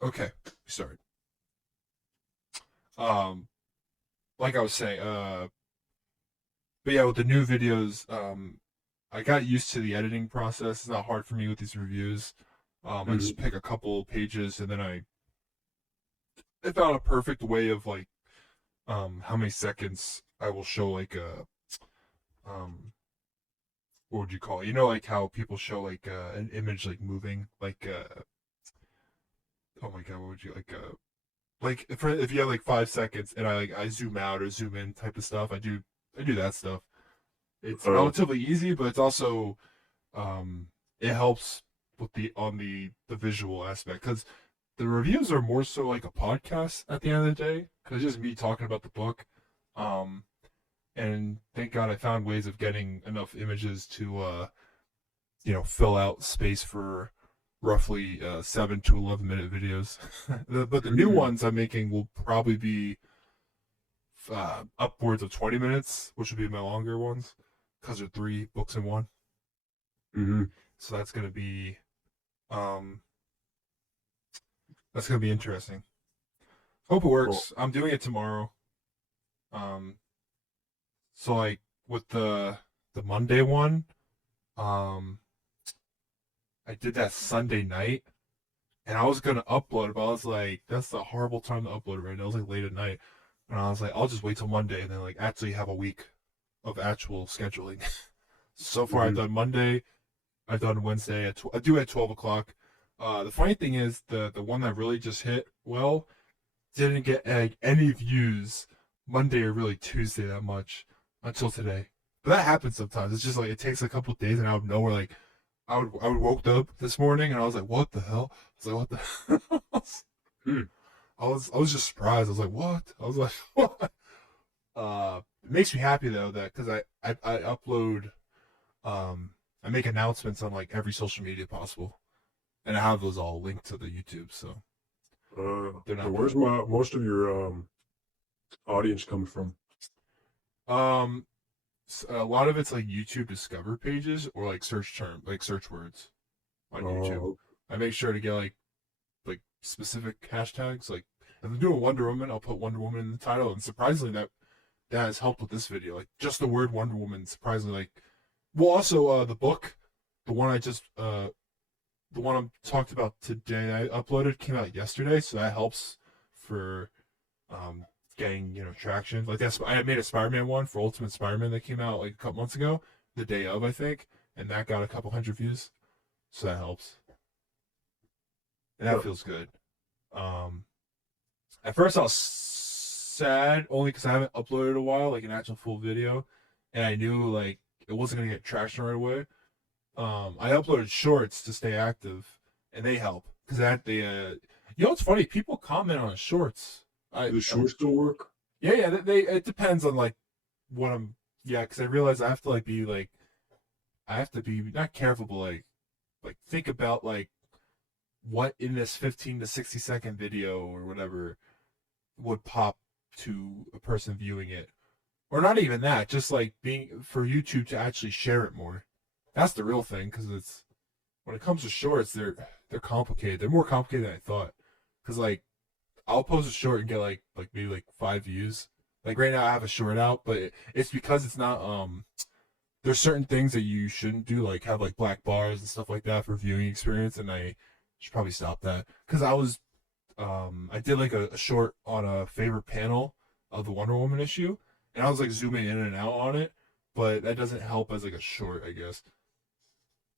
Okay, sorry. Um, like I was saying, but yeah, with the new videos, I got used to the editing process. It's not hard for me with these reviews. I just Mm-hmm. pick a couple pages and then I found a perfect way of like how many seconds I will show like a um what would you call it? You know, like how people show like an image like moving, like oh my god, what would you like if you have like 5 seconds and I zoom out or zoom in type of stuff, I do that stuff. It's Uh, relatively easy, but it's also um it helps with the visual aspect because the reviews are more so like a podcast at the end of the day because it's just me talking about the book. Um, and thank God I found ways of getting enough images to fill out space for roughly 7 to 11 minute videos. But the new mm-hmm. ones I'm making will probably be upwards of 20 minutes, which would be my longer ones because they're 3 books in one. Mm-hmm. So um that's gonna be interesting. Hope it Cool. works. I'm doing it tomorrow. Um, so like with the Monday one, um, I did that Sunday night, and I was gonna upload it, but I was like, that's a horrible time to upload it right now. It was like late at night, and I was like, I'll just wait till Monday and then like actually have a week of actual scheduling. So far, I've Mm-hmm. done Monday, I've done Wednesday. I do at 12 o'clock. The funny thing is, the one that really just hit well didn't get like any views Monday or really Tuesday that much until today. But that happens sometimes. It's just like it takes a couple of days and out of nowhere, like I would woke up this morning and I was like, what the hell? I was like, what the Mm. I was just surprised. I was like, what? I was like, what? It makes me happy though that because I upload I make announcements on like every social media possible. And I have those all linked to the YouTube, so they're So not where's bad. most of your audience coming from? Um a lot of it's like YouTube discover pages or like search words on YouTube. Oh, I make sure to get like specific hashtags. Like if I'm doing Wonder Woman, I'll put Wonder Woman in the title, and surprisingly that has helped with this video. Like just the word Wonder Woman, surprisingly, like well also the book, the one I just the one I'm talked about today I uploaded came out yesterday, so that helps for um, getting traction. Like that's I made a Spider-Man one for Ultimate Spider-Man that came out like a couple months ago, the day of I think, and that got a couple hundred views, so that helps, and that yeah. feels good. Um, at first I was sad only because I haven't uploaded in a while, like an actual full video, and I knew like it wasn't gonna get traction right away. I uploaded shorts to stay active, and they help because it's funny. People comment on shorts. I, Do the I'm shorts still work? Yeah, they it depends on like what I'm yeah, because I realize I have to I have to be not careful, but like think about like what in this 15 to 60 second video or whatever would pop to a person viewing it, or not even that, just like being for YouTube to actually share it more. That's the real thing because it's when it comes to shorts, they're complicated. They're more complicated than I thought. Because like I'll post a short and get like maybe like 5 views. Like right now I have a short out, but it's because it's not there's certain things that you shouldn't do, like have like black bars and stuff like that for viewing experience, and I should probably stop that. Because I did like a short on a favorite panel of the Wonder Woman issue, and I was like zooming in and out on it, but that doesn't help as like a short, I guess.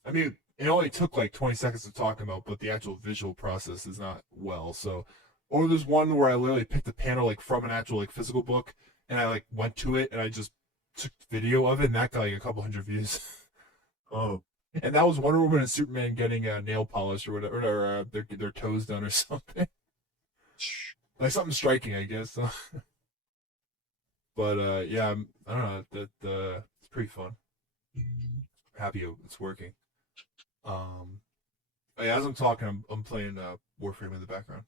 I mean, it only took like 20 seconds to talk about, but the actual visual process is not well. So, or there's one where I literally picked a panel like from an actual like physical book, and I like went to it and I just took video of it, and that got like a couple hundred views. Oh, And that was Wonder Woman and Superman getting nail polish or whatever, or their toes done or something, like something striking, I guess. So, but yeah, I don't know. That it's pretty fun. Happy it's working. Um, Yeah, as I'm talking, I'm playing Warframe in the background.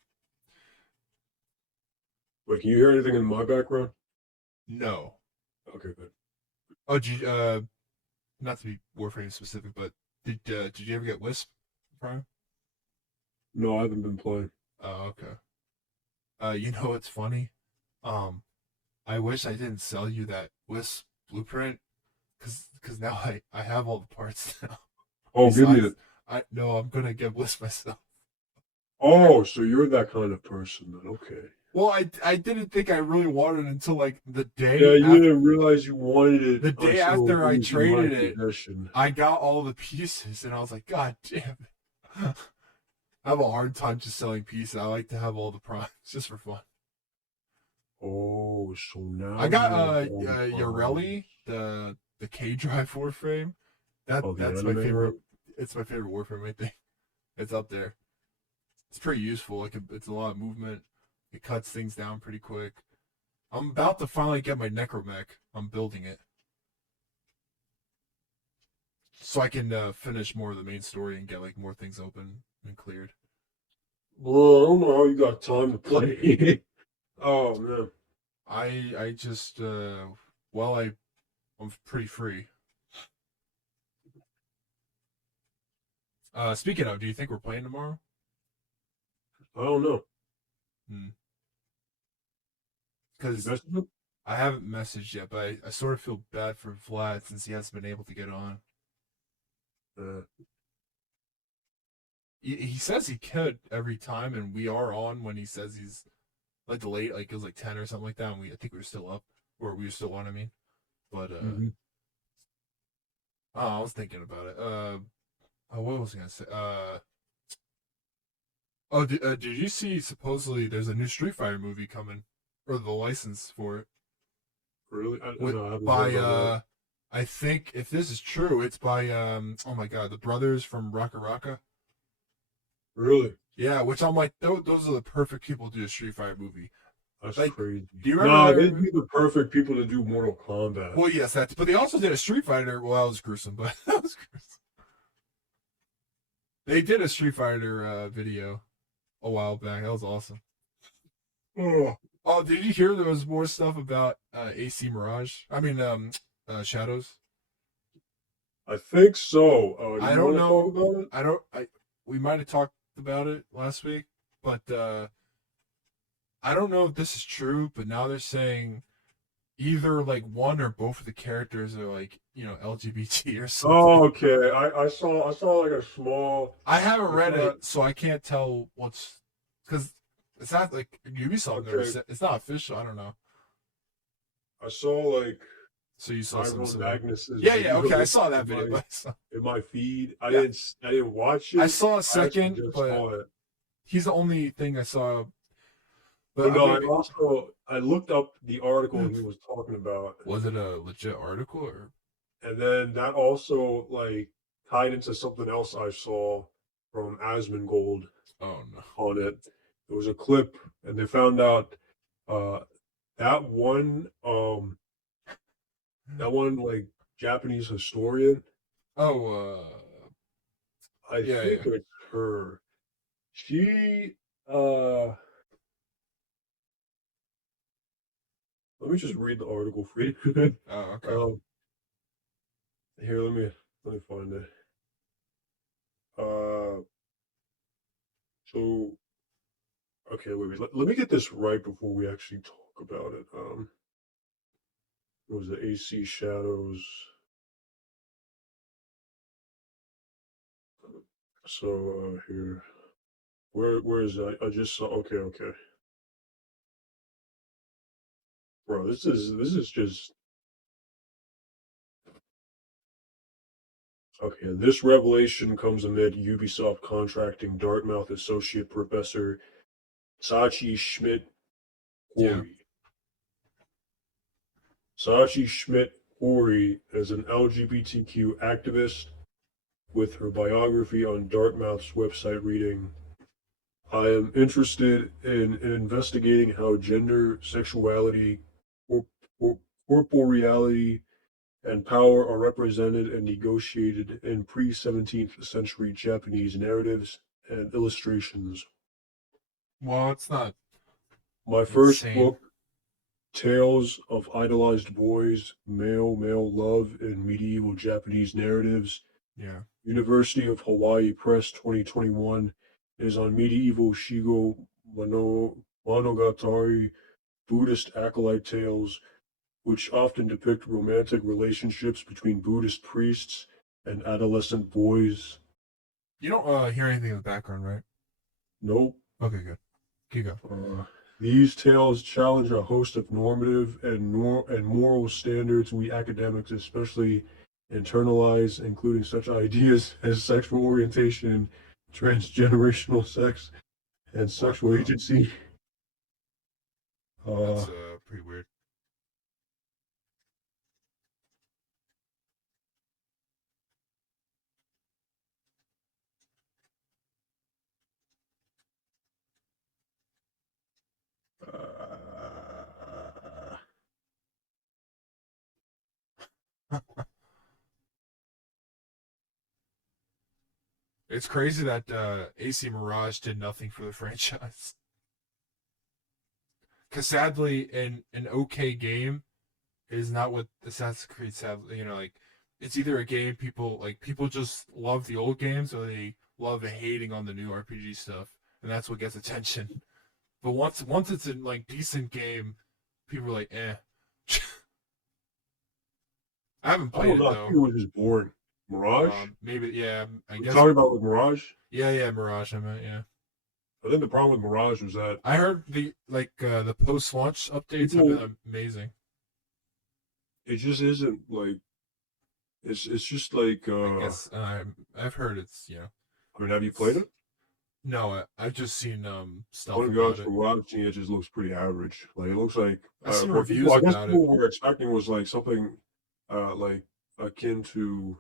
wait, can you hear anything in my background? No. Okay, good. Oh, not to be Warframe specific, but did you ever get Wisp Prime? No, I haven't been playing. Oh, okay. You know what's funny? Um, I wish I didn't sell you that Wisp blueprint, cause now I have all the parts now. Oh, give me Besides, it. I no, I'm gonna get Wisp myself. Oh, so you're that kind of person then. Okay. Well, I didn't think I really wanted it until like Yeah, you didn't realize you wanted it the day until after it I was in my traded it. possession. I got all the pieces, and I was like, God damn it! I have a hard time just selling pieces. I like to have all the primes just for fun. Oh, so I now got you want all the Yareli, primes. the K Drive Warframe. Oh, the That's my anime favorite. one? It's my favorite Warframe. I think it's up there. It's pretty useful. It's a lot of movement. It cuts things down pretty quick. I'm about to finally get my Necromech. I'm building it so I can finish more of the main story and get like more things open and cleared. Bro, I don't know how you got time to play. Oh, man. I just well I'm pretty free. Speaking of, do you think we're playing tomorrow? I don't know. Hmm. You Because messaged him? I haven't messaged yet, but I sort of feel bad for Vlad since he hasn't been able to get on. Uh, He says he could every time, and we are on when he says he's like delayed, like it was like 10 or something like that. And I think we were still up, or we were still on. I mean, but mhm. oh, I was thinking about it. Oh, what was I gonna say? Oh, did you see? Supposedly, there's a new Street Fighter movie coming, or the license for it. Really? With No, I haven't heard by about that. I think if this is true, it's by oh my god, the brothers from Raka Raka. Really? Yeah, which I'm like, those are the perfect people to do a Street Fighter movie. That's Like, crazy. do you Nah, they'd remember? be the perfect people to do Mortal Kombat. Well, yes, that's. But they also did a Street Fighter. Well, that was gruesome, but that was gruesome. They did a Street Fighter video a while back. That was awesome. Oh, Oh, did you hear there was more stuff about AC Mirage? I mean, Shadows. I think so. Do I you don't want to talk know. about it? I don't. We might have talked about it last week, but I don't know if this is true. But now they're saying either like one or both of the characters are like LGBT or something. Oh, okay. I saw like a small. I haven't I read saw it, so I can't tell what's because it's not like Ubisoft never okay. said it's not official. I don't know. I saw like So you saw some Tyrone sort of Magnus's yeah, yeah. Okay, I video saw that in video, my but in my feed. yeah, I didn't watch I it. saw a I actually second, just but saw it. he's the only thing I saw. But But I no, maybe I looked up the article he was talking about, was it a legit article or and then that also like tied into something else I saw from Asmongold oh no. on it. There was a clip, and they found out uh that one that one like Japanese historian. Oh I yeah, think yeah. it's her. She uh let me just read the article for you. Oh okay. um here let me find it. Uh so okay, wait. Let me get this right before we actually talk about it. What was it AC Shadows? So here. Where is that? I just saw okay. Bro, this is just okay. This revelation comes amid Ubisoft contracting Dartmouth Associate Professor Sachi Schmidt Yeah. Hori. Sachi Schmidt Hori is an LGBTQ activist with her biography on Dartmouth's website reading, I am interested in investigating how gender, sexuality, corp- corporeality, and power are represented and negotiated in pre 17th century Japanese narratives and illustrations. Well, it's not My first insane. book, Tales of Idolized Boys, Male Love in Medieval Japanese Narratives, Yeah. University of Hawaii Press 2021, is on medieval Monogatari Buddhist acolyte tales, which often depict romantic relationships between Buddhist priests and adolescent boys. You don't hear anything in the background, right? Nope. Okay, good. Keep going. These tales challenge a host of normative and moral standards we academics especially internalize, including such ideas as sexual orientation, transgenerational sex, and sexual agency. That's pretty weird. uh, It's crazy that AC Mirage did nothing for the franchise. Because sadly, an okay game is not what Assassin's Creed sadly, like it's either a game people just love the old games or they love hating on the new RPG stuff, and that's what gets attention. But once it's a like decent game, people are like, eh. I haven't I played don't it know. I though. think it was just boring. Mirage? Maybe yeah. I We're guess talking about with Mirage? yeah. Mirage. I meant yeah. I think the problem with Mirage was that I heard the post launch updates have people, been amazing. it just isn't like, it's just like, I guess I've heard it's I mean, have you played it? no, I've just seen Oh stuff my about gosh, it. from what I've seen, it just looks pretty average. Like, it looks like, I've seen what people, reviews I guess about it. people were expecting was like something, like akin to,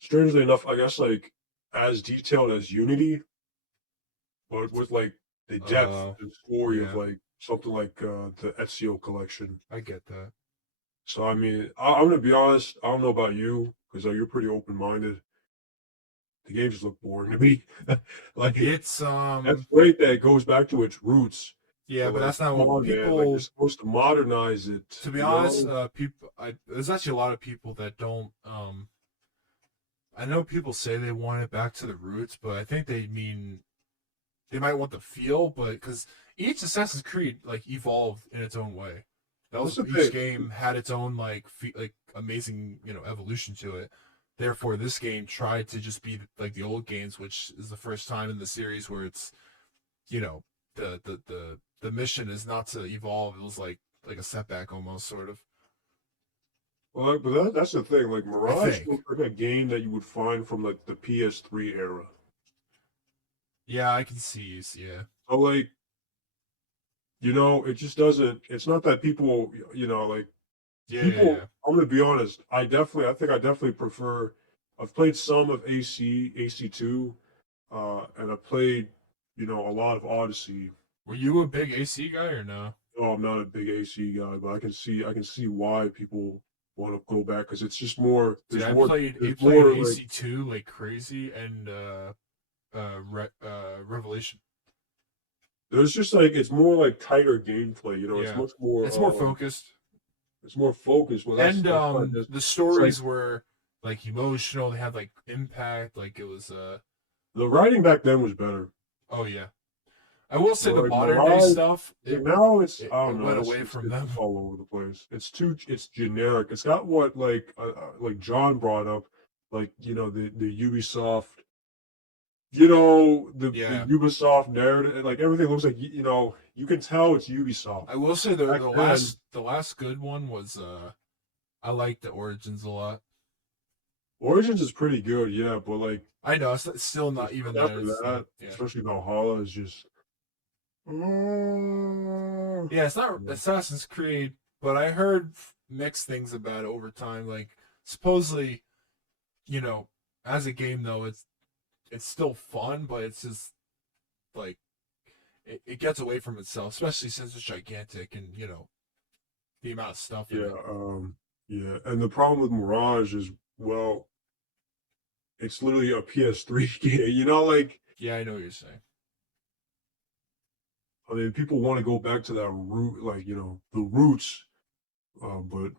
strangely enough, I guess like as detailed as Unity, but with like the depth and story of Yeah, like something like the Ezio collection. I get that. So I mean, I'm gonna be honest. I don't know about you because you're pretty open-minded. The game just looked boring to me. Like It's that's great that it goes back to its roots, yeah, but but like, that's not come what on, man. Like you're people. supposed to modernize it, To be you honest, know? there's actually a lot of people that don't. I know people say they want it back to the roots, but I think they mean they might want the feel, but because each Assassin's Creed like evolved in its own way. That That's was the each thing. game had its own like amazing evolution to it. Therefore, this game tried to just be like the old games, which is the first time in the series where it's you know the mission is not to evolve. It was like a setback almost, sort of. Well, but that's the thing. Like I Mirage think. looks like a game that you would find from like the PS3 era. Yeah, I can see. Yeah. So like, it just doesn't. It's not that people, like Yeah. people. I'm gonna be honest. I think I definitely prefer. I've played some of AC2, and I played, a lot of Odyssey. Were you a big AC guy or no? Oh, I'm not a big AC guy, but I can see why people want to go back because it's just more. Dude, There's I played more like. AC2 like crazy and Revelation. There's just like it's more like tighter gameplay. It's Yeah. much more. It's more focused. It's more focused. Well, And that's what it is. the It's like stories were like emotional, they had like impact, like it was the writing back then was better. oh yeah. I will say But the like modern day Mirage, stuff, like now it's I it don't know. went It's away it's, from it's them. just all over the place. It's generic. It's got what like John brought up, like the Ubisoft. The Yeah. Ubisoft narrative, like everything looks like you can tell it's Ubisoft. I will say Back then, the last good one was I liked the Origins a lot. Origins is pretty good, yeah, but like I know it's still not even that. after It's not. that, Yeah. especially Valhalla, is just. Yeah, it's not Assassin's Creed, but I heard mixed things about it over time. Like supposedly, you know, as a game though, it's still fun, but it's just like it gets away from itself, especially since it's gigantic and the amount of stuff in Yeah, it. yeah, and the problem with Mirage is, well, it's literally a PS3 game. Like Yeah, I know what you're saying. I mean, people want to go back to that root, like the roots, but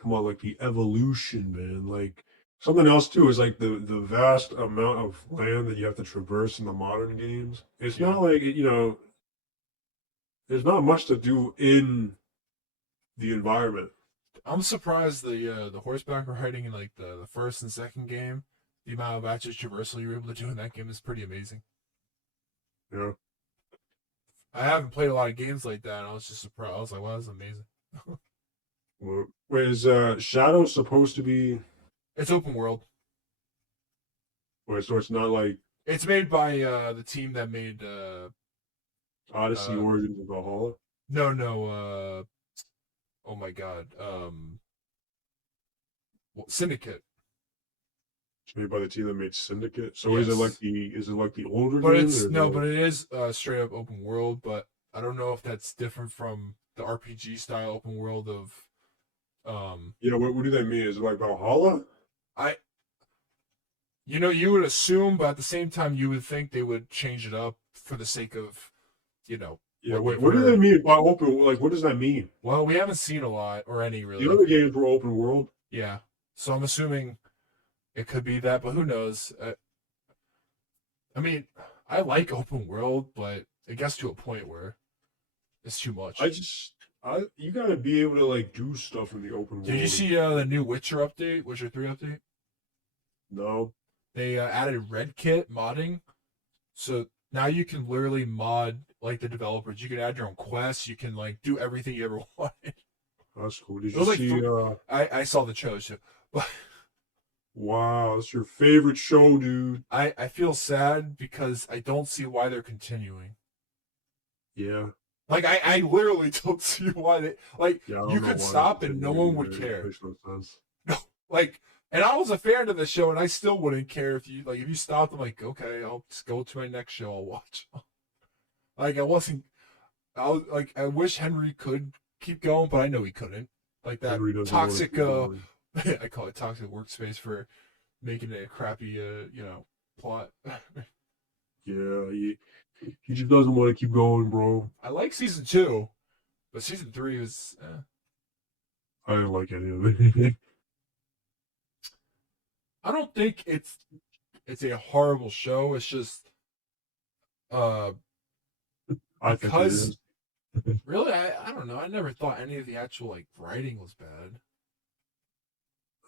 come on, like the evolution, man. Like something else too is like the vast amount of land that you have to traverse in the modern games. It's Yeah. not like there's not much to do in the environment. I'm surprised the horseback riding in like the first and second game, the amount of actual traversal you were able to do in that game is pretty amazing. Yeah. I haven't played a lot of games like that, and I was just surprised. I was like, wow, that's amazing. Wait, is Shadow supposed to be? It's open world. Wait, so it's not like It's made by the team that made Odyssey uh Origins of Valhalla? no oh my god Syndicate. It's made by the team that made Syndicate. So Yes, is it like the older but games? it's Or is no, it but it is straight up open world. But I don't know if that's different from the RPG style open world of what do they mean? Is it like Valhalla? I you would assume, but at the same time you would think they would change it up for the sake of Yeah, what wait, we've what do they heard. mean by open? Like, what does that mean? Well, we haven't seen a lot or any The really. other games were open world. Yeah, so I'm assuming it could be that, but who knows? I mean, I like open world, but it gets to a point where it's too I much. just, you gotta be able to like do stuff in the open Did you world. see the new Witcher update, Witcher 3 update? No, They added red kit modding, so now you can literally mod like the developers. You can add your own quests. You can like do everything you ever wanted. that's cool. Did It you was like see? I saw the trailer too, but Wow, that's your favorite show, dude. I feel sad because I don't see why they're continuing. Yeah, Like I literally don't see why they like yeah. I you don't know could why they're stop and no one continuing would either. It care. makes no sense. No, like, and I was a fan of the show, and I still wouldn't care if you stopped. I'm like, okay, I'll just go to my next show. I'll watch. Like I wasn't. I was like, I wish Henry could keep going, but I know he couldn't. Like that Henry doesn't want to toxic. keep going. I call it toxic workspace for making it a crappy, plot. Yeah, he just doesn't want to keep going, bro. I like season 2, but season 3 was. I didn't like any of it. I don't think it's a horrible show. It's just uh I think it because is. really I don't know. I never thought any of the actual like writing was bad.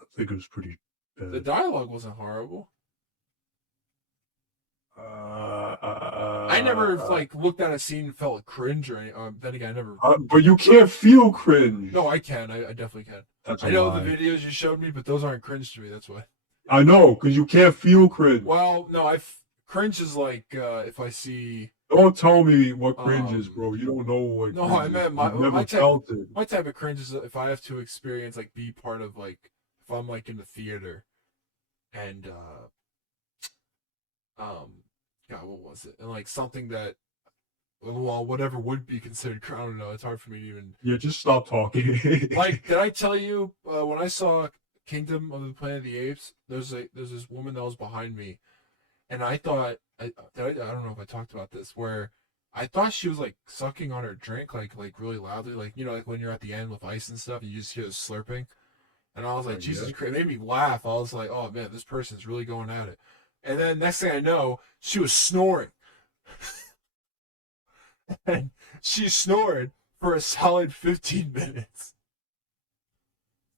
I think it was pretty The bad. dialogue wasn't horrible. Uh, I never uh, like looked at a scene and felt like cringe or any. Then again, I never. but you can't feel cringe. No, I can. I definitely can. That's a I know the lie. videos you showed me, but those aren't cringe to me. That's why. I know, because you can't feel cringe. Well, no, cringe is like if I see. Don't tell me what cringe is, Um, bro. You don't know what no, cringe I is. meant You've never felt it. my type of cringe is if I have to experience like be part of like if I'm like in the theater and God, what was it? And like something that well, whatever would be considered. I don't know. It's hard for me to even. Yeah, just stop talking. Like, did I tell you when I saw Kingdom of the Planet of the Apes? There's this woman that was behind me, and I thought I don't know if I talked about this where I thought she was like sucking on her drink like really loudly, like like when you're at the end with ice and stuff, you just hear the slurping, and I was like, Yeah. Jesus Christ, it made me laugh. I was like, oh man, this person's really going at it. And then next thing I know, she was snoring. And she snored for a solid 15 minutes.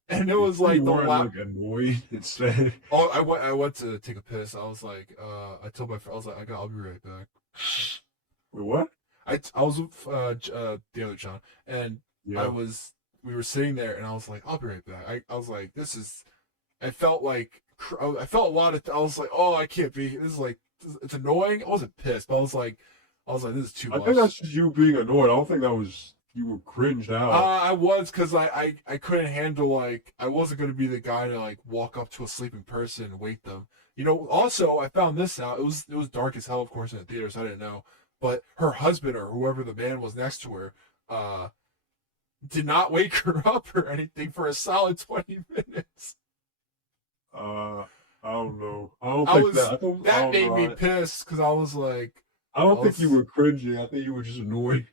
And it was You like the weren't last. like annoyed instead. Oh, I went to take a piss. I was like, I told my friend, I was like, I'll be right back. Wait, what? I was with the other John, and Yeah. we were sitting there, and I was like, I'll be right back. I was like, this is. I felt like I felt a lot of. I was like, oh, I can't be. This is like it's annoying. I wasn't pissed, but I was like, this is too I much. think that's just you being annoyed. I don't think that was you were cringed out. I was because I couldn't handle like I wasn't gonna be the guy to like walk up to a sleeping person and wake them. Also I found this out. It was dark as hell, of course, in the theater, so I didn't know. But her husband or whoever the man was next to her, did not wake her up or anything for a solid 20 minutes. I don't know. I don't I think was that. I don't that made know. me pissed because I was like, I don't I think you was were cringing. I think you were just annoyed.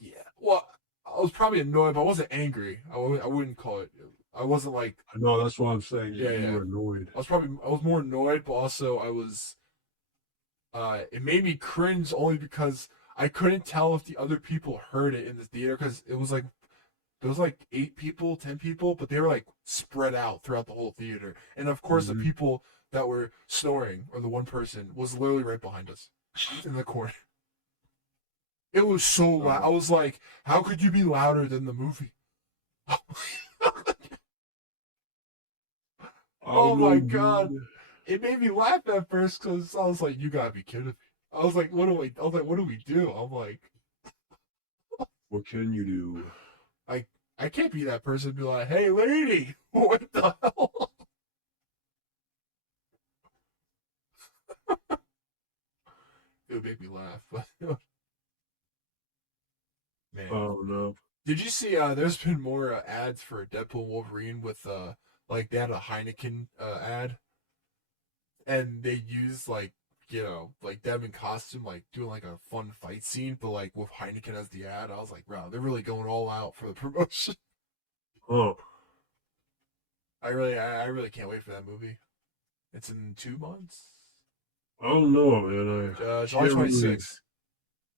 yeah. Well, I was probably annoyed, but I wasn't angry. I wouldn't call it. I wasn't like, No, that's what I'm saying. yeah, You yeah. were annoyed. I was more annoyed, but also I was. It made me cringe only because I couldn't tell if the other people heard it in the theater because it was like there was like 8 people, 10 people, but they were like spread out throughout the whole theater. And of course, the Hmm. people that were snoring or the one person was literally right behind us in the corner. It was so loud. I was like, how could you be louder than the movie? I Oh don't my know, god. dude. It made me laugh at first because I was like, you gotta be kidding me. I was like, what do we do? I'm like, What can you do? I I can't be that person and be like, hey lady, what the hell? It would make me laugh. But I man. don't know. Did you see there's been more ads for Deadpool and Wolverine with like they had a Heineken ad and they used like like them in costume like doing like a fun fight scene but like with Heineken as the ad. I was like, wow, they're really going all out for the promotion. Huh. I really can't wait for that movie. It's in 2 months. I don't know, man. I July can't really. 26th.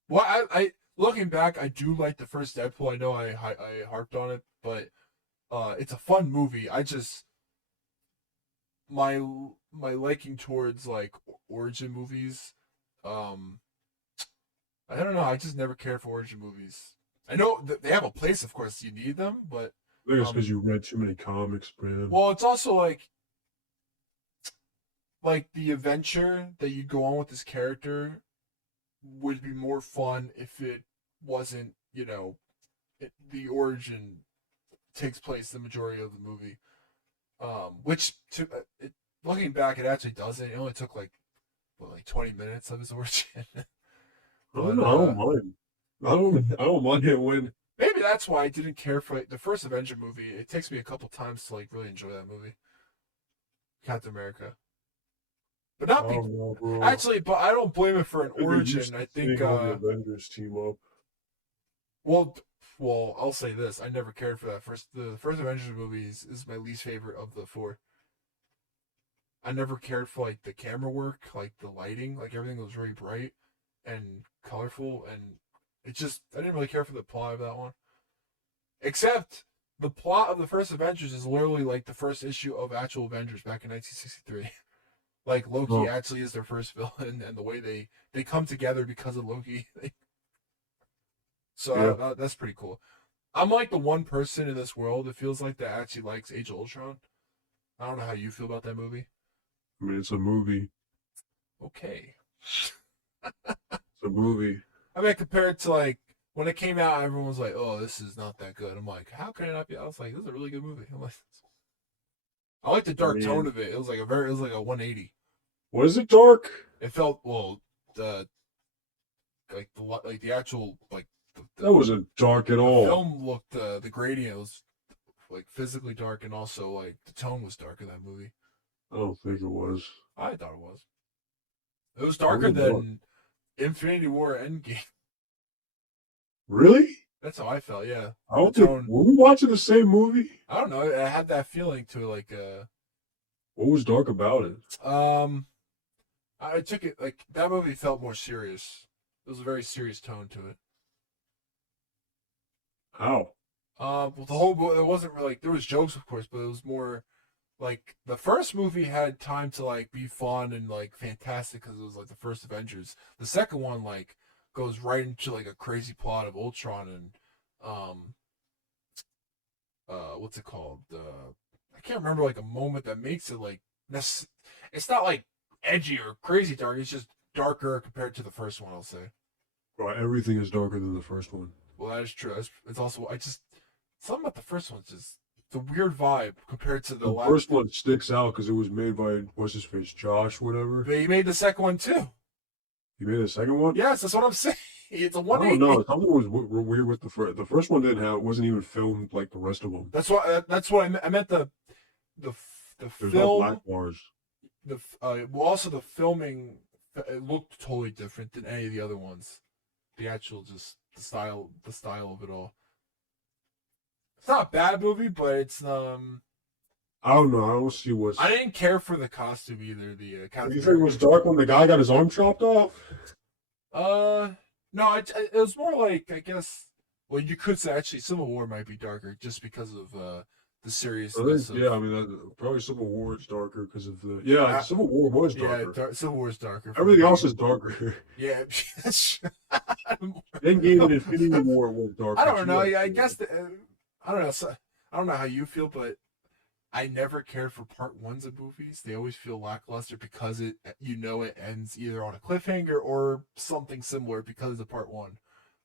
Well, I looking back, I do like the first Deadpool. I know I harped on it, but it's a fun movie. I just my my liking towards like origin movies. Um, I don't know. I just never cared for origin movies. I know that they have a place, of course. You need them, but I think it's um, because you read too many comics, man. well, it's also like the adventure that you go on with this character would be more fun if it wasn't, the origin takes place the majority of the movie. Which looking back, it actually doesn't. It only took like 20 minutes of his origin. I don't But know. I don't mind. I don't mind it when. maybe that's why I didn't care for the first Avenger movie. It takes me a couple times to like really enjoy that movie, Captain America. But I not be don't know, bro. actually, but I don't blame it for an I think you're origin. used I to think seeing all the Avengers team up. well, I'll say this: I never cared for that first. The first Avengers movie is my least favorite of the four. I never cared for like the camera work, like the lighting, like everything was very bright and colorful, and it just I didn't really care for the plot of that one. Except the plot of the first Avengers is literally like the first issue of actual Avengers back in 1963. Like Loki Oh, actually is their first villain, and the way they come together because of Loki. So yeah. that's pretty cool. I'm like the one person in this world that feels like that actually likes Age of Ultron. I don't know how you feel about that movie. I mean, it's a movie. Okay. It's a movie. I mean, compared to like when it came out, everyone was like, "Oh, this is not that good." I'm like, "How can it not be?" I was like, "This is a really good movie." I'm like, I like the I dark tone mean, of it. It was like a 180. was it dark? It felt the like the actual like That wasn't dark at the all. film looked the gradient was like physically dark and also like the tone was dark in that movie. I don't think it was. I thought it was. It was What darker was dark? than Infinity War Endgame. Really? That's how I felt. Yeah, I the don't think. tone. Were we watching the same movie? I don't know. It had that feeling to it, like What was dark about it? um I took it like that movie felt more serious. There was a very serious tone to it. How? Well, the whole it wasn't really like there was jokes, of course, but it was more like the first movie had time to like be fun and like fantastic because it was like the first Avengers. The second one like goes right into like a crazy plot of Ultron and um what's it called? I can't remember like a moment that makes it like it's not like edgy or crazy dark. It's just darker compared to the first one. I'll say. Right, everything is darker than the first one. Well, that is true. It's also I just something about the first one's just the weird vibe compared to the The last. first one sticks out because it was made by what's his face, Josh, whatever. But he made the second one too. He made the second one. Yes, that's what I'm saying. It's a I don't 180. know. Something was weird with the first. The first one didn't have. Wasn't even filmed like the rest of them. That's what I meant. The the There's no black film bars. well also the filming it looked totally different than any of the other ones. The actual just the style of it all. It's not a bad movie, but it's I don't know. I don't see I what's. didn't care for the costume either. The You Captain think it was America. dark when the guy got his arm chopped off? Uh, no, it was more like I guess. Well, you could say actually Civil War might be darker just because of the I think, seriousness yeah, of. I mean, probably Civil War is darker because of the. Yeah, Uh, Civil War was yeah, darker. Civil War is darker for Everything else me. is darker. Yeah, Endgame and Infinity War were I darker don't know. too. Yeah, I Actually. guess I don't know. So, I don't know how you feel, but I never cared for part ones of movies. They always feel lackluster because it ends either on a cliffhanger or something similar because of part one,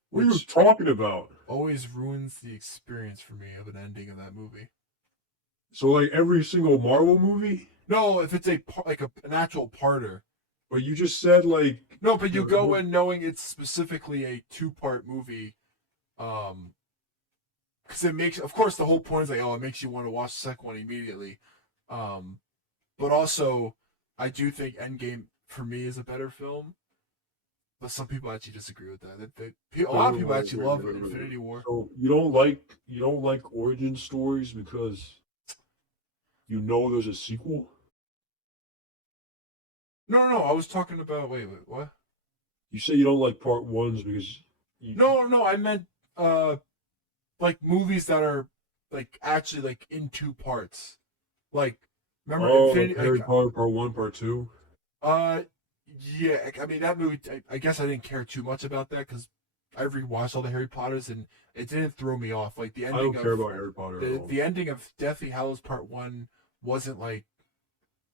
What are you which talking about? always ruins the experience for me of an ending of that movie. So like every single Marvel movie, No, if it's like an actual parter. but you just said like No, but you go the in knowing it's specifically a two-part movie. Um, because it makes, of course, the whole point is like, oh, it makes you want to watch the second one immediately. Um, but also, I do think Endgame for me is a better film. But some people actually disagree with that. A lot of people actually love wait. Infinity War. So you don't like origin stories because you know there's a sequel. No, no, no. I was talking about. Wait, what? You say you don't like part ones because you. No, no. I meant uh, like movies that are like actually like in two parts. Like, remember Oh, like Infinity? Harry Potter part one, part two. Uh, yeah. I mean that movie. I guess I didn't care too much about that because I rewatched all the Harry Potters and it didn't throw me off. Like the I ending don't care of about Harry Potter at all. the ending of Deathly Hallows Part One wasn't like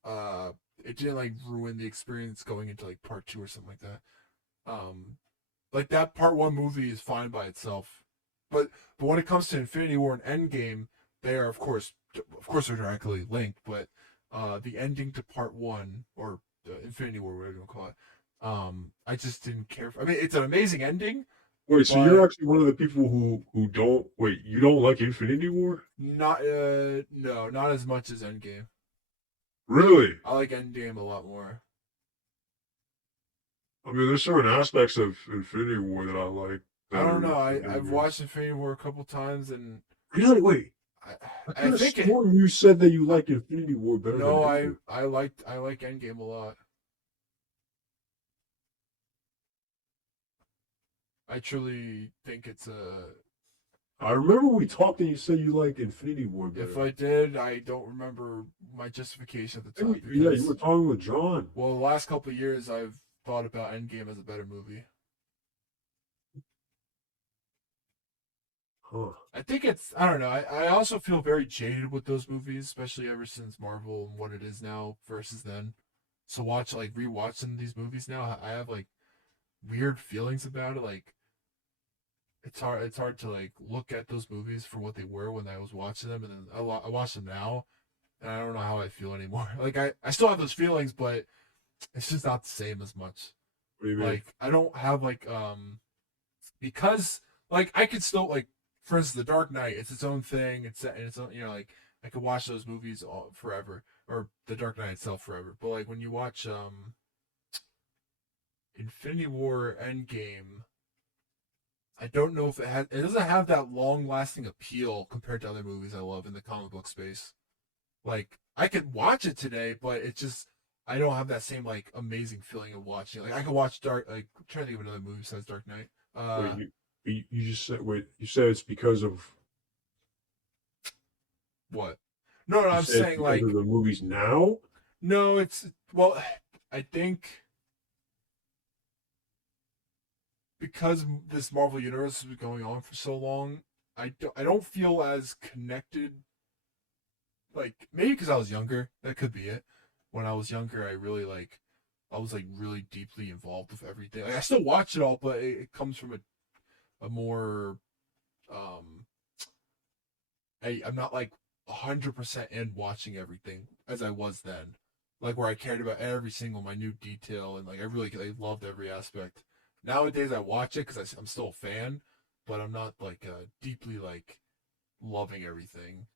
uh it didn't like ruin the experience going into like part two or something like that. Um, like that part one movie is fine by itself, but when it comes to Infinity War and Endgame, they are of course they're directly linked, but the ending to part one or Infinity War, whatever you want to call it, I just didn't care. I mean, it's an amazing ending, Wait, so you're but actually one of the people who don't wait. You don't like Infinity War? not no, not as much as Endgame. Really? I like Endgame a lot more. I mean, there's certain aspects of Infinity War that I like I don't better know. than I've Endgame. watched Infinity War a couple times, and Really? Wait. I I I could have think it. sworn you said that you liked Infinity War better than No, Endgame. I like Endgame a lot. I truly think it's a. I remember we talked and you said you liked Infinity War If better. I did, I don't remember my justification at the I time think yeah, you were because, talking with John. well, the last couple of years I've thought about Endgame as a better movie. Huh. I think it's. I don't know. I also feel very jaded with those movies, especially ever since Marvel and what it is now versus then. So rewatching these movies now, I have like weird feelings about it. Like it's hard to like look at those movies for what they were when I was watching them, and then I watch them now, and I don't know how I feel anymore. Like I still have those feelings, but it's just not the same as much. What do you mean? Like I don't have because like I could still like, for instance, The Dark Knight. It's its own thing. It's and its own, like I could watch those movies all forever, or The Dark Knight itself forever. But like when you watch Infinity War Endgame, I don't know if it doesn't have that long lasting appeal compared to other movies I love in the comic book space. Like I could watch it today, but it's just I don't have that same like amazing feeling of watching. Like I could watch I'm trying to think of another movie besides Dark Knight. Wait, you just said wait. You said it's because of What? No, no, you I'm said it's saying because of like the movies now. no, it's well, I think because this Marvel universe has been going on for so long, I don't feel as connected. Like maybe because I was younger, that could be it. When I was younger, I was like really deeply involved with everything. Like, I still watch it all, but it comes from a more um I'm not like 100% in watching everything as I was then. Like where I cared about every single minute detail and like I loved every aspect. Nowadays I watch it because I'm still a fan, but I'm not like deeply like loving everything.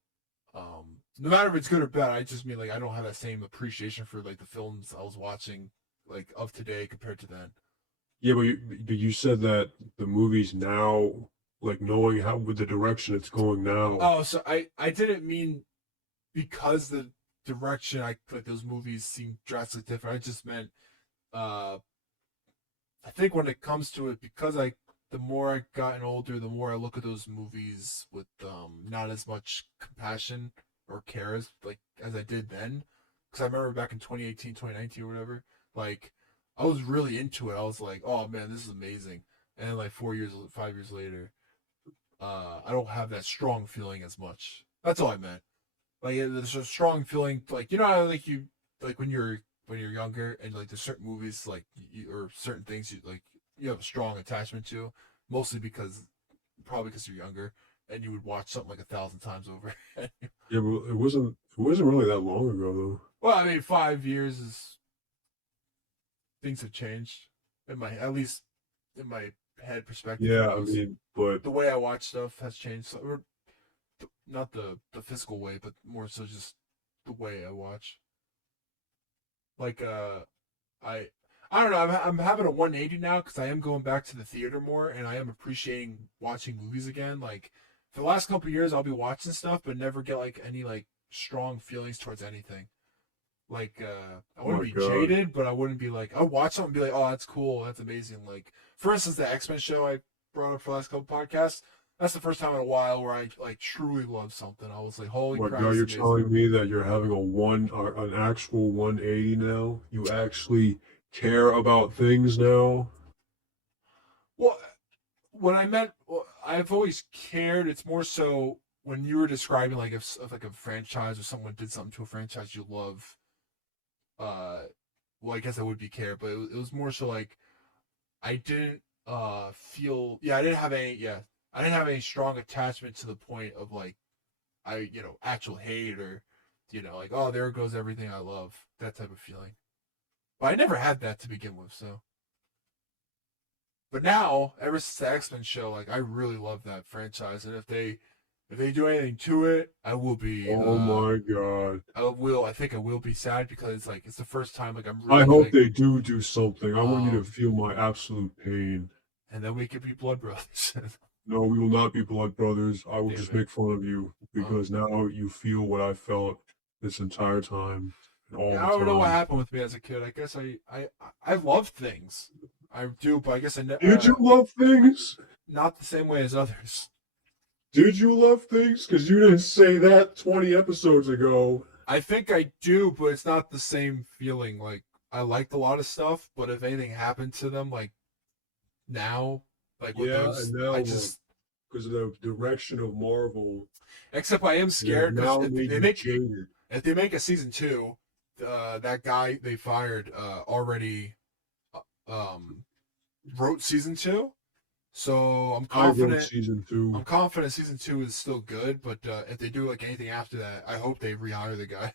No matter if it's good or bad, I just mean like I don't have that same appreciation for like the films I was watching like of today compared to then. Yeah, but you said that the movies now, like knowing how with the direction it's going now. Oh, so I didn't mean because the direction I like those movies seem drastically different. I just meant uh I think when it comes to it, because I the more I gotten older, the more I look at those movies with not as much compassion or care as I did then. Because I remember back in 2018, 2019, or whatever, like I was really into it. I was like, oh man, this is amazing. And then, like 4 years, 5 years later, I don't have that strong feeling as much. That's all I meant. Like there's a strong feeling, like you know how like you like when you're younger and like there's certain movies like or certain things you have a strong attachment to, mostly because probably because you're younger and you would watch something like 1,000 times over. Yeah, but it wasn't really that long ago though. Well, I mean, 5 years is things have changed in my at least in my head perspective. Yeah, At I least mean, but the way I watch stuff has changed. So, or not the physical way, but more so just the way I watch. Like I I don't know. I'm having a 180 now because I am going back to the theater more, and I am appreciating watching movies again. Like for the last couple of years, I'll be watching stuff, but never get like any like strong feelings towards anything. Like I oh wouldn't my be god, jaded, but I wouldn't be like I'd watch something and be like, oh, that's cool, that's amazing. Like for instance, the X-Men show I brought up for the last couple podcasts. That's the first time in a while where I like truly love something. I was like, holy oh my crap, god, this is you're amazing. telling me that you're having an actual 180 now? You actually care about things now? Well, what I meant, well, I've always cared. It's more so when you were describing like if like a franchise or someone did something to a franchise you love. Uh, well, I guess I would be care, but it was more so like I didn't feel I didn't have any I didn't have any strong attachment to the point of like I actual hate or like oh there goes everything I love, that type of feeling. But I never had that to begin with, so. But now, ever since the X Men show, like I really love that franchise, and if they do anything to it, Oh my god. I think I will be sad because like it's the first time like I'm I really hope like they do something. I want you to um feel my absolute pain. and then we could be blood brothers. No, we will not be blood brothers. I will Damn just it. make fun of you Um, because now you feel what I felt this entire time and all yeah, the I don't know what time. happened with me as a kid. I guess I love things. I do, but I guess Did you love things? not the same way as others. Did you love things? Because you didn't say that 20 episodes ago. I think I do, but it's not the same feeling. Like I liked a lot of stuff, but if anything happened to them, like now, like with Yeah, those, and now I just because of the direction of Marvel, except I am they have scared because now made you jaded. if they make a season two, that guy they fired already um wrote season two, so I wrote season I'm 2. confident season two is still good. But if they do like anything after that, I hope they rehire the guy.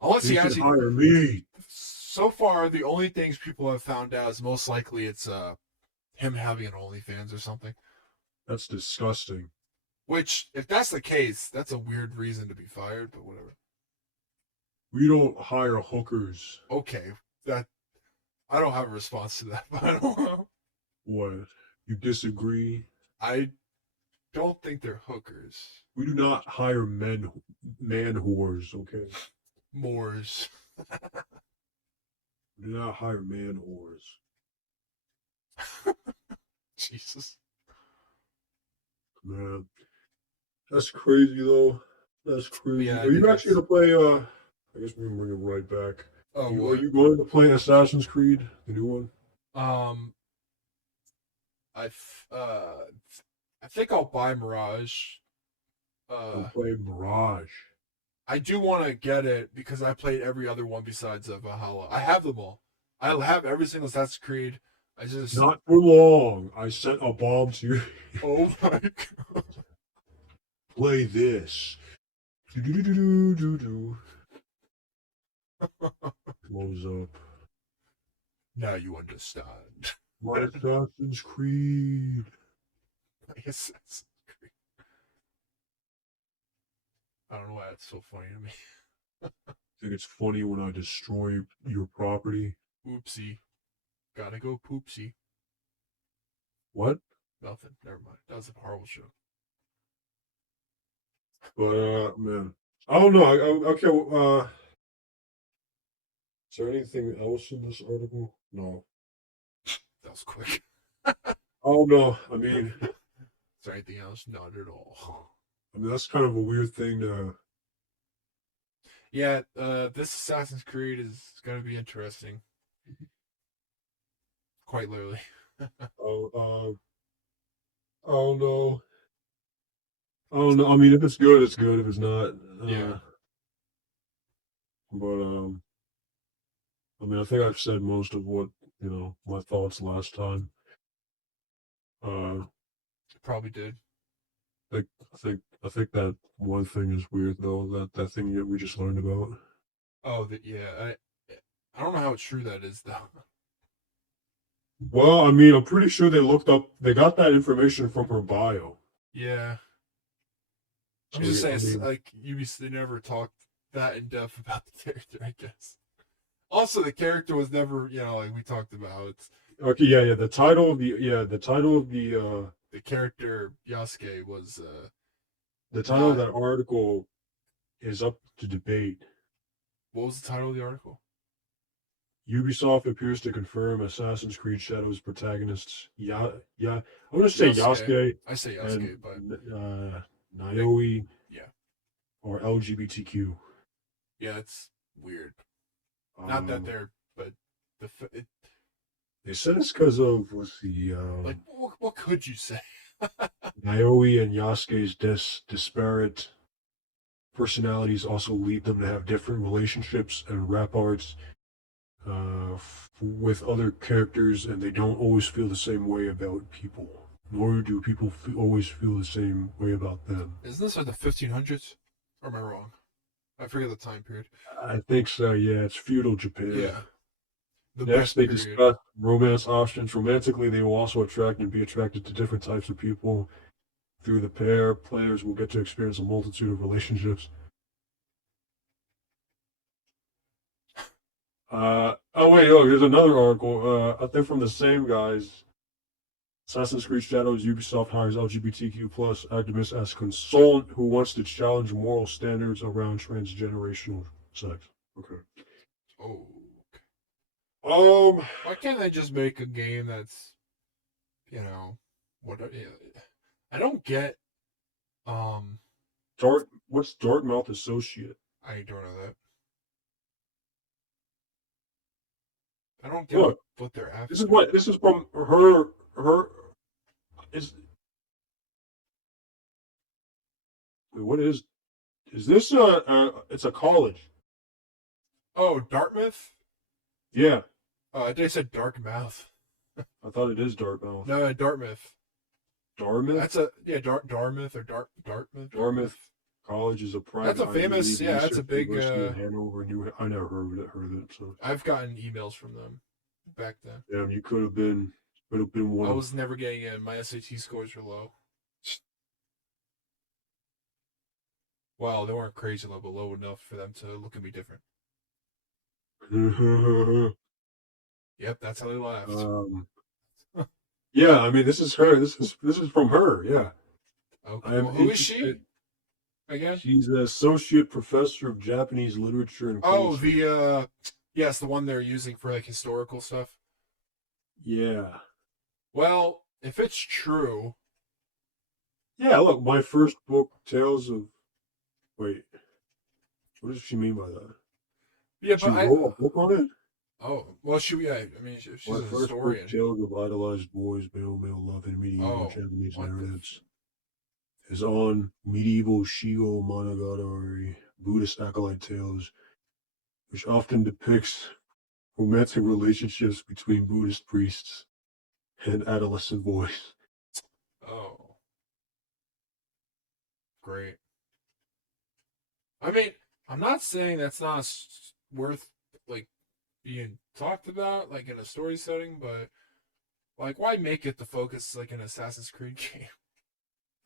Unless They he should actually, hire me. so far the only things people have found out is most likely it's him having an OnlyFans or something. That's disgusting. Which, if that's the case, that's a weird reason to be fired, but whatever. We don't hire hookers. Okay, that I don't have a response to that, but I don't know. What? You disagree? I don't think they're hookers. We do not hire man whores, okay? Moors. We do not hire man whores. Jesus. Man, that's crazy though. That's But crazy. yeah, I Are think you actually that's. gonna play? I guess we can bring it right back. Oh, Are what? you going to play Assassin's Creed, the new one? Um, I I think I'll buy Mirage. Or Uh, play Mirage? I do want to get it because I played every other one besides Valhalla. I have them all. I have every single Assassin's Creed. I just. Not for long. I sent a bomb to you. Oh my god. Play this. Do. Blows up. Now you understand. My Assassin's Creed. Assassin's Creed. I don't know why that's so funny to me. Think it's funny when I destroy your property? Oopsie. Gotta go poopsie. What? Nothing. Never mind. That was a horrible show. But man, I don't know. Okay. Is there anything else in this article? No. That was quick. Oh no. Is there anything else? Not at all. That's kind of a weird thing to. Yeah, this Assassin's Creed is going to be interesting. Quite literally. Oh, oh no. Oh no. I mean, if it's good, it's good. If it's not, Yeah, but I mean, I think I've said most of what my thoughts last time. Uh, probably did. I think I think that one thing is weird though. That thing that we just learned about. Oh, yeah. I don't know how true that is though. Well, I mean, I'm pretty sure they got that information from her bio. Yeah, I'm So, just saying, I it's mean, like Ubisoft never talked that in depth about the character. I guess. Also, the character was never, like we talked about. It's okay, yeah, the title of the character Yasuke was the title of not. that article is up to debate. What was the title of the article? Ubisoft appears to confirm Assassin's Creed Shadows protagonists I'm gonna say Yasuke. Yasuke I say and Yasuke, but they, Naoi yeah, are LGBTQ. yeah, it's weird. Not that Um, they're, but it, they said it's because of what's the like what could you say? Naoi and Yasuke's disparate personalities also lead them to have different relationships and rapports with other characters, and they don't always feel the same way about people. Nor do people always feel the same way about them. Isn't this like the 1500s? Or am I wrong? I forget the time period. I think so. Yeah, it's feudal Japan. Yeah, the Next, best they period. discuss romance options. Romantically, they will also attract and be attracted to different types of people. Through the pair, players will get to experience a multitude of relationships. Oh wait, here's another article. I think from the same guys. Assassin's Creed Shadows, Ubisoft hires LGBTQ plus activist as consultant who wants to challenge moral standards around transgenerational sex. Okay. Oh, Um, why can't they just make a game that's, you know, what? I don't get. Um, What's Dartmouth Associate? I don't know that. I don't get Look, what they're this is after. what this is from her. Is what is this? It's a college. Oh, Dartmouth. Yeah, They said Dartmouth. I thought it is Dartmouth. No, Dartmouth. Dartmouth. That's a Dartmouth or Dartmouth. Dartmouth College is a That's private a Ivy famous. League Yeah, that's a research big. university in Hanover, New. I never heard of it. So, I've gotten emails from them back then. damn, you could have been one I of. was never getting in. My SAT scores were low. Well, they weren't crazy low, but low enough for them to look at me different. Yep, that's how they laughed. um, yeah, I mean, this is her. This is from her. Yeah, Okay, I am well, who is she interested. again? She's an associate professor of Japanese literature and Oh, culture. the yes, the one they're using for like historical stuff. Yeah, Well, if it's true, yeah. Look, my first book, Tales of. Wait, what does she mean by that? yeah, She but I. wrote a book on it. Oh, well, yeah, I mean, she's My a first book, historian. Tales of Idolized Boys, Male Love, and Medieval Oh, Japanese what the? Narratives, is on medieval Shigo Monogatari Buddhist acolyte tales, which often depicts romantic relationships between Buddhist priests and adolescent boys. Oh, great. I mean, I'm not saying that's not worth like being talked about, like in a story setting, but like, why make it the focus like an Assassin's Creed game?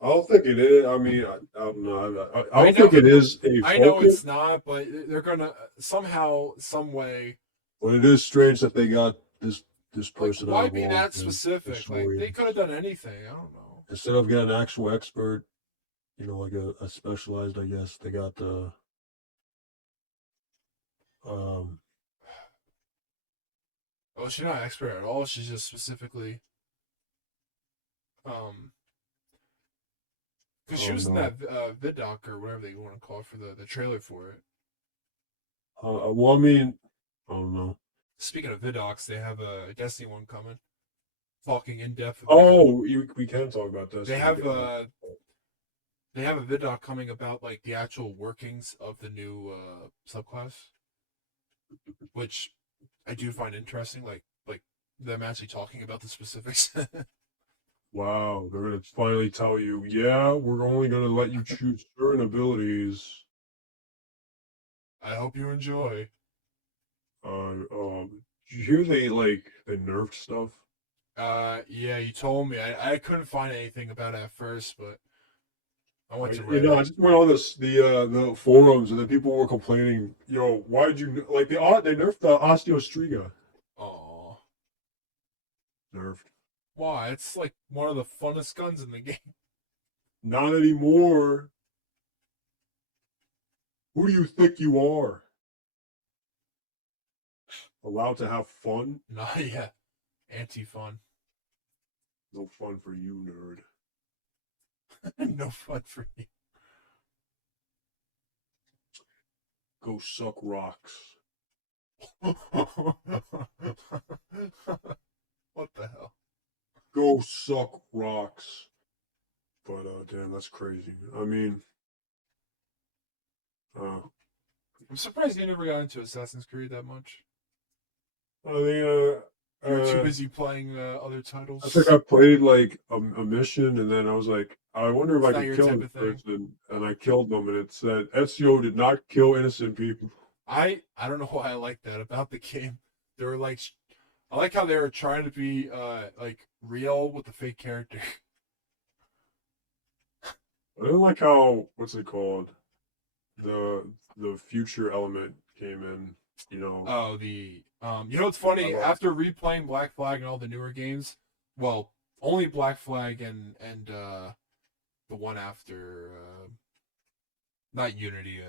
I don't think it is. I mean, I don't know. I I don't know, think it is a I know focus, it's not, but they're gonna somehow, some way, but it is strange that they got this like, person out why of be role that as specific? Like, they could have historians. done anything. I don't know. Instead of getting an actual expert, like a specialized, I guess, they got Um, Oh, she's not an expert at all. She's just specifically, um, because she oh was in no. that vid doc or whatever they want to call it for the trailer for it. Well, I mean, oh no. Speaking of vid docs, they have a Destiny one coming, talking in depth about the. Oh, we can talk about They Destiny. have they have a vid doc coming about like the actual workings of the new subclass, which I do find interesting. Like them actually talking about the specifics. Wow, they're gonna finally tell you, yeah, we're only gonna let you choose certain abilities. I hope you enjoy. Did you hear they nerfed stuff? Yeah, you told me. I couldn't find anything about it at first, but I went to I Reddit. just went on the forums and then people were complaining, yo, why'd you like they nerfed the Osteostriga. Oh, Nerfed. why? It's like one of the funnest guns in the game. Not anymore. Who do you think you are? Allowed to have fun? Not yet. Anti-fun. No fun for you, nerd. No fun for you. Go suck rocks. What the hell? Go suck rocks. But damn, that's crazy. I mean, uh, I'm surprised you never got into Assassin's Creed that much. I mean, You were too busy playing other I think titles. I played like a mission, and then I was like, I wonder if It's I not could your kill type this of thing. person, and I killed them, and it said Ezio did not kill innocent people. I don't know why I like that about the game. They were like, I like how they were trying to be like real with the fake character. I didn't like how what's it called the the future element came in. You know, Oh, you know what's I funny? love. After replaying Black Flag and all the newer games, well, only Black Flag and the one after not Unity,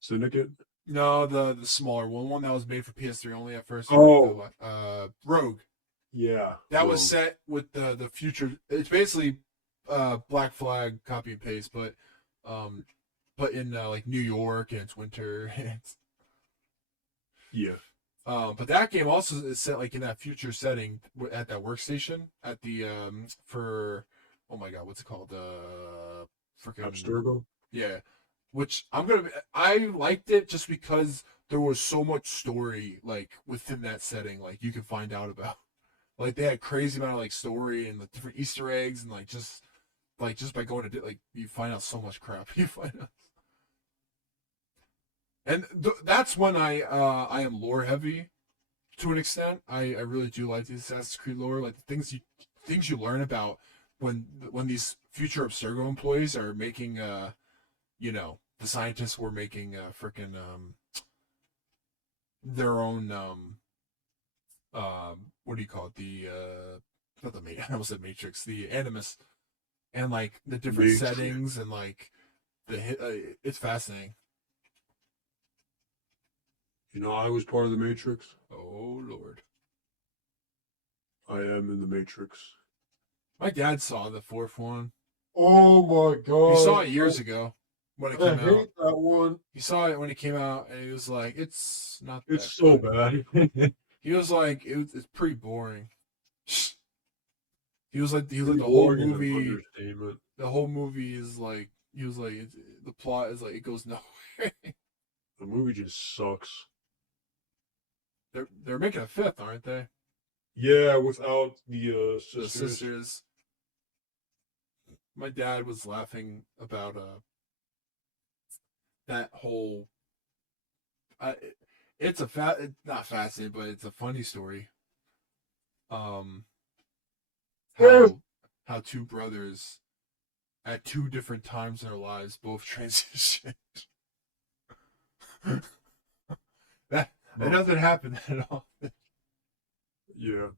Syndicate. no, the smaller one that was made for PS3 only at first, or Oh, the Rogue. yeah, That was Rogue. set with the future. It's basically Black Flag copy and paste, um, but in like New York and it's winter. And it's, Yeah, but that game also is set like in that future setting at that workstation at the for oh my god, what's it called? Freaking Abstergo. yeah. Which I liked it just because there was so much story like within that setting, like you could find out about. Like they had crazy amount of like story and the different Easter eggs and like just by going to like you find out so much crap. You find out, and that's when I am lore heavy to an extent. I really do like the Assassin's Creed lore, like the things you learn about when these future Abstergo employees are making you know the scientists were making freaking their own what do you call it, the not the I almost said Matrix, the Animus, and like the different Matrix. settings and like it's fascinating. You know, I was part of the Matrix. Oh Lord, I am in the Matrix. my dad saw the fourth one. Oh my He saw god, it years ago when it I came out. hate that one. He saw it when it came out, and he was like, "It's not It's that so good." bad. He was like, "It's pretty boring." He was like Pretty the whole boring is an movie. understatement. The whole movie is like he was like the plot is like it goes nowhere. The movie just sucks. They're making a fifth, aren't they? Yeah, without the The sisters. sisters. My dad was laughing about that whole. Uh, it's a not fascinating, but it's a funny story. Um, Yeah. how two brothers at two different times in their lives both transitioned. that that No. doesn't happen at all. Yeah.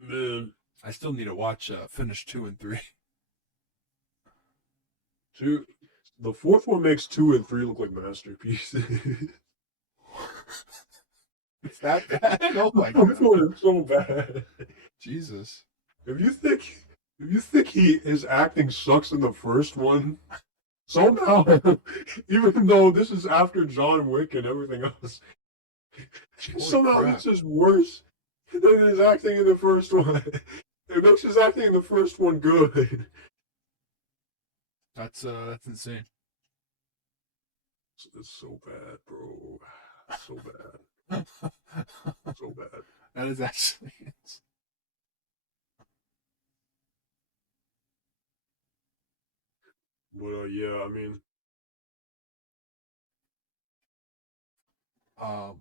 Man. I still need to watch finish 2 and 3. Two. The fourth one makes 2 and 3 look like masterpieces. It's that bad? Oh my I'm god. feeling so bad. Jesus. If you think his acting sucks in the first one, somehow, even though this is after John Wick and everything else, Holy somehow crap. this is worse than his acting in the first one. It makes his acting in the first one good. That's insane. It's so bad, bro. So bad. So bad. That is actually But yeah, I mean, I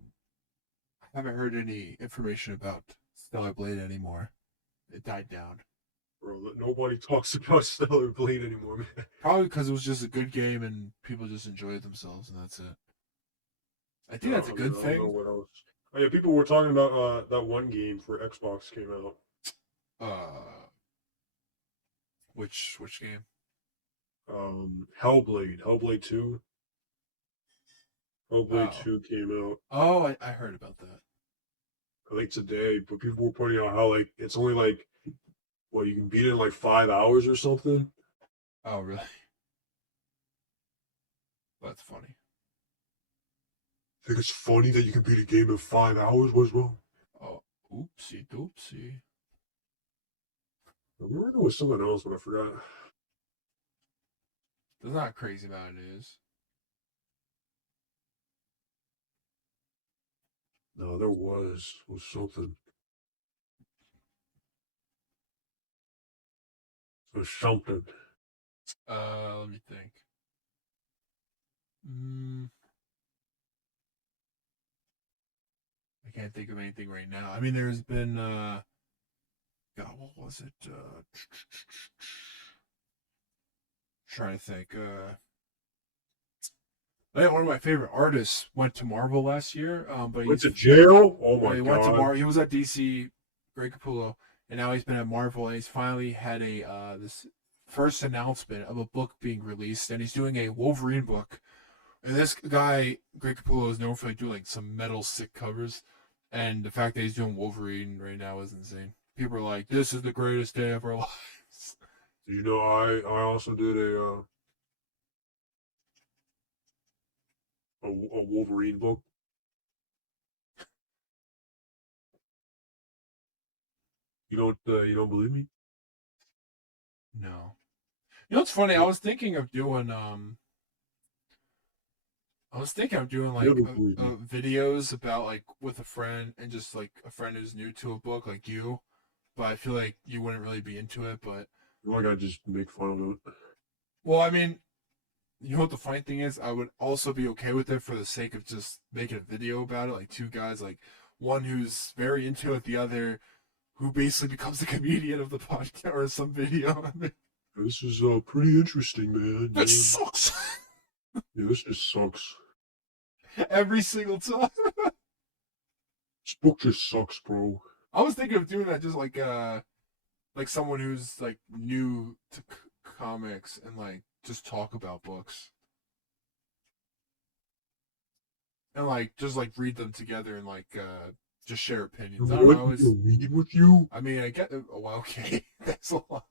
haven't heard any information about Stellar Blade anymore. It died down. bro, nobody talks about Stellar Blade anymore, man. Probably because it was just a good game and people just enjoyed themselves, and that's it. I think that's a I mean, good I don't know thing. what else. Oh, yeah, people were talking about that one game for Xbox came out. Uh, which game? Hellblade 2. Hellblade Oh, 2 came out, I heard about that. I think today, but people were pointing out how like it's only like what you can beat it in like 5 hours or something. Oh, really? That's funny. I think it's funny that you can beat a game in 5 hours. What's wrong? Oh, oopsie doopsie. I remember there was something else, but I forgot. That's not a crazy amount of news. No, there was something. There's something. Let me think. Mm, I can't think of anything right now. I mean, there's been God, what was it? Trying to think. I think one of my favorite artists went to Marvel last year. But Went he's to jail? Oh my he went to god. He was at DC, Greg Capullo, and now he's been at Marvel, and he's finally had a this first announcement of a book being released, and he's doing a Wolverine book. And this guy, Greg Capullo, is known for like doing like some metal sick covers, and the fact that he's doing Wolverine right now is insane. People are like, "This is the greatest day of our lives." Did you know I also did a Wolverine book? You don't believe me? No, you know what's funny? I was thinking of doing You like never believe me. videos about like with a friend and just like a friend who's new to a book like you, but I feel like you wouldn't really be into it. But You know, I gotta just make fun of it. well, I mean, you know what the funny thing is? I would also be okay with it for the sake of just making a video about it, like two guys, like one who's very into it, the other who basically becomes the comedian of the podcast or some video. I mean, This is pretty interesting, man. that sucks Yeah, this just sucks. every single time. This book just sucks, bro. I was thinking of doing that just like someone who's like new to comics and like just talk about books and like just like read them together and like just share opinions. I don't know. What? Read with you? I mean, I get. Oh, well, okay, that's a lot.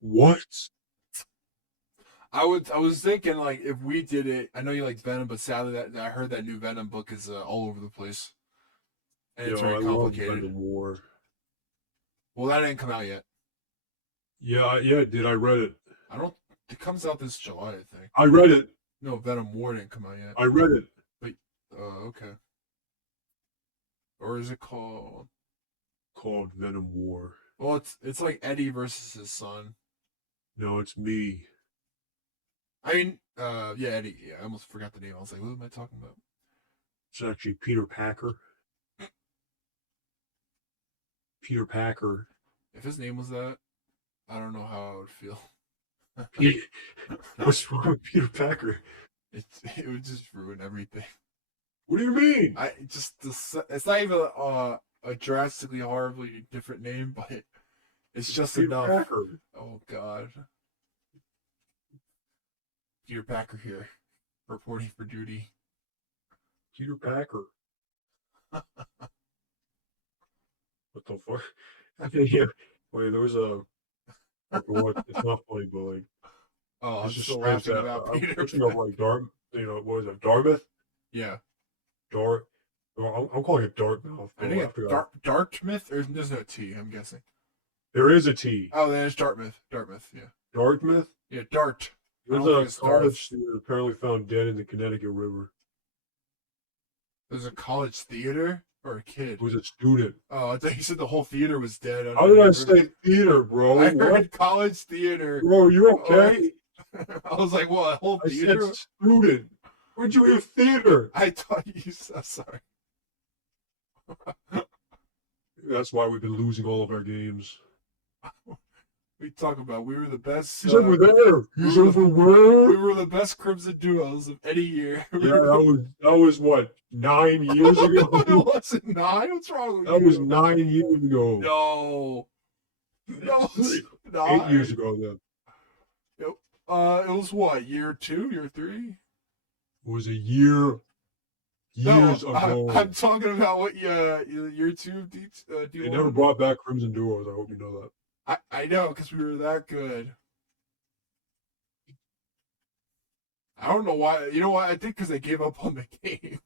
What? I was thinking like if we did it. I know you like Venom, but sadly that I heard that new Venom book is all over the place and Yo, it's I very love complicated. Venom War. Well, that didn't come out yet. Yeah, I did. I read it. I don't. It comes out this July, I think. I read it. No, Venom War didn't come out yet. I read it. But okay. Or is it called? Called Venom War. Well, it's like Eddie versus his son. No, it's me. I mean, yeah, Eddie. Yeah, I almost forgot the name. I was like, what am I talking about? It's actually Peter Packer. Peter Packer. If his name was that, I don't know how I would feel. What's wrong with Peter Packer? It would just ruin everything. What do you mean? I just it's not even a drastically horribly different name, but it's just Peter enough. Packer. Oh God. Peter Packer here, reporting for duty. Peter Packer. What the fuck? Yeah. Wait, there was a. Okay, what? It's not funny, but like, Oh, I'm it's just still strange laughing that about I'm Peter picturing of Packer. like Dart. You know, what is it? Dartmouth? Yeah, Dart. Well, I'm calling it Dartmouth, I bro. think I it's forgot. Dartmouth, or there's no T. I'm guessing. There is a T. Oh, there's Dartmouth. Dartmouth. Yeah. Dartmouth? Yeah, Dart. I There's don't think a it's college Darth. student apparently found dead in the Connecticut River. There's a college theater or a kid. It was a student. Oh, I thought you said the whole theater was dead How under did the I river. say theater, bro? I What? heard college theater. Bro, you Oh, okay? I was like, what, a whole I said theater? student. Where'd you hear theater? I thought you said, sorry. That's why we've been losing all of our games. We talk about we were the best. He's over there. He's over we where? were the best Crimson duos of any year. Yeah, that was what, 9 years No, ago? it wasn't 9. What's wrong with you? That was 9 years ago. No. No, it's 8 not. years ago then. It was what, year 2, year 3? It was a years No, ago. I'm talking about what year 2 They D1. never brought back Crimson Duos. I hope you know that. I know, because we were that good. I don't know why. You know why? I think because they gave up on the game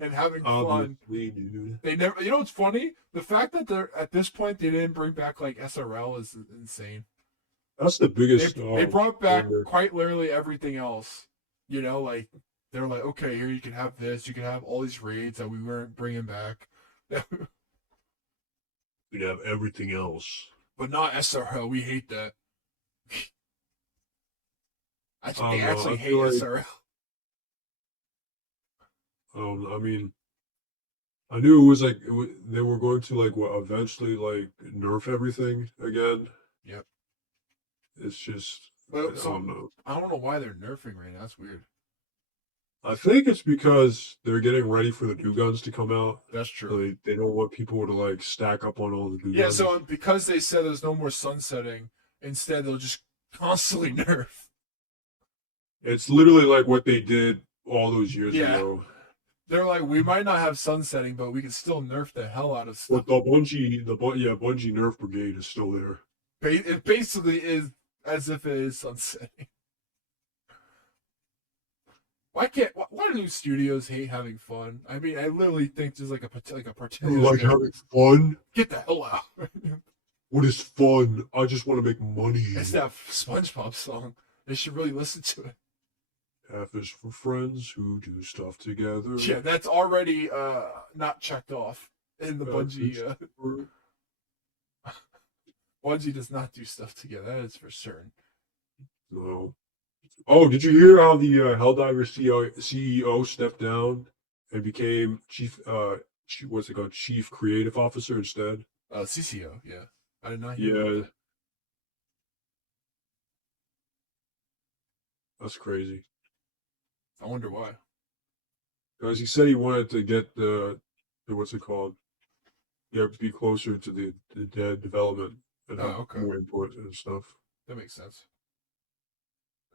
and having fun. Obviously, dude. They never. You know what's funny? The fact that they're at this point they didn't bring back like SRL is insane. That's the biggest. They brought back standard. quite literally everything else. You know, like they're like, okay, here you can have this. You can have all these raids that we weren't bringing back. We'd have everything else. But not SRL. We hate that. I think they I actually hate feel like- SRL. I mean, I knew it was like they were going to like what eventually like nerf everything again. Yep. It's just Well, I so- don't know. I don't know why they're nerfing right now. That's weird. I think it's because they're getting ready for the new guns to come out. That's So true. they don't want people to like stack up on all the new Yeah, guns. so because they said there's no more sunsetting, instead they'll just constantly nerf. It's literally like what they did all those years Yeah. ago. They're like, we might not have sunsetting, but we can still nerf the hell out of stuff. But the Bungie Nerf Brigade is still there. It basically is as if it is sunsetting. Why do studios hate having fun? I mean, I literally think there's like a particular. Like having fun? Get the hell out! What is fun? I just want to make money. It's that SpongeBob song. They should really listen to it. F is for friends who do stuff together. Yeah, that's already not checked off in the Bungie. Bungie does not do stuff together. That is for certain. No. Oh, did you hear how the Helldiver CEO stepped down and became Chief Creative Officer instead? CCO, yeah. I did not hear about Yeah, that. that's crazy. I wonder why. Because he said he wanted to get the what's it called? Yeah, be closer to the dead development and have okay. more input and stuff. That makes sense.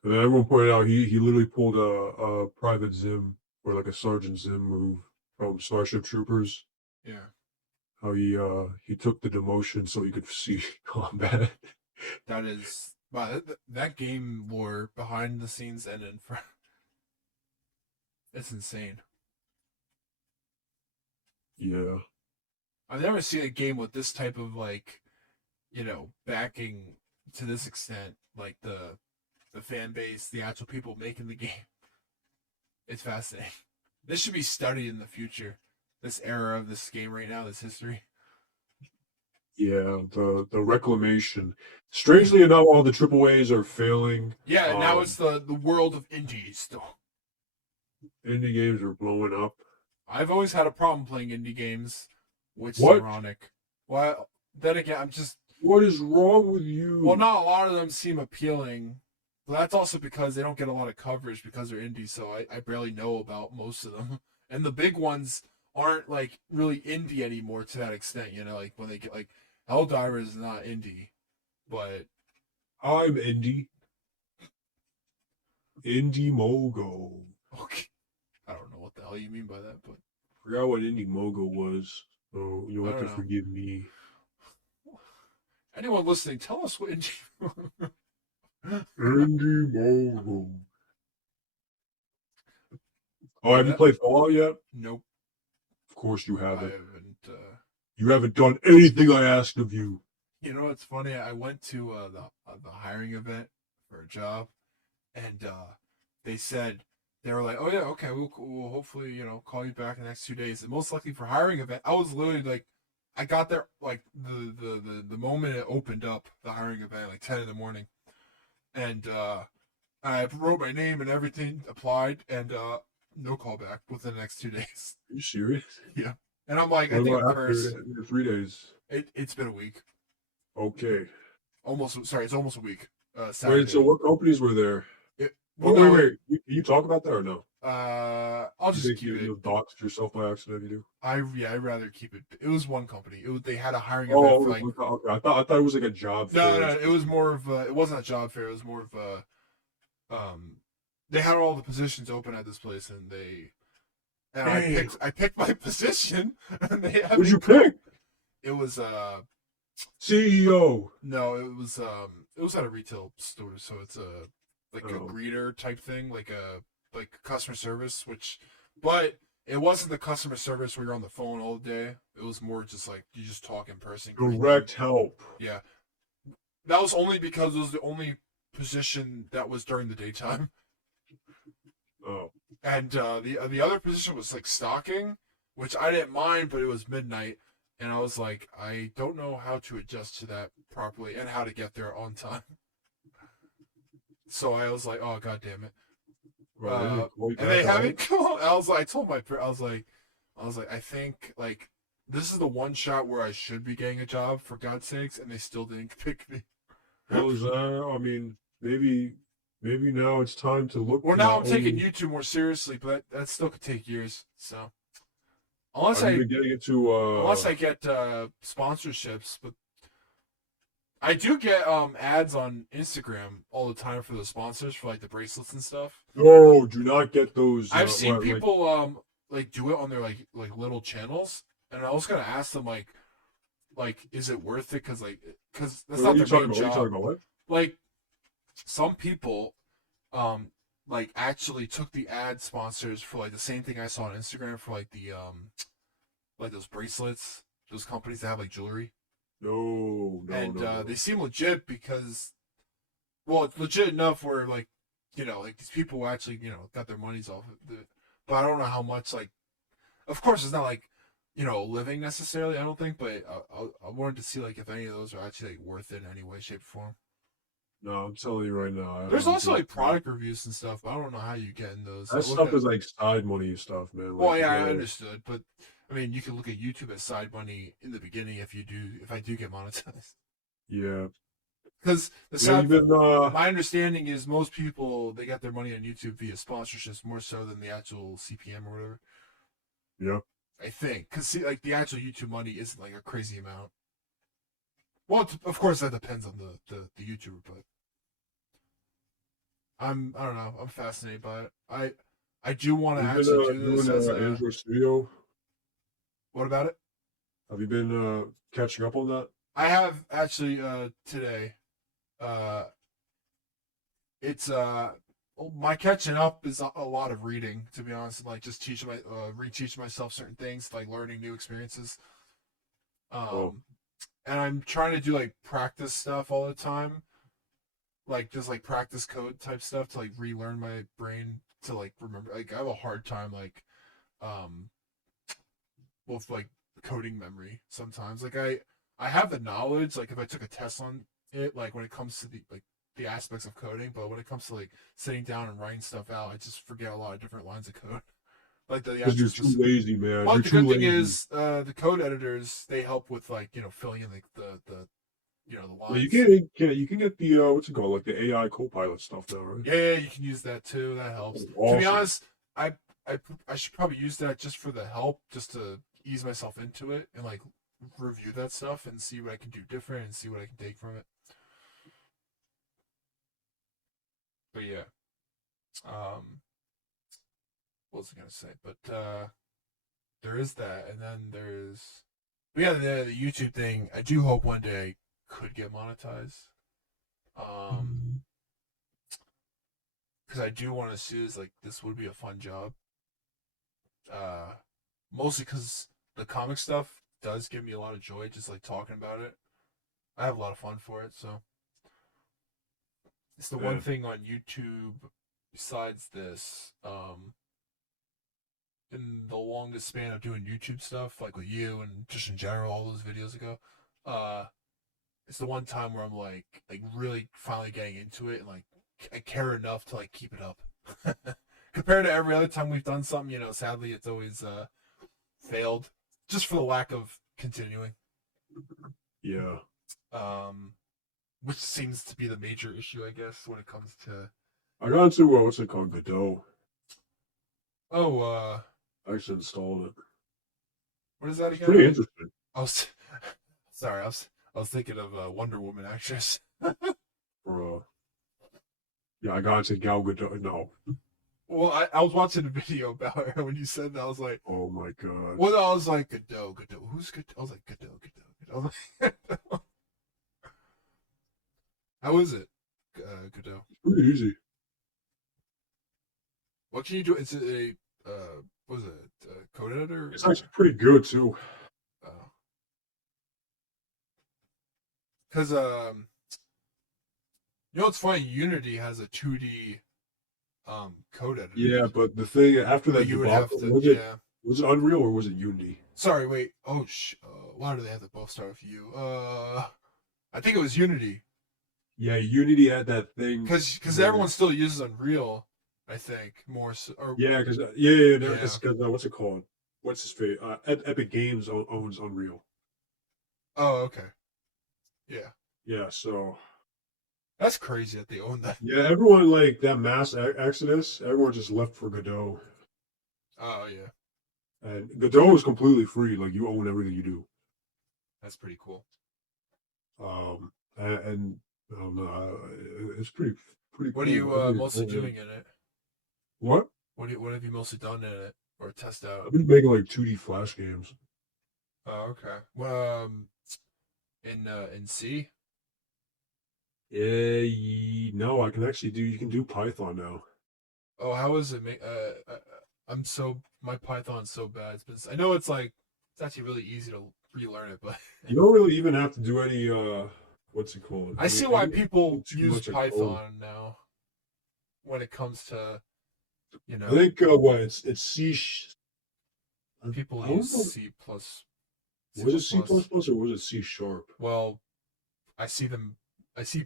And then everyone pointed out he literally pulled a private Zim or like a Sergeant Zim move from Starship Troopers. Yeah. How he took the demotion so he could see combat. That is wow. That game lore behind the scenes and in front. It's insane. Yeah. I've never seen a game with this type of like, backing to this extent. Like the fan base, the actual people making the game. It's fascinating. This should be studied in the future. This era of this game right now, this history. Yeah, the reclamation. Strangely enough, all the AAAs are failing. Yeah, and now it's the world of indies. Indie games are blowing up. I've always had a problem playing indie games, which is What? ironic. Well, then again, What is wrong with you? well, not a lot of them seem appealing. But that's also because they don't get a lot of coverage because they're indie, so I barely know about most of them. And the big ones aren't like really indie anymore to that extent, like when they get like Helldiver is not indie, but I'm indie. Indiemogo. Okay. I don't know what the hell you mean by that, but Forgot what Indiemogo was. So you'll I have don't to know. forgive me. Anyone listening, tell us what Indiemogo. Oh, yeah, have you that played Fallout yet? nope. Of course you I haven't. haven't. You haven't done anything I asked of you. You know what's funny? I went to the hiring event for a job, and they said they were like, "Oh yeah, okay, we'll hopefully call you back in the next 2 days." And most likely for hiring event, I was literally like, I got there like the moment it opened up the hiring event, like 10 in the morning, and I wrote my name and everything, applied, and no call back within the next 2 days. Are you serious? Yeah, and I'm like, I What think I'm about after cursed. 3 days? It's been a week, Okay. almost. Sorry, it's almost a week. Wait, so Saturday. what companies were there? Well, Oh, wait, no, wait. Can you talk about that or no? I'll You just think keep it. you'll dox yourself by accident if you do? I'd rather keep it. It was one company. They had a hiring event for Oh, like okay. I thought it was like a job no fair or no. It was something. more of it wasn't a job fair. It was more of they had all the positions open at this place, and Damn. I picked my position, and they had What'd me you go. pick? It was CEO. no, it was at a retail store, so it's like a Oh, greeter type thing, like customer service, but it wasn't the customer service where you're on the phone all day. It was more just like you just talk in person, greet them. direct help. Yeah, that was only because it was the only position that was during the daytime, Oh, and the other position was like stocking, which I didn't mind, but it was midnight, and I was like, I don't know how to adjust to that properly and how to get there on time. So I was like, oh god damn it. bro, they Uh, didn't call you and they back at all? haven't come. I was like, I told I was like, I think like this is the one shot where I should be getting a job for God's sakes, and they still didn't pick me. Well, is that, I mean, maybe now it's time to look Well, for now that I'm taking old. YouTube more seriously, but that still could take years. So Have unless you I been getting into, get sponsorships, but I do get ads on Instagram all the time for the sponsors for like the bracelets and stuff. no, do not get those, I've seen what, like, people like do it on their like little channels, and I was gonna ask them like is it worth it? Because that's wait, what not are you their talking main about? What are you talking job. about? What? Like some people um like actually took the ad sponsors for like the same thing I saw on Instagram for like the like those bracelets, those companies that have like jewelry, No, no, and no, they no. seem legit because well it's legit enough where like like these people actually got their monies off it. But I don't know how much like of course it's not like living necessarily I don't think, but I wanted to see like if any of those are actually like worth it in any way shape or form. No, I'm telling you right now, I There's don't also think like product reviews and stuff, but I don't know how you get in those. I that looked stuff at is like side money stuff, man. well, Like you yeah, I gotta, understood, but I mean, you can look at YouTube as side money in the beginning if I do get monetized. yeah, Because yeah. You've been, my understanding is most people they get their money on YouTube via sponsorships more so than the actual CPM or whatever. yeah. I think because like the actual YouTube money isn't like a crazy amount. Well, of course that depends on the YouTuber, but I don't know. I'm fascinated by it. I do want to Have you been actually do doing this as a Android Studio? what about it? Have you been catching up on that? I have actually today. Uh, it's my catching up is a lot of reading to be honest, like just teaching my reteaching myself certain things, like learning new experiences. Oh, Um, and I'm trying to do like practice stuff all the time, like just like practice code type stuff to like relearn my brain to like remember. Like I have a hard time um with like coding memory sometimes. Like I have the knowledge, like if I took a test on it, like when it comes to the aspects of coding, but when it comes to like sitting down and writing stuff out, I just forget a lot of different lines of code. Like the because actual you're too specific. lazy, man. But You're the too good thing lazy. is, the code editors they help with like filling in the the Yeah, lines. you can get the what's it called, like the AI Copilot stuff now, right? Yeah, you can use that too. That helps. That's To be awesome. honest, I I I should probably use that just for the help, just to ease myself into it and like review that stuff and see what I can do different and see what I can take from it. But yeah, Um, what was I gonna say? But there is that, and then there's but yeah, the YouTube thing. I do hope one day could get monetized. Um, because I do want to see this. Like, this would be a fun job. Uh, Mostly because the comic stuff does give me a lot of joy, just like talking about it. I have a lot of fun for it, so it's the one Man, thing on YouTube besides this. In the longest span of doing YouTube stuff, like with you and just in general, all those videos ago, uh, it's the one time where I'm like really finally getting into it and like I care enough to like keep it up. Compared to every other time we've done something, sadly it's always failed just for the lack of continuing. yeah. Um, which seems to be the major issue, I guess, when it comes to I got into what's it called, Godot. oh, I actually installed it. what is that It's again? pretty interesting. I was sorry, I was thinking of Wonder Woman actress. For yeah, I got into Gal Gadot. No, Well, I was watching a video about her when you said that. I was like, oh my god, well, I was like, Godot, Godot. Who's Godot? I was like, Godot, Godot, Godot. I was like, how is it, Godot? pretty easy. What can you do? Is it a, what is it, code editor? It's actually pretty good too. Because, it's funny? Unity has a 2D code editor. Yeah, but the thing after But that you would have debacle, to, yeah. was it Unreal or was it Unity? Sorry, wait. Oh, why do they have to both start with U? I think it was Unity. Yeah, Unity had that thing. Because everyone still uses Unreal, I think, more so. Or, Yeah, because because what's it called? What's his face? Epic Games owns Unreal. oh, okay. Yeah. Yeah, so That's crazy that they own that. yeah, everyone like that mass exodus. Everyone just left for Godot, Oh, yeah. and Godot is completely free. Like you own everything you do. That's pretty cool. And I don't know, it's pretty What cool. are you I think it's mostly cool, doing in it? What? What have you mostly done in it or test out? I've been making like 2D Flash games. Oh, okay. Well, in C. Yeah, no, I can actually do. You can do Python now. Oh, how is it? I'm so my Python's so bad. I know it's like it's actually really easy to relearn it, but You don't really even have to do any. What's it called? I see why Any people too use much of code. Python now when it comes to I think what it's C. people I use don't know. C plus C Was it plus C plus. plus plus or was it C sharp? Well, I see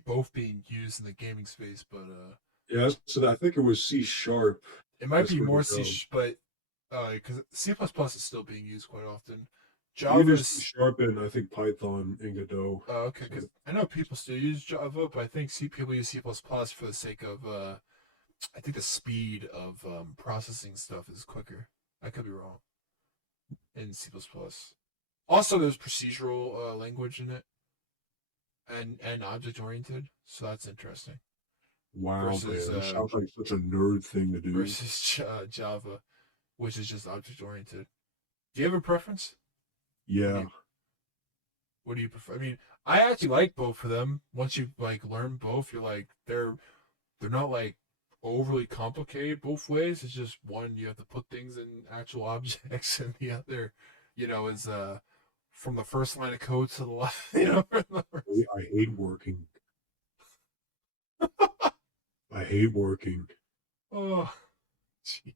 both being used in the gaming space, but Yeah, so I think it was C sharp. it might That's be for more Godot. but because C plus plus is still being used quite often. I believe it's C Java's sharp and I think Python and Godot. okay, So because I know people still use Java, but I think people use C plus plus for the sake of I think the speed of processing stuff is quicker. I could be wrong in C plus plus. Also, there's procedural language in it and object oriented, so that's interesting. wow, Versus man, that sounds like such a nerd thing to do. Java, which is just object oriented. Do you have a preference? What do Yeah, you What do you prefer? I mean, I actually like both of them. Once you like learn both, you're like they're not like overly complicated both ways. It's just one you have to put things in actual objects, and the other, is from the first line of code to the last. I hate working. I hate working. Oh, gee.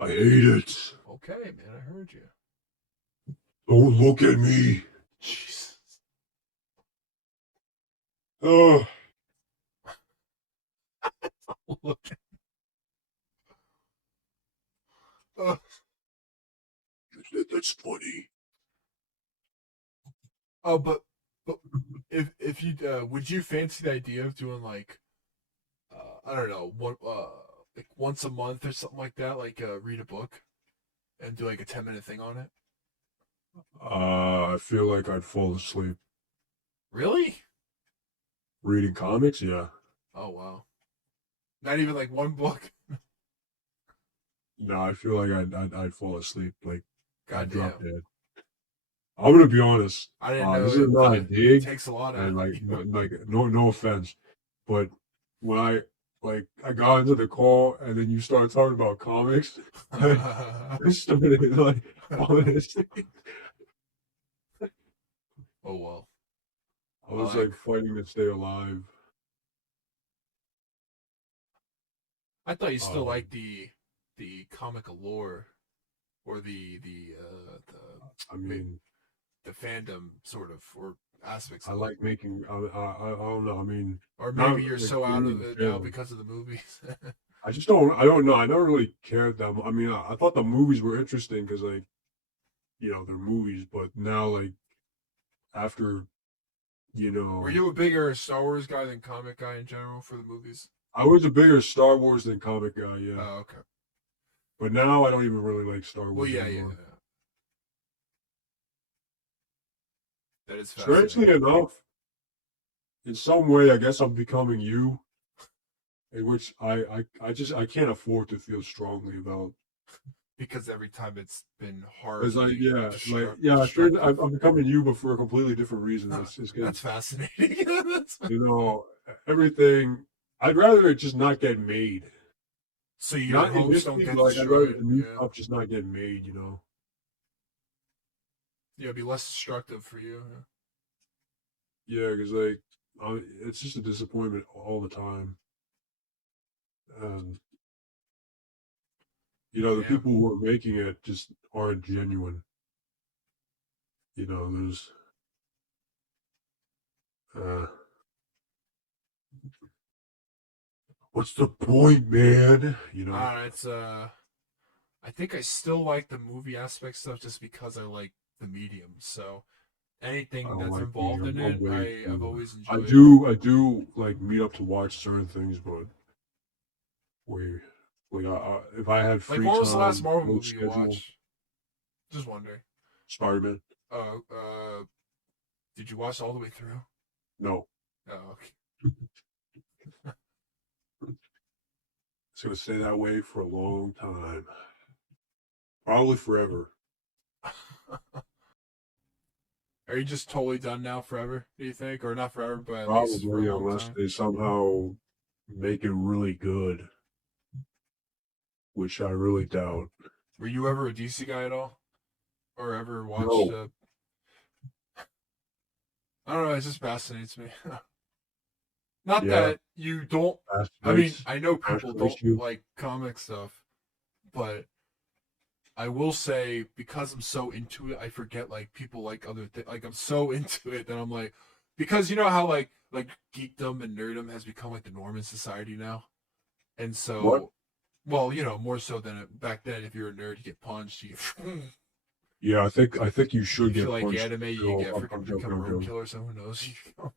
I hate it. Okay, man, I heard you. Don't look at me. Jesus. Oh, Look. Oh, that's funny. oh, but if you would you fancy the idea of doing like I don't know, like once a month or something like that, like read a book and do like a 10-minute thing on it. I feel like I'd fall asleep Really? reading comics. Yeah, Oh wow. Not even like one book. No, I feel like I'd fall asleep. Like I'd drop Goddamn. dead. I'm gonna be honest. I didn't know This is not a it dig, takes a lot out and of like you. no offense, but when I got into the call and then you started talking about comics, I started like honestly, Oh well. I I was like. like fighting to stay alive. I thought you still Um, liked the comic lore or I the mean, the fandom sort of or aspects I of it. like making. I don't know. I mean, Or not maybe you're like so out really of the it now fandom. because of the movies. I just don't. I don't know. I never really cared that much. I mean, I thought the movies were interesting because like they're movies, but now like after you Were know you a bigger Star Wars guy than comic guy in general for the movies? I was a bigger Star Wars than comic guy, yeah. Oh, okay. But now I don't even really like Star Well, Wars yeah, yeah, anymore. yeah. That is Strangely fascinating enough, in some way, I guess I'm becoming you, in which I can't afford to feel strongly about. because every time it's been Because horribly I feel destructive. I'm becoming you, but for a completely different reason. Huh, It's that's because fascinating. you know everything. I'd rather it just not get made. So your Not in hopes this don't case, get but like I'd rather destroyed. the new Yeah, stuff just not get made. yeah, it'd be less destructive for you. Yeah, because like it's just a disappointment all the time, and the Damn. people who are making it just aren't genuine. There's uh, what's the point, man? It's I think I still like the movie aspect stuff just because I like the medium. So I anything don't that's like involved being. in I'm it, way I've too. always I enjoyed. do. I do like meet up to watch certain things, but we, if I had Like, free what was the last time, Marvel no movie you schedule, watched? Just wondering. Spider Man. Uh, uh, did you watch all the way through? No, Oh, it's gonna stay that way for a long time, probably forever. okay. Are you just totally done now forever, do you think? Or not forever, but at least for a Probably long unless time? they somehow make it really good, which I really doubt. Were you ever a DC guy at all? Or ever watched, No, I don't know, it just fascinates me. Not yeah, that you don't, I mean, fascinates I know people don't fascinates you. like comic stuff, but I will say because I'm so into it, I forget like people like other things. Like I'm so into it that I'm like, because you know how like geekdom and nerdom has become like the norm in society now, and What? so, well, more so than back then. If you're a nerd, you get punched. Yeah, I think you should If you get like punched. anime, you No, get I'm freaking joking. become I'm road joking. killer. Someone knows you.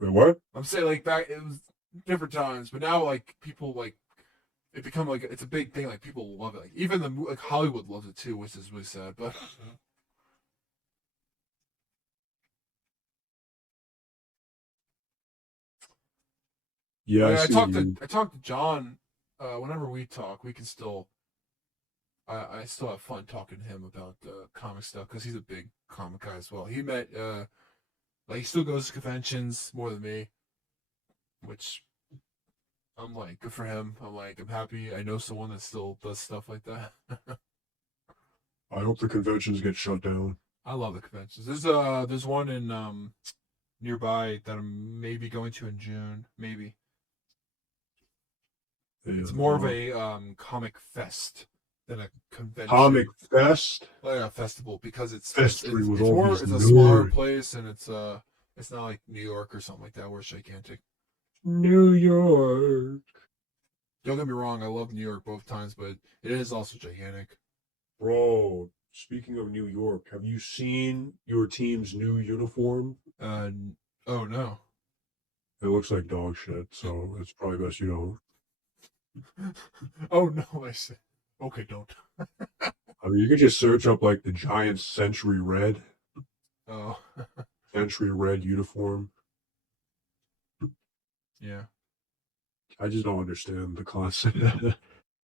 Wait, what? I'm saying like back it was different times, but now like people like it become like it's a big thing. Like people love it. Like even like Hollywood loves it too, which is really sad. But Yeah, like I see what you mean. I talked to John. Whenever we talk, we can still. I still have fun talking to him about comic stuff because he's a big comic guy as well. He met like he still goes to conventions more than me, which I'm like good for him. I'm like I'm happy. I know someone that still does stuff like that. I hope the conventions get shut down. I love the conventions. There's one in nearby that I'm maybe going to in June. Maybe Yeah, it's more of a comic fest than a Comic convention, Fest like a festival, because festry with it's all more these it's a smaller nerds. place and it's not like New York or something like that where it's gigantic. New York. Don't get me wrong, I love New York both times, but it is also gigantic. Bro, speaking of New York, have you seen your team's new uniform? Uh, oh no. It looks like dog shit, so it's probably best you don't. Oh no, I said. Okay, don't. I mean, you could just search up like the Giants Oh, Century Red uniform. yeah. I just don't understand the concept.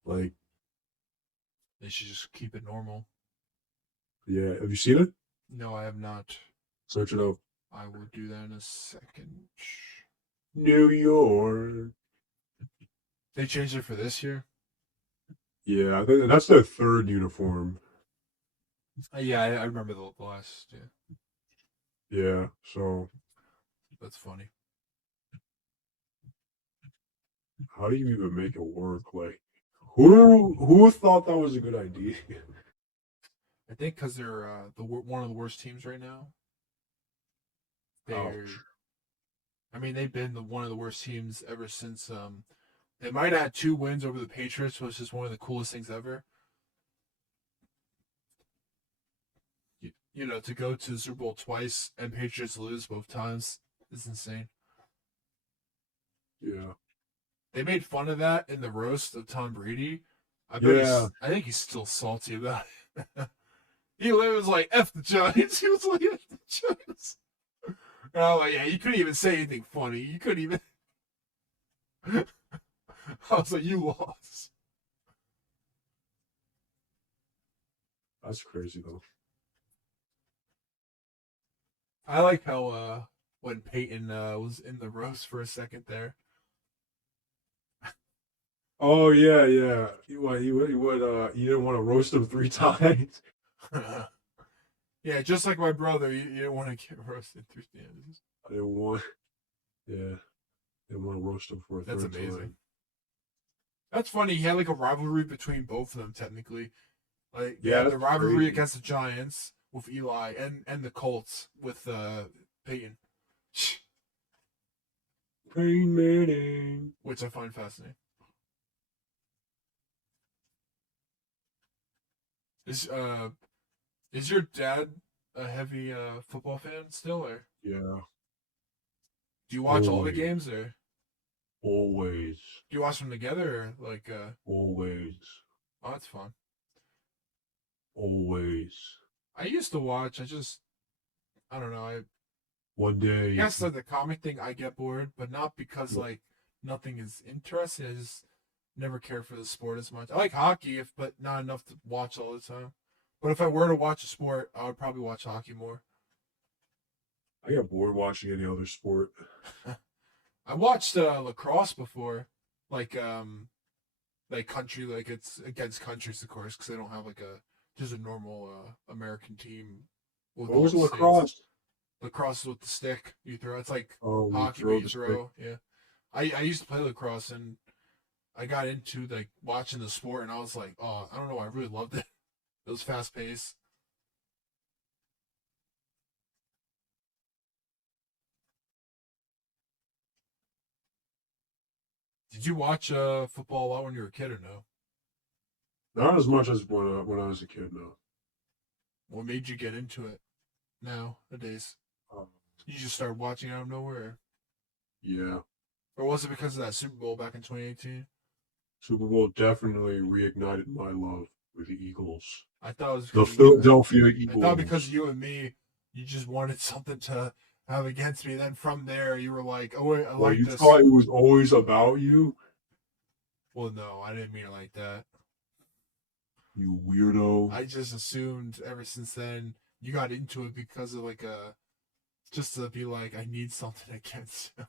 Like, They should just keep it normal. yeah, have you seen it? No, I have not. Search it up. I will do that in a second. New York. They changed it for this year. Yeah, I think that's their third uniform. Yeah, I remember the last. Yeah, Yeah, so that's funny. how do you even make it work? Like, who thought that was a good idea? I think because they're one of the worst teams right now. They're, Ouch. I mean, they've been one of the worst teams ever since. They might have had 2 wins over the Patriots, which is one of the coolest things ever. To go to the Super Bowl twice and Patriots lose both times is insane. Yeah. They made fun of that in the roast of Tom Brady. Yeah. I think he's still salty about it. He literally was like, F the Giants. He was like, F the Giants. And I'm like, yeah, you couldn't even say anything funny. You couldn't even. I was like, you lost. That's crazy though. I like how when Peyton was in the roast for a second there. Oh yeah, yeah. You didn't want to roast him 3 times. Yeah, just like my brother, you didn't want to get roasted 3 times. I didn't want. Yeah, didn't want to roast him for a That's third amazing. time. That's funny. He had like a rivalry between both of them, technically. Like Yeah, the that's rivalry crazy. against the Giants with Eli and the Colts with Peyton, Payne Manning. which I find fascinating. Is uh is your dad a heavy football fan still, or Yeah, do you watch all the always, games, or always, do you watch them together, or like always, oh, that's fun. always. I used to watch. I don't know. I One day, guess like the comic thing, I get bored, but not because like nothing is interesting. I just never cared for the sport as much. I like hockey, but not enough to watch all the time. But if I were to watch a sport, I would probably watch hockey more. I got bored watching any other sport. I watched lacrosse before, like country, like it's against countries, of course, because they don't have like just a normal American team with What all was the states. lacrosse? Lacrosse is with the stick you throw. It's like Oh, you hockey, but throw you the stick. throw. Yeah, I used to play lacrosse and I got into like watching the sport, and I was like, oh, I don't know, I really loved it. It was fast paced. Did you watch football a lot when you were a kid or no? Not as much as when I was a kid. No. What made you get into it nowadays? Um, You just started watching out of nowhere, yeah, or was it because of that Super Bowl back in 2018? Super Bowl definitely reignited my love for the Eagles, I thought it was the because of you. Philadelphia I thought because Eagles. of you and me, you just wanted something to have against me. Then from there, you were like, "Oh wait, I Well, like you this." thought it was always about you, Well, no, I didn't mean it like that. you weirdo. I just assumed ever since then you got into it because of like a just to be like, I need something against him.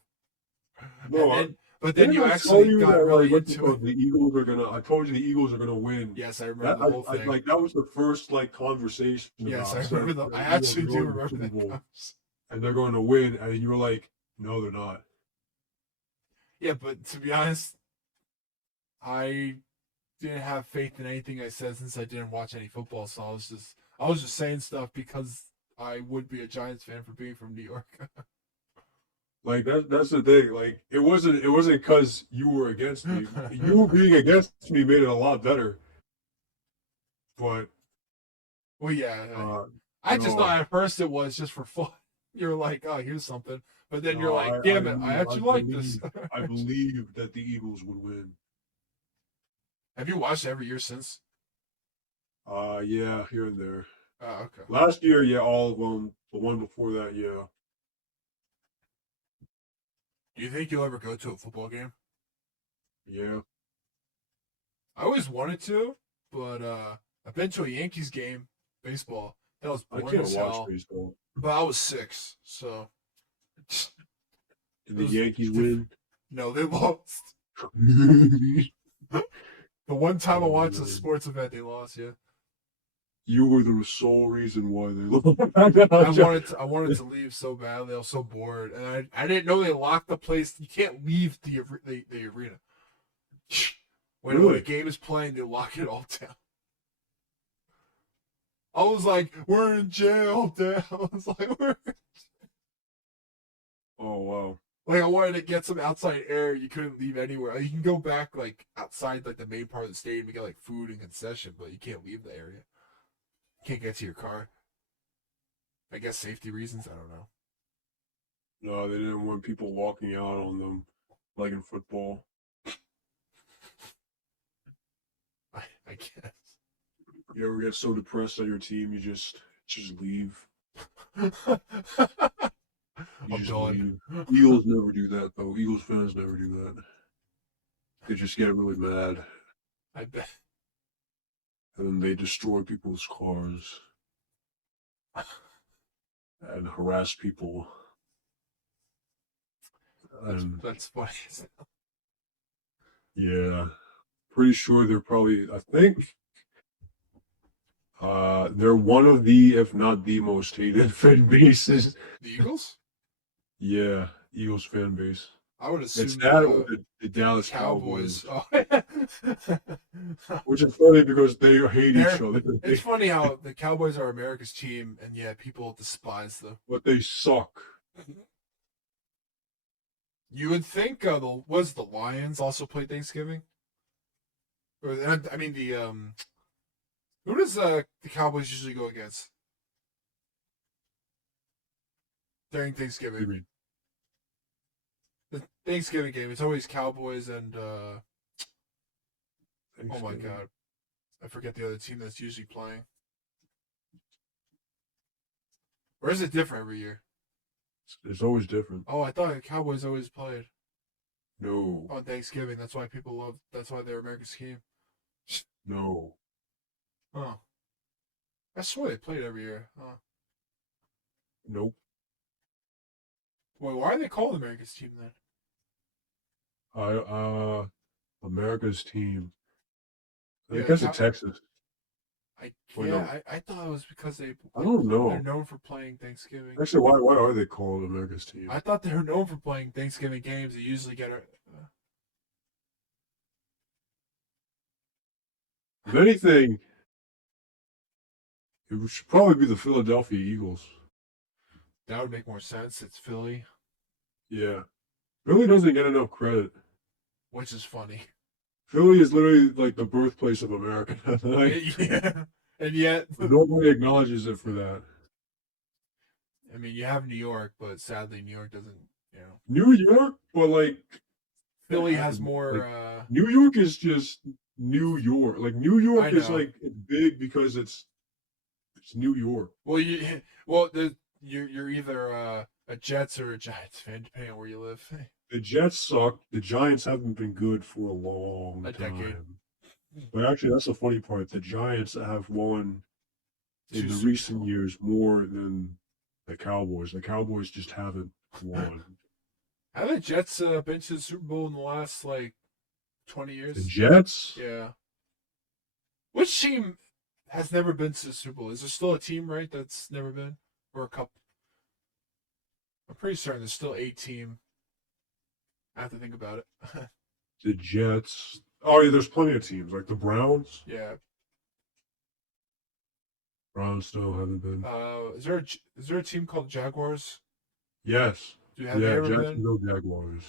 And No, but then didn't you I tell actually you got that like really what the into it. fuck, the Eagles are gonna? I told you the Eagles are gonna win. Yes, I remember That the whole I thing. like that was the first like conversation Yes, about I saying remember the. that I the Eagles are actually do going to the remember Super that Bowl conversation. and they're going to win, and you were like, no, they're not. Yeah, but to be honest, I didn't have faith in anything I said since I didn't watch any football. So I was just saying stuff because I would be a Giants fan for being from New York. Like that's the thing. Like it wasn't because you were against me. You being against me made it a lot better. But Well, yeah, uh, I just no, thought at first it was just for fun. You're like, oh, here's something, but then you're no, like, I damn it, I knew actually like this. I believe that the Eagles would win. Have you watched every year since? Yeah, here and there. Oh, okay. Last year, yeah, all of them. The one before that, yeah. Do you think you'll ever go to a football game? Yeah, I always wanted to, but I've been to a Yankees game, baseball. That was I boring can't as watch hell. baseball. But I was 6, so it Did the was Yankees different. win? No, they lost. Oh, The one time I watched a man. sports event, they lost. Yeah, You were the sole reason why they I wanted to leave so badly. I was so bored, and I didn't know they locked the place. You can't leave the arena when a Really? game is playing. They lock it all down. I was like, "We're in jail, Dad." I was like, "We're." Oh wow. Like I wanted to get some outside air. You couldn't leave anywhere. Like, you can go back like outside like the main part of the stadium to get like food and concession, but you can't leave the area. You can't get to your car. I guess safety reasons. I don't know. No, they didn't want people walking out on them like in football. I guess. You ever get so depressed on your team you just leave? I'm You just done. leave. Eagles never do that though. Eagles fans never do that. They just get really mad I bet. and then they destroy people's cars and harass people. And That's funny. yeah, pretty sure they're probably. I think they're one of the, if not the most hated fan bases. The Eagles? Yeah, Eagles fan base. I would It's assume that or the the Dallas Cowboys. Cowboys, Oh. which is funny because they hate each other, It's funny how the Cowboys are America's team, and yet people despise them. but they suck. You would think the Lions also play Thanksgiving? Or I mean the who does the Cowboys usually go against during What do you Thanksgiving? mean? The Thanksgiving game. It's always Cowboys and oh my Thanksgiving. god, I forget the other team that's usually playing. Or is it different every year? It's always different. Oh, I thought the Cowboys always played No, on Thanksgiving. That's why people love. That's why they're America's team. no, Oh, I swear they played every year. Oh. nope. Wait, why are they called America's team then? I America's team. I Yeah, guess it's Texas. Wait, no, I thought it was because I don't they're know. known for playing Thanksgiving. Actually, why are they called America's team? I thought they were known for playing Thanksgiving games. They usually get a. If anything, it should probably be the Philadelphia Eagles. That would make more sense. It's Philly, Yeah, Philly doesn't get enough credit. which is funny. Philly is literally like the birthplace of America. Like, Yeah, and yet, nobody acknowledges it for that. I mean, you have New York, but sadly, New York doesn't. You know, New York, but like that Philly has happened. more. Like New York is just New York. Like New I York is know. like it's big because it's New York. Well, you're either a Jets or a Giants fan, depending on where you live. The Jets suck. The Giants haven't been good for a long A decade. time. But actually, that's the funny part. The Giants have won in Two the Super recent Bowl. years more than the Cowboys. The Cowboys just haven't won. Have the Jets been to the Super Bowl in the last like 20 The years? Jets? Yeah. Which team has never been to the Super Bowl? Is there still a team, right, that's never been? Or a couple? I'm pretty certain there's still a team. I have to think about it. The Jets. Oh, yeah, there's plenty of teams. Like the Browns. Yeah. Browns still haven't been. Is there a team called Jaguars? Yes. Have they Yeah, ever been? Jacksonville Jaguars.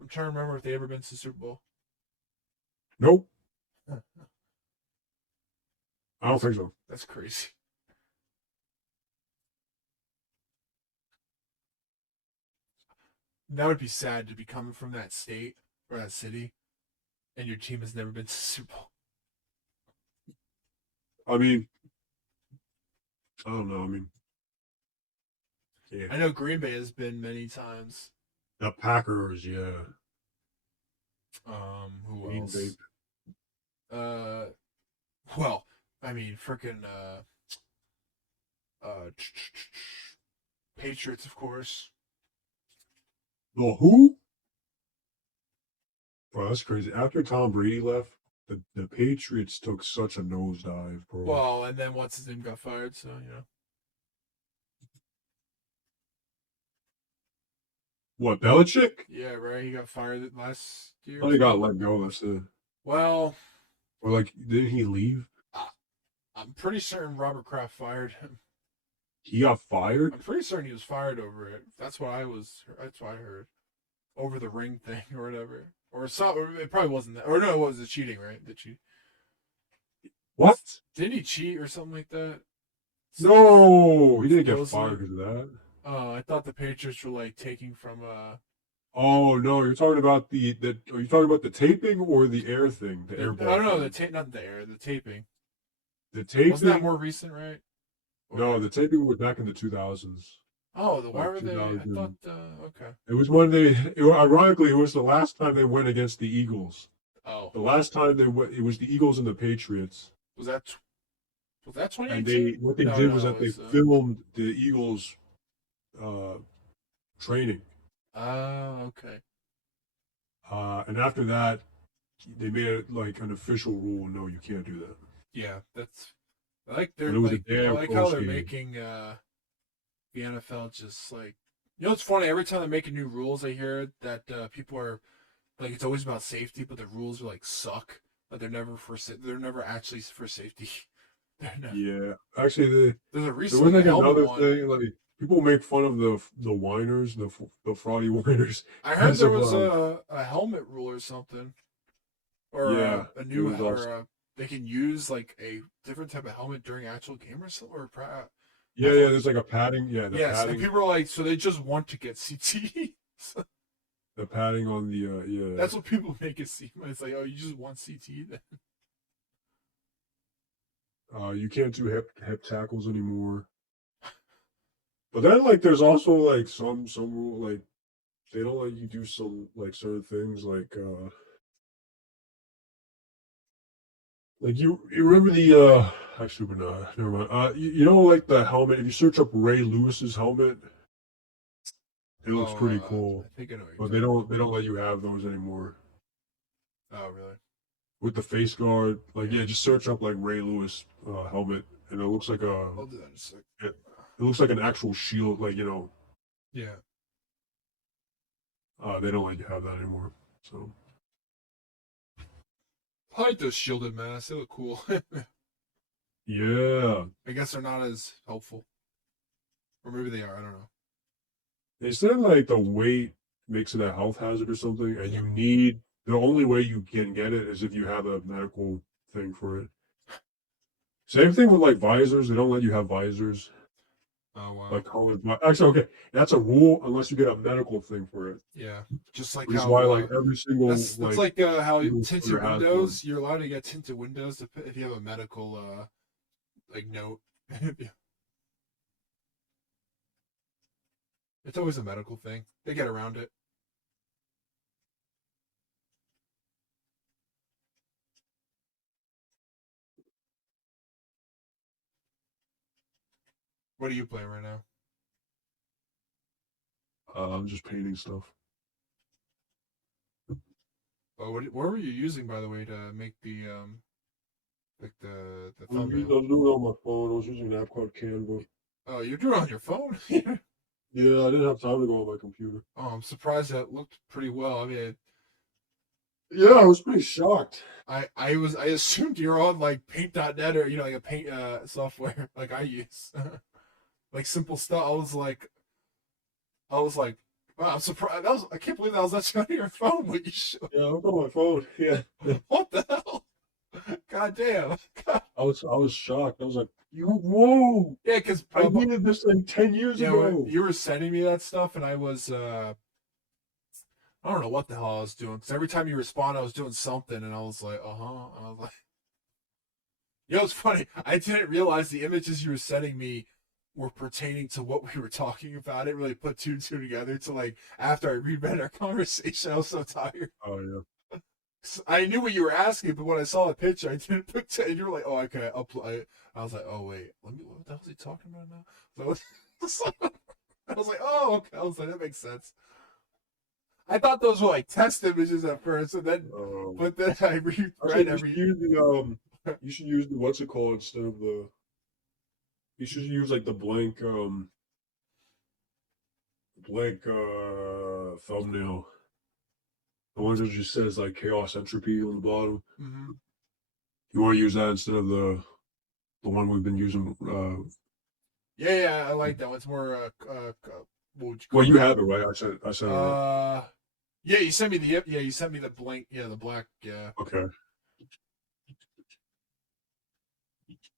I'm trying to remember if they ever been to the Super Bowl. Nope. I don't think so. That's crazy. That would be sad to be coming from that state or that city, and your team has never been to the Super Bowl. I mean, I don't know. I mean, yeah. I know Green Bay has been many times. The Packers, yeah. Who Green else? Bay. Uh, well, I mean, freaking uh, Patriots, of course. The who? Bro, that's crazy. After Tom Brady left, the Patriots took such a nosedive, bro. Well, and then once his name got fired, so What, Belichick? yeah, right. He got fired last year Oh, or he got something. let go, that's it. Well, Or like, didn't he leave? I, I'm pretty certain Robert Kraft fired him. He got fired? I'm pretty certain he was fired over it. That's what I was. That's what I heard over the ring thing or whatever. Or so it probably wasn't that. Or no, it was the cheating, right? The cheat. What? Didn't he cheat or something like that? No, he didn't get Supposedly. fired because of that. Oh, I thought the Patriots were like taking from Oh no, you're talking about the are you talking about the taping or the air thing, the I airball don't know, thing? not the air, the taping. The Wasn't that taping? more recent, right? No, Or the taping was back in the 2000s, why like were they? I thought 2000. okay. It was when ironically, it was the last time they went against the Eagles. Oh, The last time they went, it was the Eagles and the Patriots, was that was that and 2018? what they No, did was no, that it they was filmed the Eagles uh, training, okay. and after that, they made it like an official rule. No, you can't do that. Yeah, that's I like But they're it was a like I damn like how close they're game. making the NFL just like it's funny every time they're making new rules I hear that people are like it's always about safety but the rules are like suck but they're never actually for safety. They're not, Yeah, actually, there's a there was recently a like helmet another one. thing. Like people make fun of the whiners, the fraudy whiners, I heard as there of was a helmet rule or something or yeah, a it new was also they can use like a different type of helmet during actual game or something or I yeah. thought There's like a padding, yeah, yes and people are like so they just want to get CT. the padding on the yeah. That's what people make it seem. It's like, oh, you just want CT then. You can't do hip tackles anymore. But then like there's also like some rule like they don't let you do some like certain things like you remember the actually but no, never mind. You know like the helmet if you search up Ray Lewis's helmet, it looks Oh, pretty I cool. think I know what But you're talking about. they don't let you have those anymore. Oh, really? With the face guard, like Yeah. yeah, just search up like Ray Lewis helmet and it looks like a I'll do that in a sec. it looks like an actual shield, like Yeah. they don't let you have that anymore. So I like those shielded masks. They look cool. yeah, I guess they're not as helpful. Or maybe they are. I don't know. they said like the weight makes it a health hazard or something, and Yeah. you need the only way you can get it is if you have a medical thing for it. Same thing with like visors; they don't let you have visors Oh, wow. like colored. Actually, okay, that's a rule unless you get a medical thing for it. Yeah. Just like Which is how, why like every single that's like how single tinted player has one. windows, you're allowed to get tinted windows if you have a medical, like, note. It's always a medical thing. They get around it. What are you playing right now? I'm just painting stuff. Oh, what were you using by the way to make the like the I was thumbnail? doing it on my phone. I was using an app called Canva. Oh, you're doing it on your phone? Yeah, I didn't have time to go on my computer. Oh, I'm surprised that looked pretty well. I mean, Yeah, I was pretty shocked. I assumed you're on like paint.net or like a paint software like I use. Like simple stuff. I was like wow, I'm surprised. I can't believe that was actually on your phone when you showed. Yeah, I was on my phone. Yeah. What the hell? God damn. I was shocked. I was like, you whoa! Yeah, because I needed this like 10 years yeah, when ago. you were sending me that stuff, and I was I don't know what the hell I was doing because every time you respond, I was doing something, and I was like, and I was like, it's funny. I didn't realize the images you were sending me were pertaining to what we were talking about. I didn't really put two and two together to like after I reread our conversation. I was so tired. Oh yeah. I knew what you were asking, but when I saw the picture, I didn't put. And you were like, "Oh, okay." I was like, "Oh wait, let me. What the hell is he talking about now?" So I was like, "Oh, okay." I was like, "That makes sense." I thought those were like test images at first, and then, Um, but then I Actually, reread you should every. use the you should use the what's it called instead of the. You should use like the blank thumbnail. The one that just says like chaos entropy on the bottom. Mhm. You want to use that instead of the one we've been using. Yeah, yeah, I like that one. It's more what would you Well, call you it? have it right. I said it right. Uh, yeah, you sent me the yeah, you sent me the blank, yeah, the black, yeah. Okay.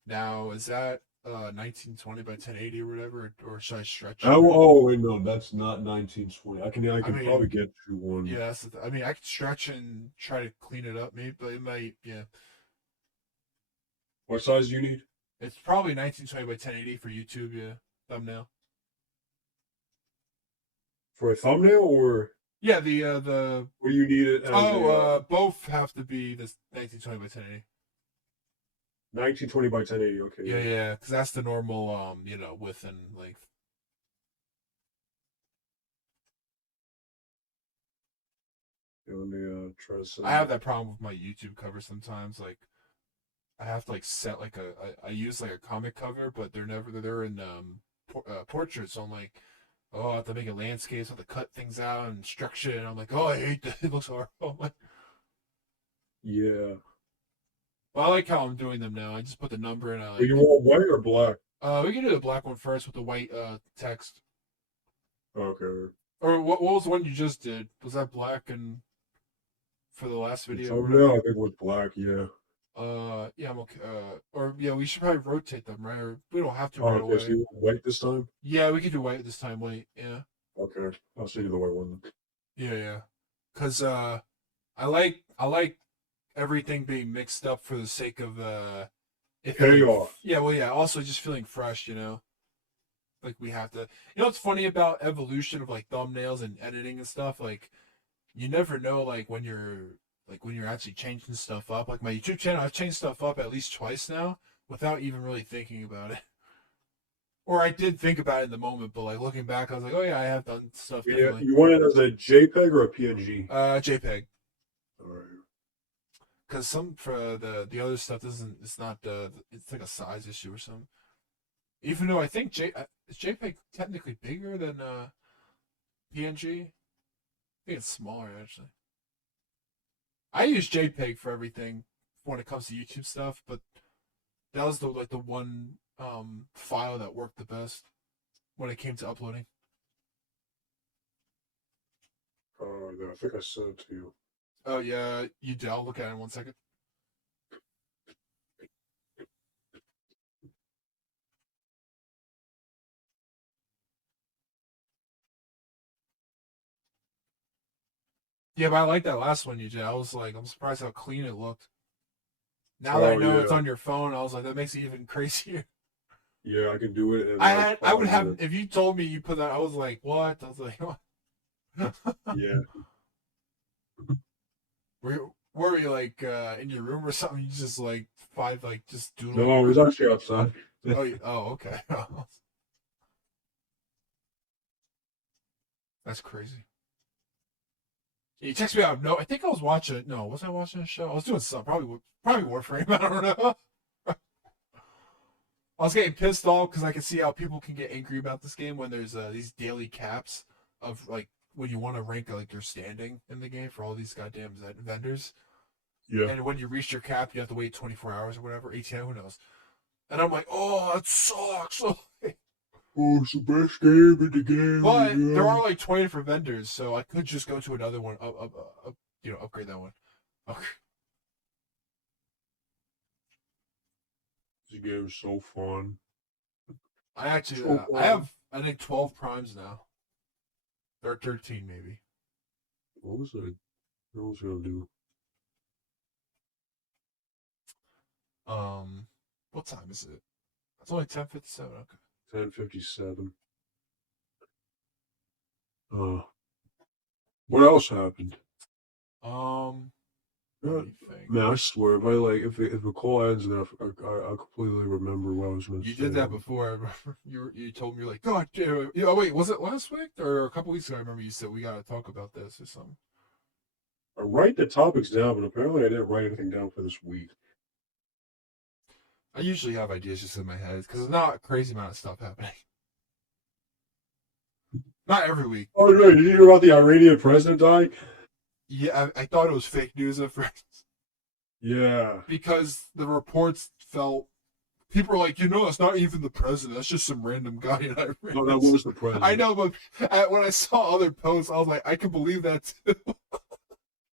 Now is that 1920 by 1080 or whatever, or should I stretch it? Oh, oh wait, no, that's not 1920. I I can mean, probably get you one. yeah, I mean, I could stretch and try to clean it up, maybe, but it might, yeah. What size do you need It's probably 1920 by 1080 for YouTube, yeah. Thumbnail. for a thumbnail, Yeah, the or you need it as oh, a both have to be this 1920 by 1080. 1920 by 1080? Okay, Yeah, yeah. yeah, because that's the normal, width and length. Yeah, let me try to I send have it. that problem with my YouTube cover sometimes. Like, I have to like set like I use like a comic cover, but they're in portraits. So I'm like, oh, I have to make a landscape, so I have to cut things out and structure it. And I'm like, oh, I hate that. It looks horrible. I'm like, Yeah. well, I like how I'm doing them now. I just put the number in. I But you like, want white or black? we can do the black one first with the white text. Okay. Or what was the one you just did? Was that black and for the last The video or thumbnail, whatever? I think was black. Yeah. Yeah, I'm okay. Or yeah, we should probably rotate them, right? Or we don't have to Oh, right okay. So away. you want white this time? Yeah, we could do white this time. White, yeah, Okay. I'll send you the white one. yeah, yeah. Cause I like everything being mixed up for the sake of it feeling. Payoff. Yeah, well, yeah. Also, just feeling fresh. Like we have to. You know what's funny about evolution of like thumbnails and editing and stuff? Like you never know like when you're actually changing stuff up. Like my YouTube channel, I've changed stuff up at least twice now without even really thinking about it. Or I did think about it in the moment, but like looking back, I was like, oh yeah, I have done stuff Yeah. differently. You want it as a JPEG or a PNG? JPEG, All right. because some for the other stuff doesn't. It's not. It's like a size issue or something. Even though I think is JPEG technically bigger than PNG? I think it's smaller actually. I use JPEG for everything when it comes to YouTube stuff, but that was the one file that worked the best when it came to uploading. I think I sent it to you. Oh yeah, you did. I'll look at it in 1 second. Yeah, but I like that last one you did. I was like, I'm surprised how clean it looked. Now that I Oh know it's yeah. on your phone, I was like, that makes it even crazier. Yeah, I can do it in like I five would have minutes. if you told me you put that. I was like, what? I was like, what? Yeah. Were you like in your room or something? You just like just No, doodling I was around. actually outside. Oh, okay. That's crazy. Yeah, you text me out. No, I think I was watching. No, was I watching a show? I was doing something. Probably Warframe. I don't know. I was getting pissed off because I can see how people can get angry about this game when there's these daily caps of like when you want to rank like your standing in the game for all these goddamn vendors. Yeah. And when you reach your cap, you have to wait 24 hours or whatever, 18, who knows. And I'm like, oh, that sucks. Oh, it's the best game in the But there game. are like 20 different vendors, so I could just go to another one, upgrade that one. Okay. This game is so fun. So I fun. have, I think 12 primes now. Or 13 maybe. What was I? What was I gonna do? Um, what time is it? It's only 10:57. Okay. 10:57. Uh, what else happened? Um, Let me think. Man, I swear, if I like, if the call ends, then I completely remember what I was going to You say. did that before. I remember you told me you're like, God damn it. Oh wait, was it last week or a couple weeks ago? I remember you said we gotta talk about this or something. I write the topics down, but apparently I didn't write anything down for this week. I usually have ideas just in my head because there's not a crazy amount of stuff happening. Not every week. Oh, right. Did you hear about the Iranian president dying? Yeah, I thought it was fake news at first Yeah. because the reports felt people were like, it's not even the president. That's just some random guy in Iran. No, that was the president. I know, but when I saw other posts, I was like, I can believe that too.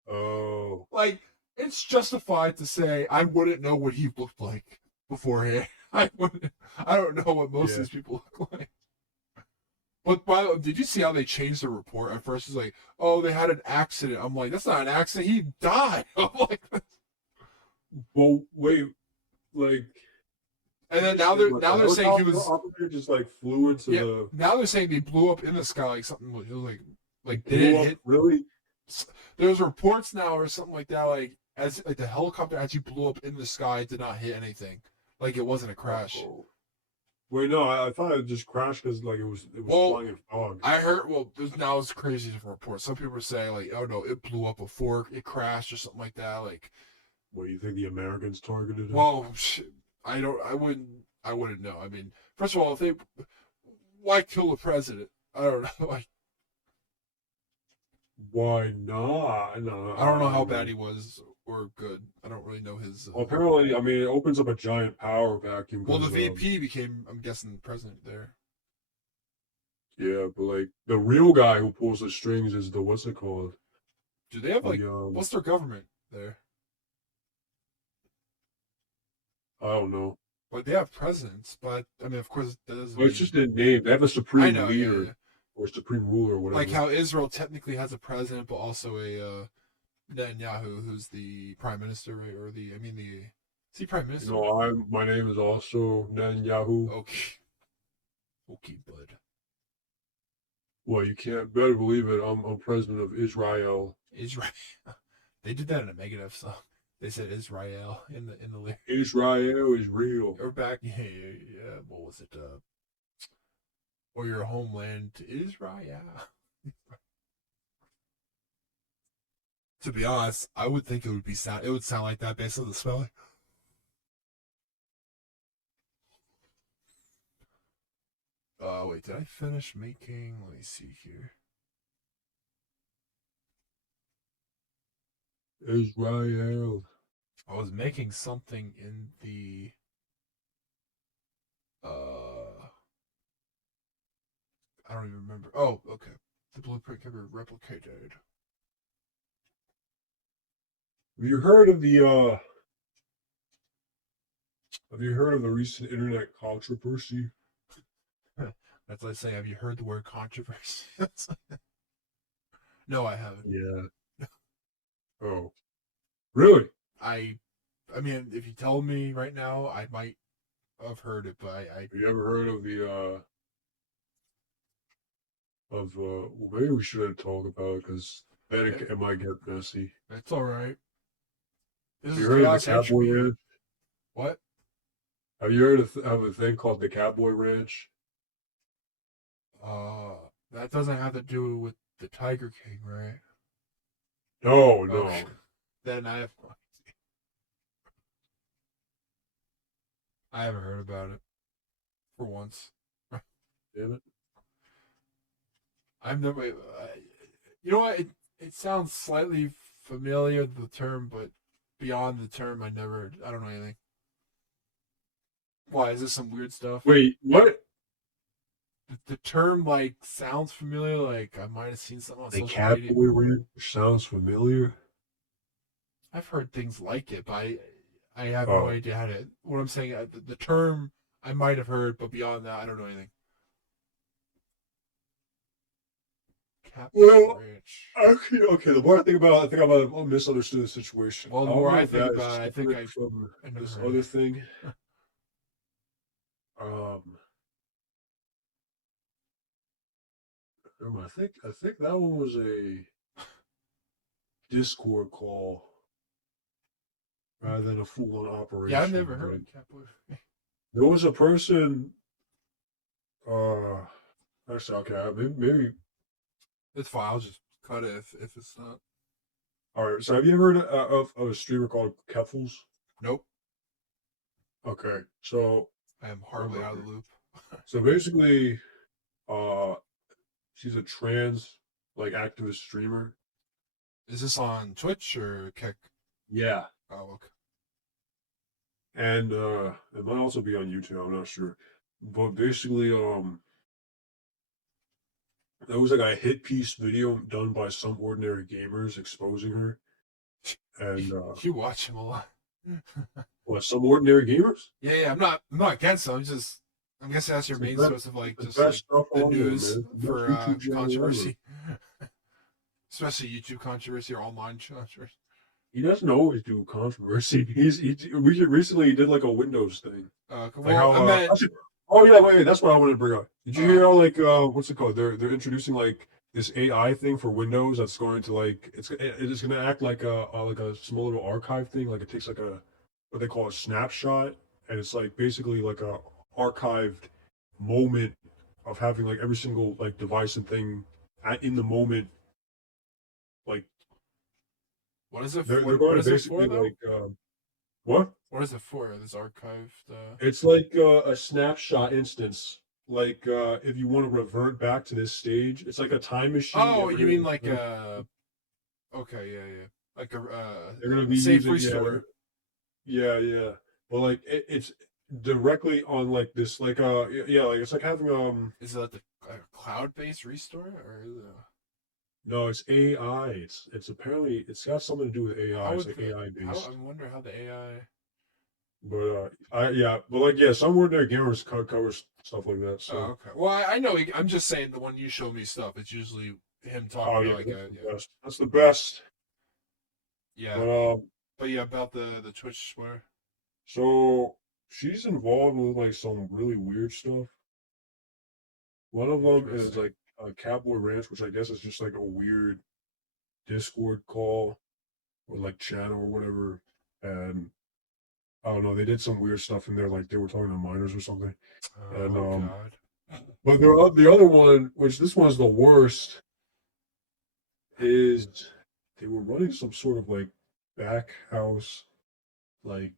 Oh. Like, it's justified to say I wouldn't know what he looked like beforehand. I wouldn't. I don't know what most of these people look like. But did you see how they changed the report? At first, it's like, oh, they had an accident. I'm like, that's not an accident. He died. I'm like, Well, wait, like. and then now they're saying he was. Operator just like flew into the. Now they're saying they blew up in the sky like something. It was like they Blew didn't up, hit. really? There's reports now or something like that, like as like the helicopter actually blew up in the sky, did not hit anything, like it wasn't a crash. Oh. Wait, no, I thought it just crashed because like it was flying in fog. I heard. Well, now it's crazy different reports. Some people are saying like, oh no, it blew up before it crashed or something like that. Like, what do you think the Americans targeted it? well, I don't. I wouldn't know. I mean, first of all, if they, why kill the president? I don't know. Like, why not? No, I don't know how bad he was or good. I don't really know his. Well, apparently, I mean, it opens up a giant power vacuum. Well, the VP became, I'm guessing, the president there. Yeah, but like the real guy who pulls the strings is the what's it called? Do they have like what's their government there? I don't know. Like they have presidents, but I mean, of course, that doesn't. Well, it's just a name. They have a supreme leader yeah. or supreme ruler or whatever. Like how Israel technically has a president, but also a Netanyahu, who's the prime minister, right? Or is he prime minister? No, my name is also Netanyahu. Okay, bud. Well, you can't better believe it. I'm president of Israel. Israel. They did that in a Megadeth song. They said Israel in the lyrics. Israel is real. Or back, yeah. What was it? Or your homeland to Israel. To be honest, I would think it would be sound. It would sound like that based on the spelling. Wait, did I finish making? Let me see here. Israel. I was making something in the. I don't even remember. Oh, okay. The blueprint can be replicated. Have you heard of the Have you heard of the recent internet controversy? That's like saying, have you heard the word controversy? No, I haven't. Yeah. Oh, really? I mean, if you tell me right now, I might have heard it, but I Have you ever heard of the well, maybe we shouldn't talk about it because then it might get messy. It's all right. This Have is you heard of chaos the Cowboy entropy. Ranch? What? Have you heard of a thing called the Cowboy Ranch? That doesn't have to do with the Tiger King, right? No, no. Okay. Then I have no idea. I haven't heard about it for once. Damn it. I've never. You know what? It sounds slightly familiar, the term, but beyond the term, I don't know anything. Why? Is this some weird stuff? Wait, what? The term, like, sounds familiar. Like, I might have seen something on The social media. Cowboy Ranch sounds familiar. I've heard things like it, but I have no idea how to. What I'm saying, the term I might have heard, but beyond that, I don't know anything. Well, actually, okay. The more I think about it, I think I misunderstood the situation. Well, the more I think about it, I think from I know this right. other thing. I think that one was a Discord call. rather than a full-on operation. Yeah, I've never heard Right? of cat boy. There was a person. Uh, actually, okay, maybe. It's fine. I'll just cut it if it's not. All right. So, have you ever heard of a streamer called Keffels? Nope. Okay. So, I am oh horribly my out of God. the loop. So basically, uh, she's a trans like activist streamer. Is this on Twitch or Kick? Yeah. Oh, okay. And it might also be on YouTube. I'm not sure. But basically, there was like a hit piece video done by some ordinary gamers exposing her, and You watch him a lot. what, some ordinary gamers? Yeah. I'm not against them. I'm guessing that's your It's the main best, source of like the just best like stuff the on there, news man. The best for YouTube channel ever. controversy, especially YouTube controversy or online controversy. He doesn't always do controversy. Recently he did like a Windows thing, like Well, how I meant actually, oh yeah, wait, that's what I wanted to bring up. Did you hear how like what's it called? They're introducing like this AI thing for Windows that's going to like it's going to act like a small little archive thing. Like it takes like a what they call a snapshot, and it's like basically like a archived moment of having like every single like device and thing in the moment. Like what is it? they're What going to is it for basically though? like what? What is it for? This archived. It's like a snapshot instance. Like if you want to revert back to this stage, it's like a time machine. Oh, you mean like Okay, yeah. Like they're gonna be safe using restore. yeah. But like it's directly on like this like yeah like it's like having Is it like the cloud-based restore or is it, no, it's AI. It's apparently it's got something to do with AI. how It's would like the AI how I based. wonder how the AI. But I yeah, but like yeah, some ordinary gamers cover stuff like that. Oh, So okay. Well, I know. I'm just saying the one you show me stuff. It's usually him talking oh about yeah, like that's a the best. That's the best. yeah. But But yeah, about the Twitch swear. so she's involved with like some really weird stuff. One of them is Interesting. like a Cowboy Ranch, which I guess is just like a weird Discord call or like channel or whatever. And I don't know, they did some weird stuff in there, like they were talking to minors or something. And Oh God. but the other one, which this one's the worst, is they were running some sort of like back house, like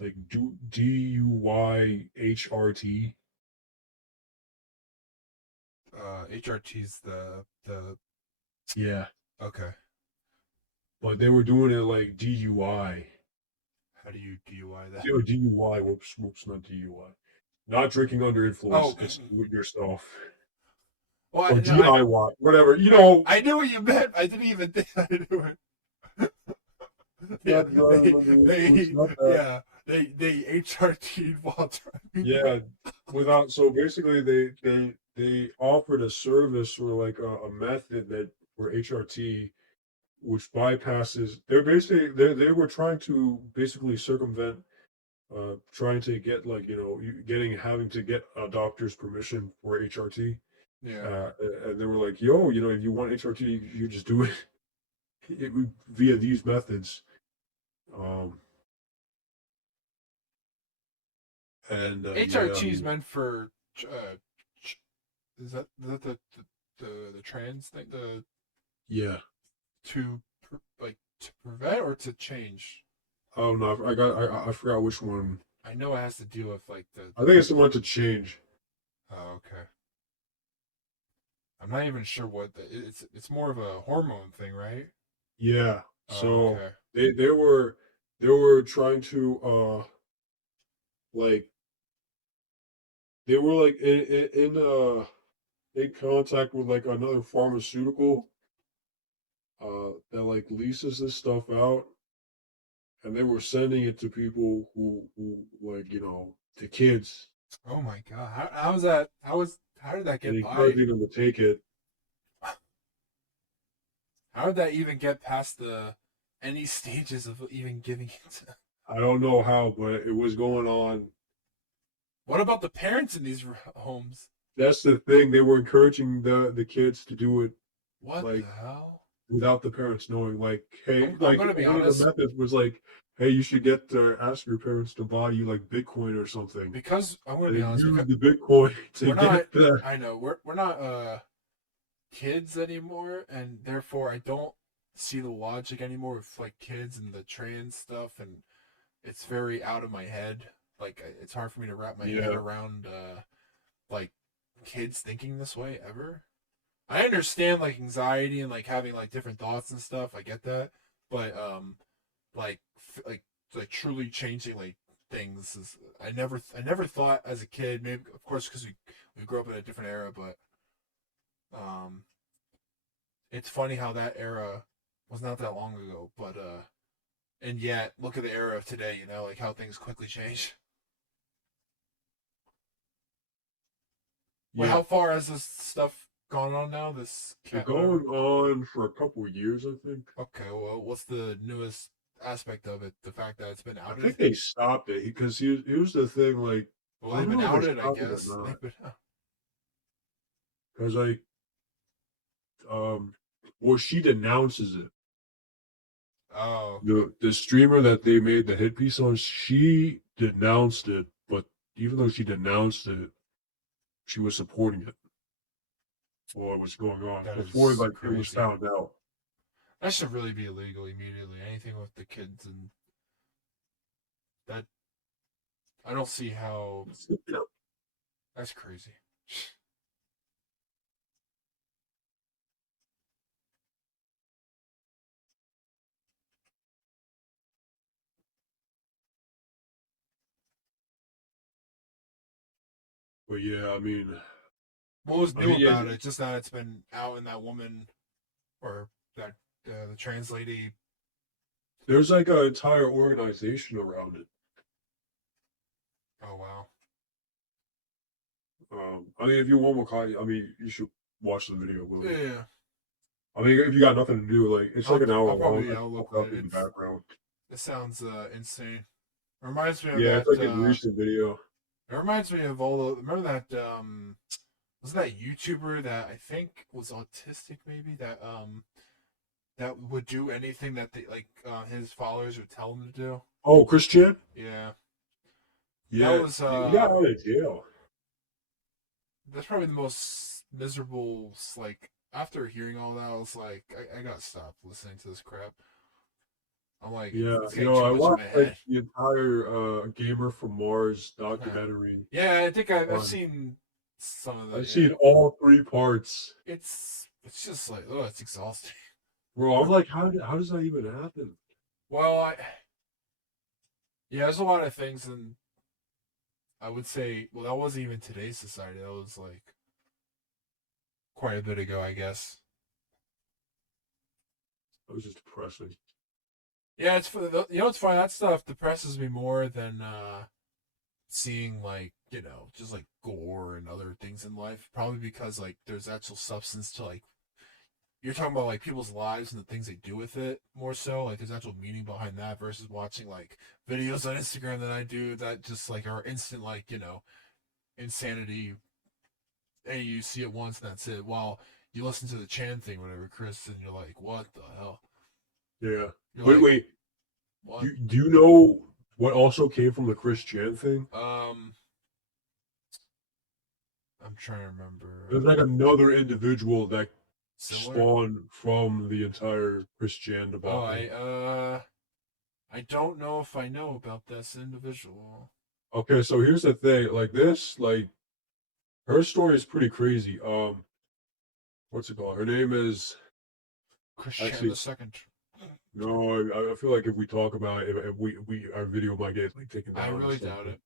DUYHRT. HRT's the Yeah, okay. but they were doing it like DUI. How do you DUI that? Oh, DUI. Whoops, not DUI. Not drinking under influence. Oh, It's do it yourself. well, Or no, DIY, whatever. You know, I knew what you meant. I didn't even think I knew it. Yeah, not driving under influence, not that. yeah, they HRT'd while driving. Yeah, without. So basically, they offered a service or like a method that for HRT, which bypasses. They were trying to basically circumvent. Trying to get like having to get a doctor's permission for HRT. Yeah. Uh, and they were like, "Yo, if you want HRT, you just do it via these methods." Um, and yeah, HRT is meant for is that the trans thing yeah. to like to prevent or to change? Oh no, I forgot which one. I know it has to do with like I think it's the one to change. oh, okay. I'm not even sure what it's more of a hormone thing, right? Yeah. Oh, So okay. they were trying to like they were like in contact with like another pharmaceutical that like leases this stuff out, and they were sending it to people who like to kids Oh my God. How's that? How did that and get by? encouraging them to take it. How did that even get past the any stages of even giving it to I don't know how, but it was going on. what about the parents in these homes? That's the thing. They were encouraging the kids to do it. What the Like hell? without the parents knowing. Like, hey, I'm like gonna be one of the honest, methods was like, hey, you should get to ask your parents to buy you like Bitcoin or something, because I'm gonna and be then honest because use the Bitcoin to we're not. get the. I know we're not kids anymore, and therefore I don't see the logic anymore with like kids and the trans stuff, and it's very out of my head. Like it's hard for me to wrap my head Yeah, around like kids thinking this way ever. I understand like anxiety and like having like different thoughts and stuff. I get that, but like like truly changing like things is I never thought as a kid. Maybe of course because we grew up in a different era, but um it's funny how that era was not that long ago. But and yet look at the era of today. You know, like how things quickly change. Wait, yeah. how far has this stuff gone on now? This It's been cat whatever. going on for a couple of years, I think. Okay, well, what's the newest aspect of it? The fact that it's been I outed. think they stopped it because here's the thing. Like, Well, I they've don't been know if they outed, I stopped it or guess. not. They've been. Because like, um, well, she denounces it. Oh, The streamer that they made the hit piece on, she denounced it, but even though she denounced it, she was supporting it for what was going on that before is like it was crazy. found out. That should really be illegal immediately. Anything with the kids and that, I don't see how. That's crazy. But yeah, What was I new mean, yeah, about it? Just that it's been out and that woman or that the trans lady. there's like an entire organization around it. Oh wow. I mean, if you want more content, I mean, you should watch the video, Willie. Yeah, I mean, if you got nothing to do, like it's like an hour I'll long. probably I can I'll pop look it at up it. in the background. It sounds insane. It reminds me of Yeah, it's that. like a recent video. It reminds me of all the. Remember that? Was that YouTuber that I think was autistic? Maybe that would do anything that they like his followers would tell him to do. Oh, Christian? Yeah, that Yeah, was he got out of jail. that's probably the most miserable. Like after hearing all that, I was like, I gotta stop listening to this crap. I'm like, Yeah, it's getting too I much in my watched like head. the entire Gamer from Mars documentary. Yeah, I think I've On seen some of I've that. Yeah, seen all three parts. it's just like oh, it's exhausting. Bro, I'm like, how does that even happen? Well, yeah, there's a lot of things, and I would say, well, that wasn't even today's society. That was like quite a bit ago, I guess. It was just depressing. Yeah, it's you know, it's funny. That stuff depresses me more than seeing like just like gore and other things in life. Probably because like there's actual substance to like you're talking about like people's lives and the things they do with it more so. Like there's actual meaning behind that versus watching like videos on Instagram that I do that just like are instant like insanity. And you see it once and that's it. While you listen to the Chan thing, whatever, Chris, and you're like, what the hell? Yeah. You're Wait, like, wait. what? Do you know what also came from the Chris Chan thing? Um, I'm trying to remember. There's like another individual that Similar? spawned from the entire Chris Chan Oh, debacle. I don't know if I know about this individual. Okay, so here's the thing. Like this, like her story is pretty crazy. What's it called? Her name is Christian the actually second. no. I feel like if we talk about it, if we our video might get like taken I down or really doubt something. it.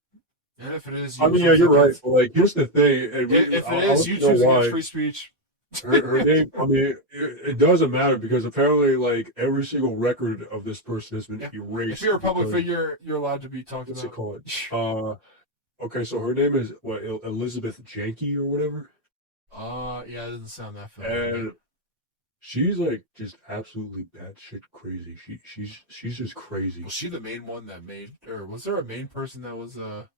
And if it is I mean, yeah, YouTube, you're that right. gets. But like, here's the thing, and If it I'll is let you know YouTube's against why. free speech. Her name. I mean, it doesn't matter because apparently, like every single record of this person has been Yeah. If erased you're a public because figure, you're allowed to be talked what's it about. called? Okay, so her name is what Elizabeth Janke or whatever, Yeah, it doesn't sound that familiar. and she's like just absolutely batshit crazy. She's just crazy. Was she the main one that made, or was there a main person that was Well,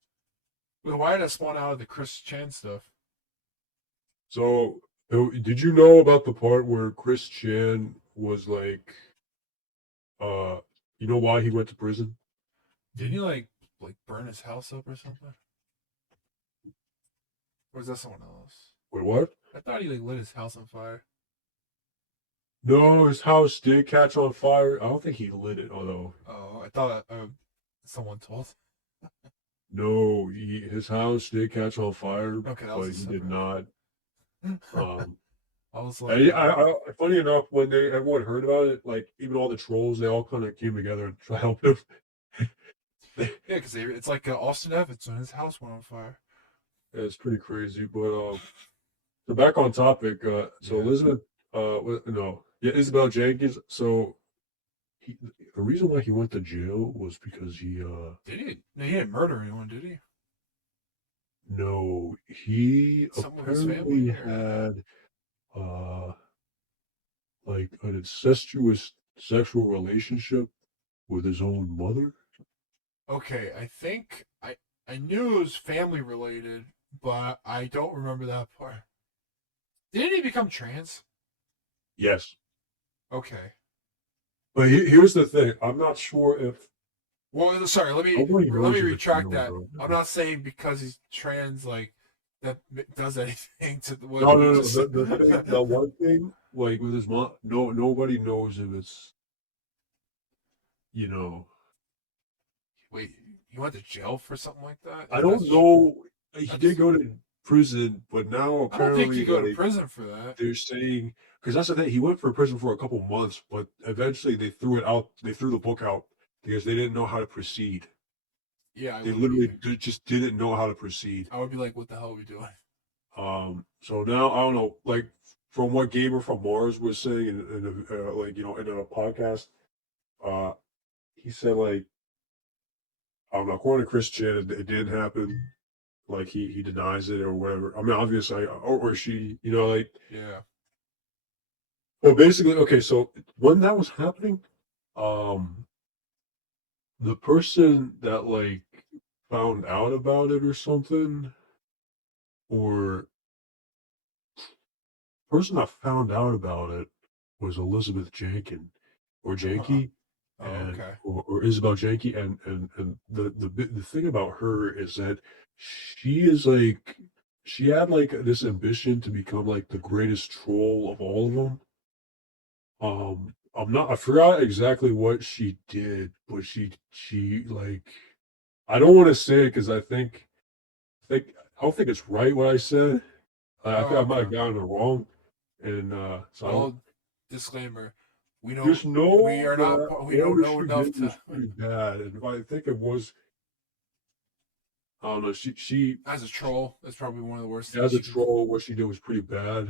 why did it spawn out of the Chris Chan stuff? So, did you know about the part where Chris Chan was like, you know why he went to prison? Didn't he like burn his house up or something? Or is that someone else? Wait, what? I thought he like lit his house on fire. No, his house did catch on fire. I don't think he lit it, although. Oh, I thought someone told. No, his house did catch on fire, Okay, that was but a he did separate. not. Um, I was like, funny enough, when everyone heard about it, like even all the trolls, they all kind of came together to try to help him. yeah, because it's like Austin Evans when his house went on fire. Yeah, it's pretty crazy. But so back on topic. So Yeah. Elizabeth, no, yeah, Isabel Jenkins. So the reason why he went to jail was because Did he? No, he didn't murder anyone, did he? no, he Some of his apparently family, or had uh like an incestuous sexual relationship with his own mother. okay, I think I knew it was family related, but I don't remember that part. Didn't he become trans? Yes, Okay. but here's the thing: I'm not sure if Well, sorry. nobody Let me knows if it's retract real or that. I'm not. not saying because he's trans, like that does anything to what No, you no, no. just. The one thing, like with his mom, nobody knows if it's, you know, Wait, he went to jail for something like that? I Is don't know. He did that's? go to prison, but now I don't think apparently, you go to like prison for that. they're saying, because that's the thing. He went for prison for a couple months, but eventually they threw it out. They threw the book out because they didn't know how to proceed. Yeah, I They would literally be. just didn't know how to proceed. I would be like, what the hell are we doing? So now I don't know, like from what Gamer from Mars was saying like in a podcast, uh, he said like I don't know, according to Christian, it didn't happen. Like he denies it or whatever. I mean, obviously, or she, like. Yeah. Well, basically, okay. So when that was happening, um, the person that like found out about it or something, or person that found out about it was Elizabeth Jenkins or Huh. Janky Oh, and okay. or Isabel Janky and the thing about her is that she is like she had like this ambition to become like the greatest troll of all of them. I forgot exactly what she did, but she like I don't want to say it because I don't think it's right what I said. I Oh, think I might okay. have gotten it wrong, and so I don't. Well, disclaimer: Just we know are not that we don't whatever know she enough did to. was pretty bad, and I think it was. I don't know. She As a troll, that's probably one of the worst as things a you can do. troll, what she did was pretty bad.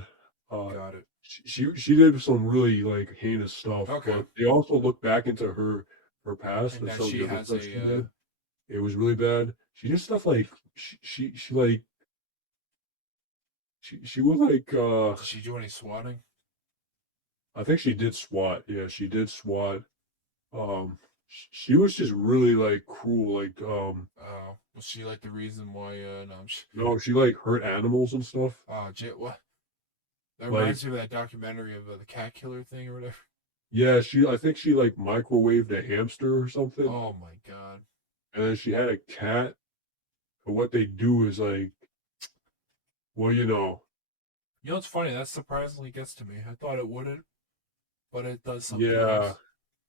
Uh, Got it. she did some really like heinous stuff, Okay. but they also look back into her past And and now some of she the other has stuff she a. did. It was really bad. She did stuff like she like she was like Did she do any swatting? I think she did SWAT. Yeah, she did SWAT. She was just really like cruel. Like Was she like the reason why? No, no, she like hurt animals and stuff. What? That Like reminds me of that documentary of the cat killer thing or whatever. yeah, I think she like microwaved a hamster or something, Oh my god. and then she had a cat. And what they do is like, well, You know what's funny? That surprisingly gets to me. I thought it wouldn't, but it does yeah, sometimes.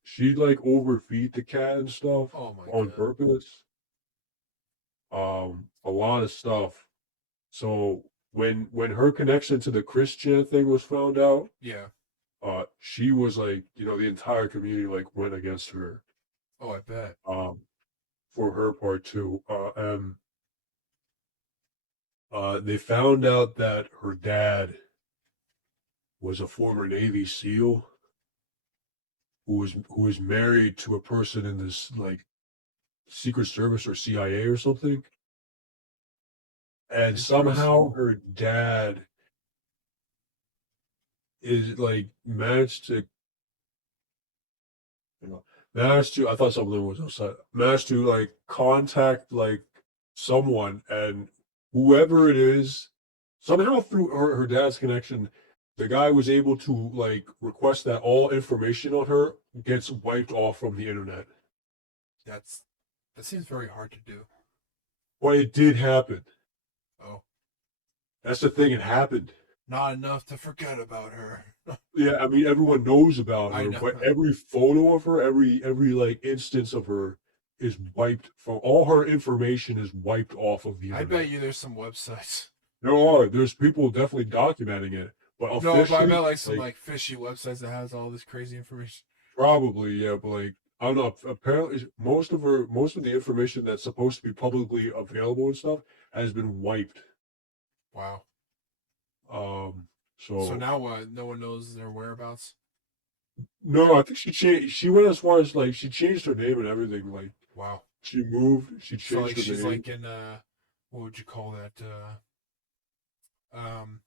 she like overfeed the cat and stuff Oh my on god. purpose. A lot of stuff. So when her connection to the Christian thing was found out, Yeah. she was like, the entire community like went against her, Oh, I bet. um, for her part too. They found out that her dad was a former Navy SEAL who was married to a person in this like Secret Service or CIA or something, and somehow Interesting. her dad is like managed to I thought something was upset. Managed to like contact like someone and whoever it is, somehow through her dad's connection, The guy was able to like request that all information on her gets wiped off from the internet. That's that seems very hard to do. But it did happen. Oh, That's the thing, it happened. not enough to forget about her. Yeah, I mean everyone knows about I her, know. but every photo of her, every like instance of her is wiped from all her information is wiped off of the I internet. bet you there's some websites. There's people definitely documenting it, but No, but I officially, bet like some like like fishy websites that has all this crazy information. probably, yeah, but like I don't know. Apparently, most of the information that's supposed to be publicly available and stuff has been wiped. Wow. Um, So so now what? No one knows their whereabouts. no, I think she changed. She went as far as like she changed her name and everything. Like Wow. she moved, she So changed like her she's name. like in what would you call that? Um,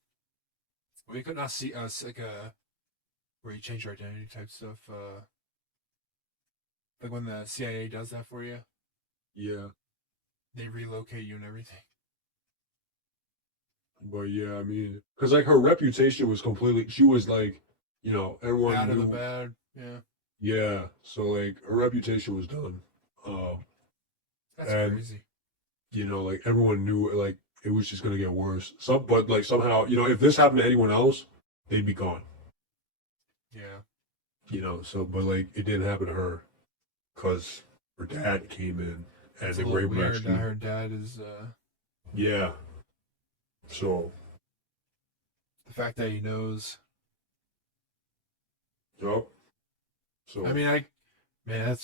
we could not see us like where you change your identity type stuff. Like when the CIA does that for you, Yeah, they relocate you and everything. but yeah, I mean, because like her reputation was completely. She was like, everyone Bad of the knew. bad. Yeah, Yeah, so like her reputation was done. Um, that's and crazy. like everyone knew like it was just gonna get worse. But like somehow, if this happened to anyone else, they'd be gone. Yeah, So but like it didn't happen to her because her dad came in and it's a they were little able to weird that actually, her dad is. yeah. So, The fact that he knows. yep. I So, mean, man,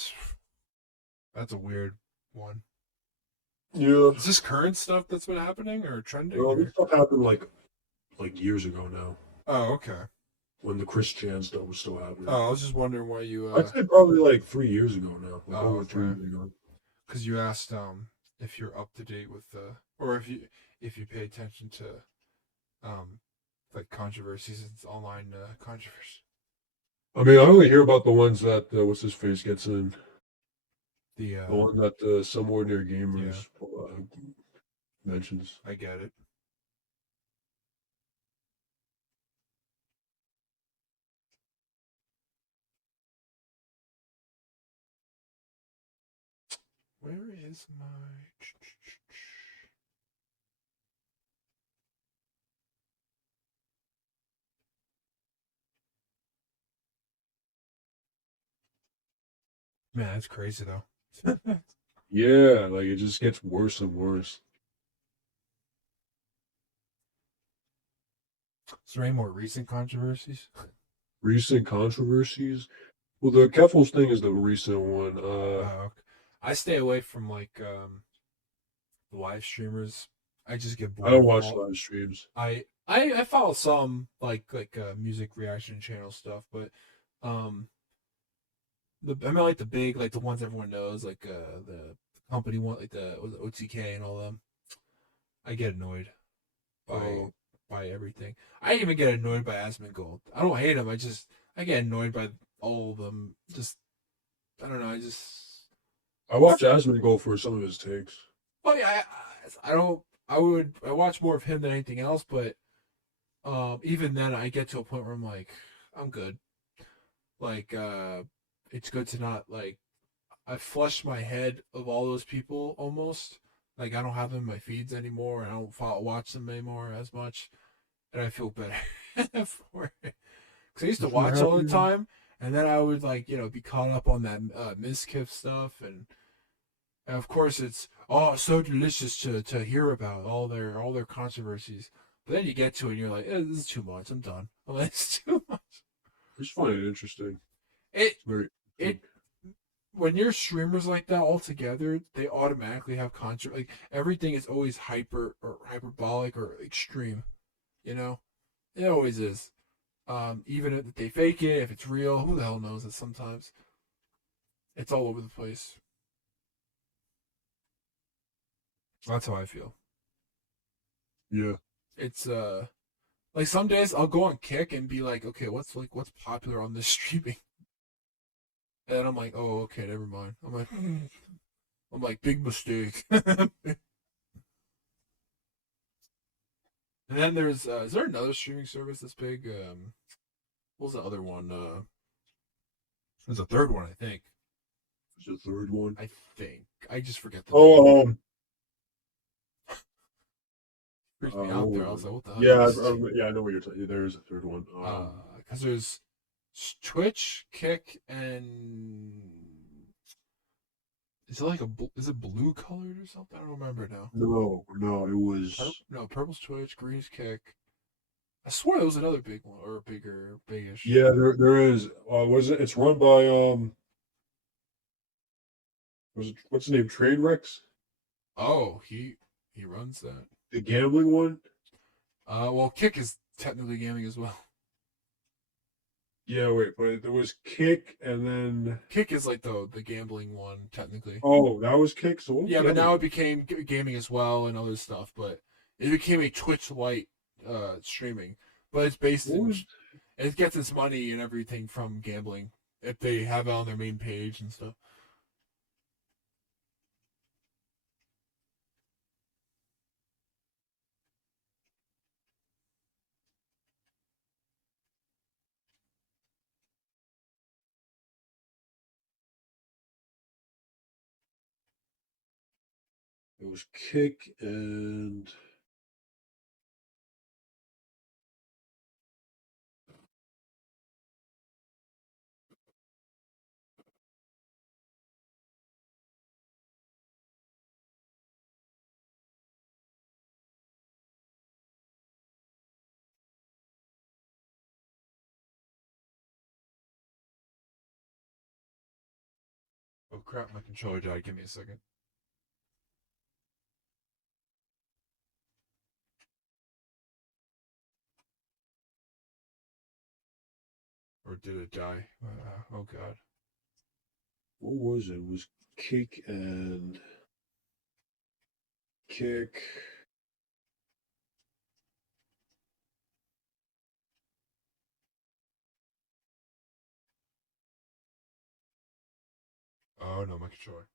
that's a weird one. yeah. Is this current stuff that's been happening or trending Well, this or? stuff happened like years ago now Oh, okay. when the Chris Chan stuff was still happening. Oh, I was just wondering why you. I'd say probably like 3 years ago now, like Oh, over three okay. years ago. Because you asked if you're up to date with or if you pay attention to um like controversies and online controversy. I mean, I only hear about the ones that what's his face gets in. The The one that some ordinary yeah, gamers mentions. I get it. Where is my? Man, that's crazy though. Yeah, like it just gets worse and worse. Is there any more recent controversies? Recent controversies. Well, the Keffels thing is the recent one. Okay. I stay away from like live streamers. I just get I bored don't of them watch all. live streams. I follow some like music reaction channel stuff, but um I mean like the big like the ones everyone knows like the company one like the was it OTK and all them. I get annoyed by Oh, by everything. I even get annoyed by Asmongold. I don't hate him. I get annoyed by all of them. Just I don't know. I watch Asmongold for some of his takes. Well, yeah, I don't. I watch more of him than anything else, but even then, I get to a point where I'm like, I'm good. Like, it's good to not like. I flushed my head of all those people almost. Like, I don't have them in my feeds anymore, and I don't watch them anymore as much, and I feel better for it. Because I used to If you're watch all the happy, time, and then I would like be caught up on that Miskiff stuff, and of course, it's so delicious to hear about all their controversies. But then you get to it, and you're like, this is too much. I'm done. I'm like, it's too much. I just find it interesting. It It's very it interesting. when you're streamers like that all together, they automatically have like everything is always hyper or hyperbolic or extreme. You know, it always is. Even if they fake it, if it's real, who the hell knows it? Sometimes it's all over the place. That's how I feel. Yeah. It's like some days I'll go on Kick and be like, okay, what's popular on this streaming? And then I'm like, oh, okay, never mind. I'm like, big mistake. And then there's is there another streaming service that's big? What was the other one? There's a third one, I think. There's a third one. I think I just forget the name. Oh, Freaked me out what there. I was was it? like, what the hell? Yeah, eavesdrop? yeah, I know what you're talking. There is a third one. Because there's Twitch, Kick, and is it like is it blue colored or something? I don't remember now. no, it was. No, purple's Twitch, green's Kick. I swear there was another big one or bigger, bigish. Yeah, there is. Was it? It's run by Was it, what's the name? Trainwrecks, Oh, he runs that. the gambling one. Well, Kick is technically gaming as well. Yeah, wait, but there was Kick, and then Kick is like the gambling one technically. oh, that was Kick. So what was Yeah, the but other now one? it became gaming as well and other stuff. But it became a Twitch Lite streaming. But it's based What in was it gets its money and everything from gambling if they have it on their main page and stuff. it was Kick and Oh crap, my controller died. Give me a second. Or did it die? Oh god. what was it? It was Kick and Kick. Oh no, my controller.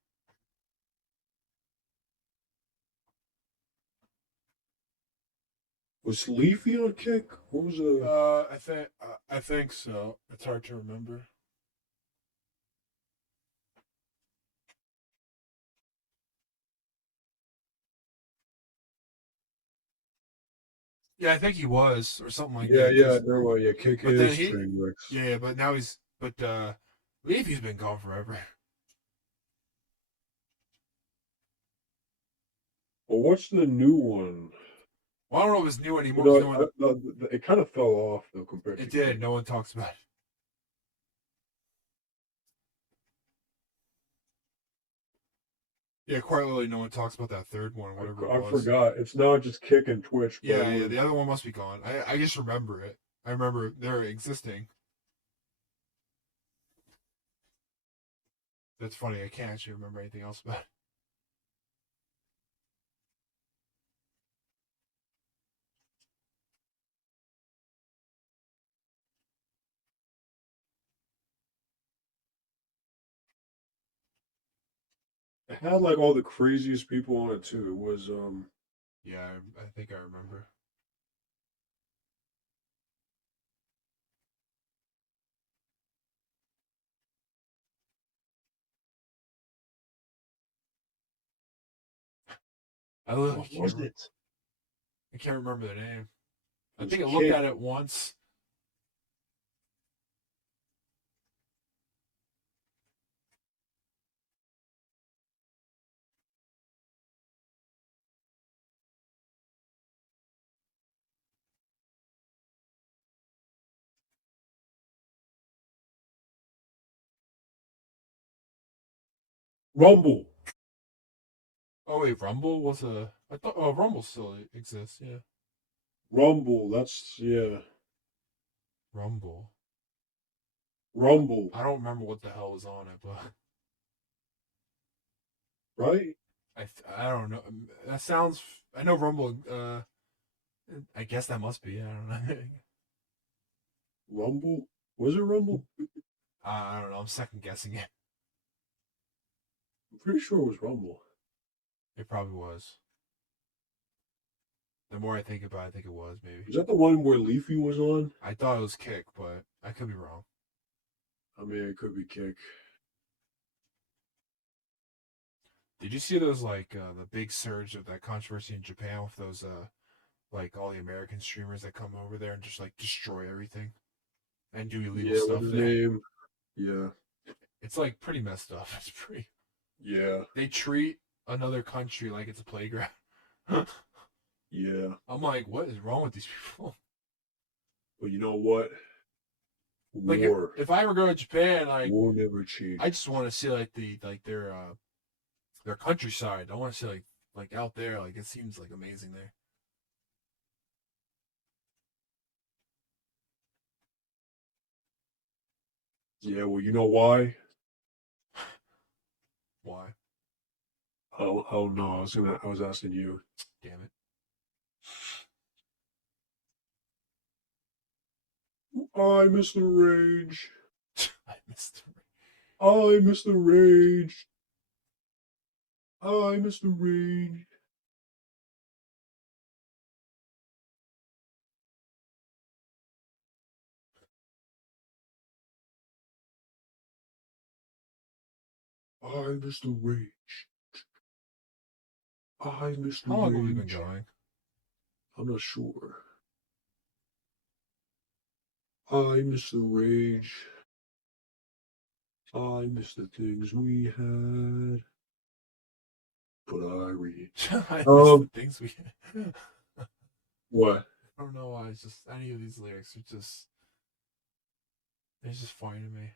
Was Leafy on Kick? What was the? I think so. It's hard to remember. Yeah, I think he was or something like Yeah, that. yeah, Cause no, yeah, Kick but then is he Trainwrecks. yeah, but now he's but Leafy's been gone forever. Well, what's the new one? Well, I don't know if it's new You anymore because know, no one. it kind of fell off though compared It to did. Kick. No one talks about it. Yeah, quite literally, no one talks about that third one, whatever it I was. forgot. It's now just Kick and Twitch, but it Yeah, was the other one must be gone. I just remember it. I remember they're existing. That's funny. I can't actually remember anything else about it. it had like all the craziest people on it too. It was Yeah, I think I remember. I literally what was it? I can't remember the name. It I was think I looked Kick. at it once. Rumble. Oh wait, Rumble was a. I thought. Oh, Rumble still exists. Yeah, Rumble. That's yeah. Rumble. Rumble. I don't remember what the hell was on it, but Right? I don't know. That sounds. I know Rumble. I guess that must be. I don't know. Rumble. Was it Rumble? I don't know. I'm second guessing it. I'm pretty sure it was Rumble. It probably was. The more I think about it, I think it was maybe. Is that the one where Leafy was on? I thought it was Kick, but I could be wrong. I mean, it could be Kick. Did you see those like the big surge of that controversy in Japan with those like all the American streamers that come over there and just like destroy everything and do illegal Yeah, what's stuff his there? name? Yeah, It's like pretty messed up. It's pretty. yeah, They treat another country like it's a playground. yeah. I'm like, what is wrong with these people? But you know what? Like War. if I ever go to Japan, like War never I changed. just want to see like their countryside. I want to see like out there. Like it seems like amazing there. Yeah, well, you know why? Why? Oh no, I was asking you. Damn it! I miss the rage. I missed. I miss the rage. I miss the rage. I miss the rage. I miss the How long have we been rage. going? I'm not sure. I miss the rage. I miss the things we had. But I read. I missed the Um, things we. I what? don't know why. It's just any of these lyrics are just. They're just funny to me.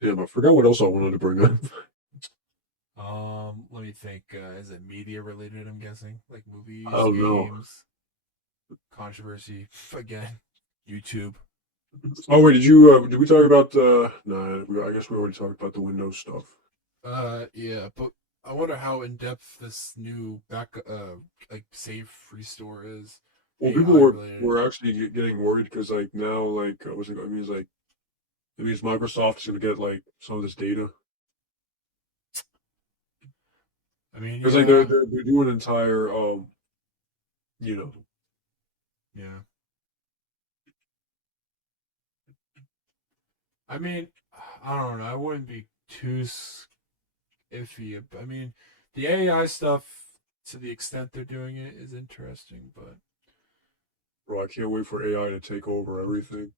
Damn, I forgot what else I wanted to bring up. Let me think. Is it media related? I'm guessing, like I movies, don't know. games, controversy again, YouTube. Oh wait, did we talk about nah, I guess we already talked about the Windows stuff. Yeah, but I wonder how in depth this new like save restore is. Well, people AI related. were actually getting worried because like now what's it, it means Microsoft is gonna get like some of this data I mean, because like yeah, they're doing an entire you know. yeah. I mean, I don't know. I wouldn't be too iffy. I mean, the AI stuff to the extent they're doing it is interesting, but Bro, I can't wait for AI to take over everything.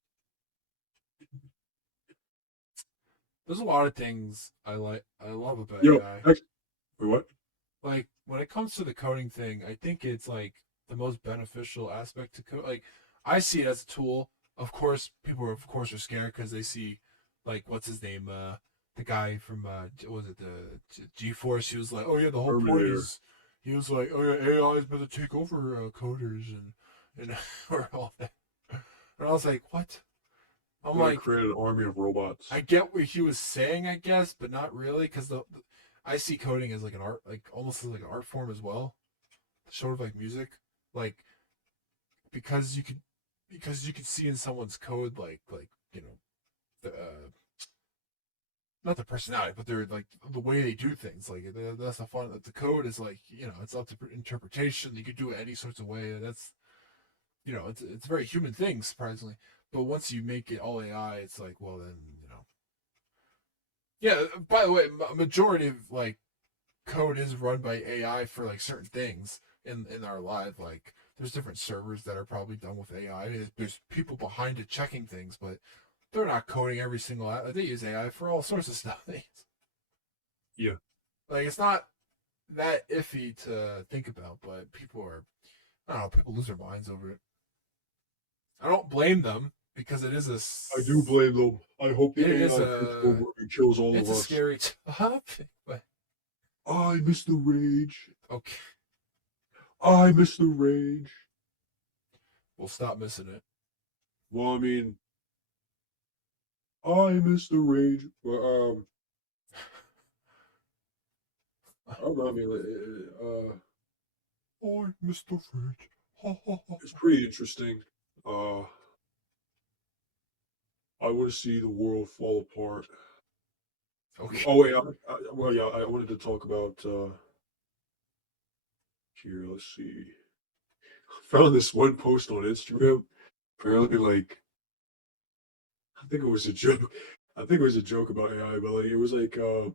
there's a lot of things I like. I love about Yo, AI. actually, wait, what? Like when it comes to the coding thing, I think it's like the most beneficial aspect to code. Like I see it as a tool. Of course, people are of course are scared because they see like what's his name, the guy from what was it the G Force? He was like, oh yeah, the whole point Terminator. is he was like, oh yeah, AI is going to take over coders and or all that. And I was like, what? I'm I'm gonna like, create an army of robots. I get what he was saying, I guess, but not really, because I see coding as like an art, like almost as like an art form as well, sort of like music, like because you could see in someone's code like you know the not the personality, but they're like the way they do things. Like that's the fun. The code is like it's up to interpretation. You could do it any sorts of way. That's it's a very human thing, surprisingly. But once you make it all AI, it's like well then yeah. By the way, majority of like code is run by AI for like certain things in our life. Like there's different servers that are probably done with AI. There's people behind it checking things, but they're not coding every single. They use AI for all sorts of stuff. Yeah. Like it's not that iffy to think about, but people are. I don't know. People lose their minds over it. I don't blame them because it is I do blame them. I hope the it is AI takes over and kills all of it's a us. scary topic, but I miss the rage. okay, I miss the rage. we'll stop missing it. Well, I mean, I miss the rage. Well, I don't know. I mean, Oh, Mr. Fridge. it's pretty interesting. Uh, I want to see the world fall apart. Okay. Oh wait, well, yeah, I wanted to talk about Here, let's see. I found this one post on Instagram. Apparently, like, I think it was a joke. I think it was a joke about AI, but like, it was like, oh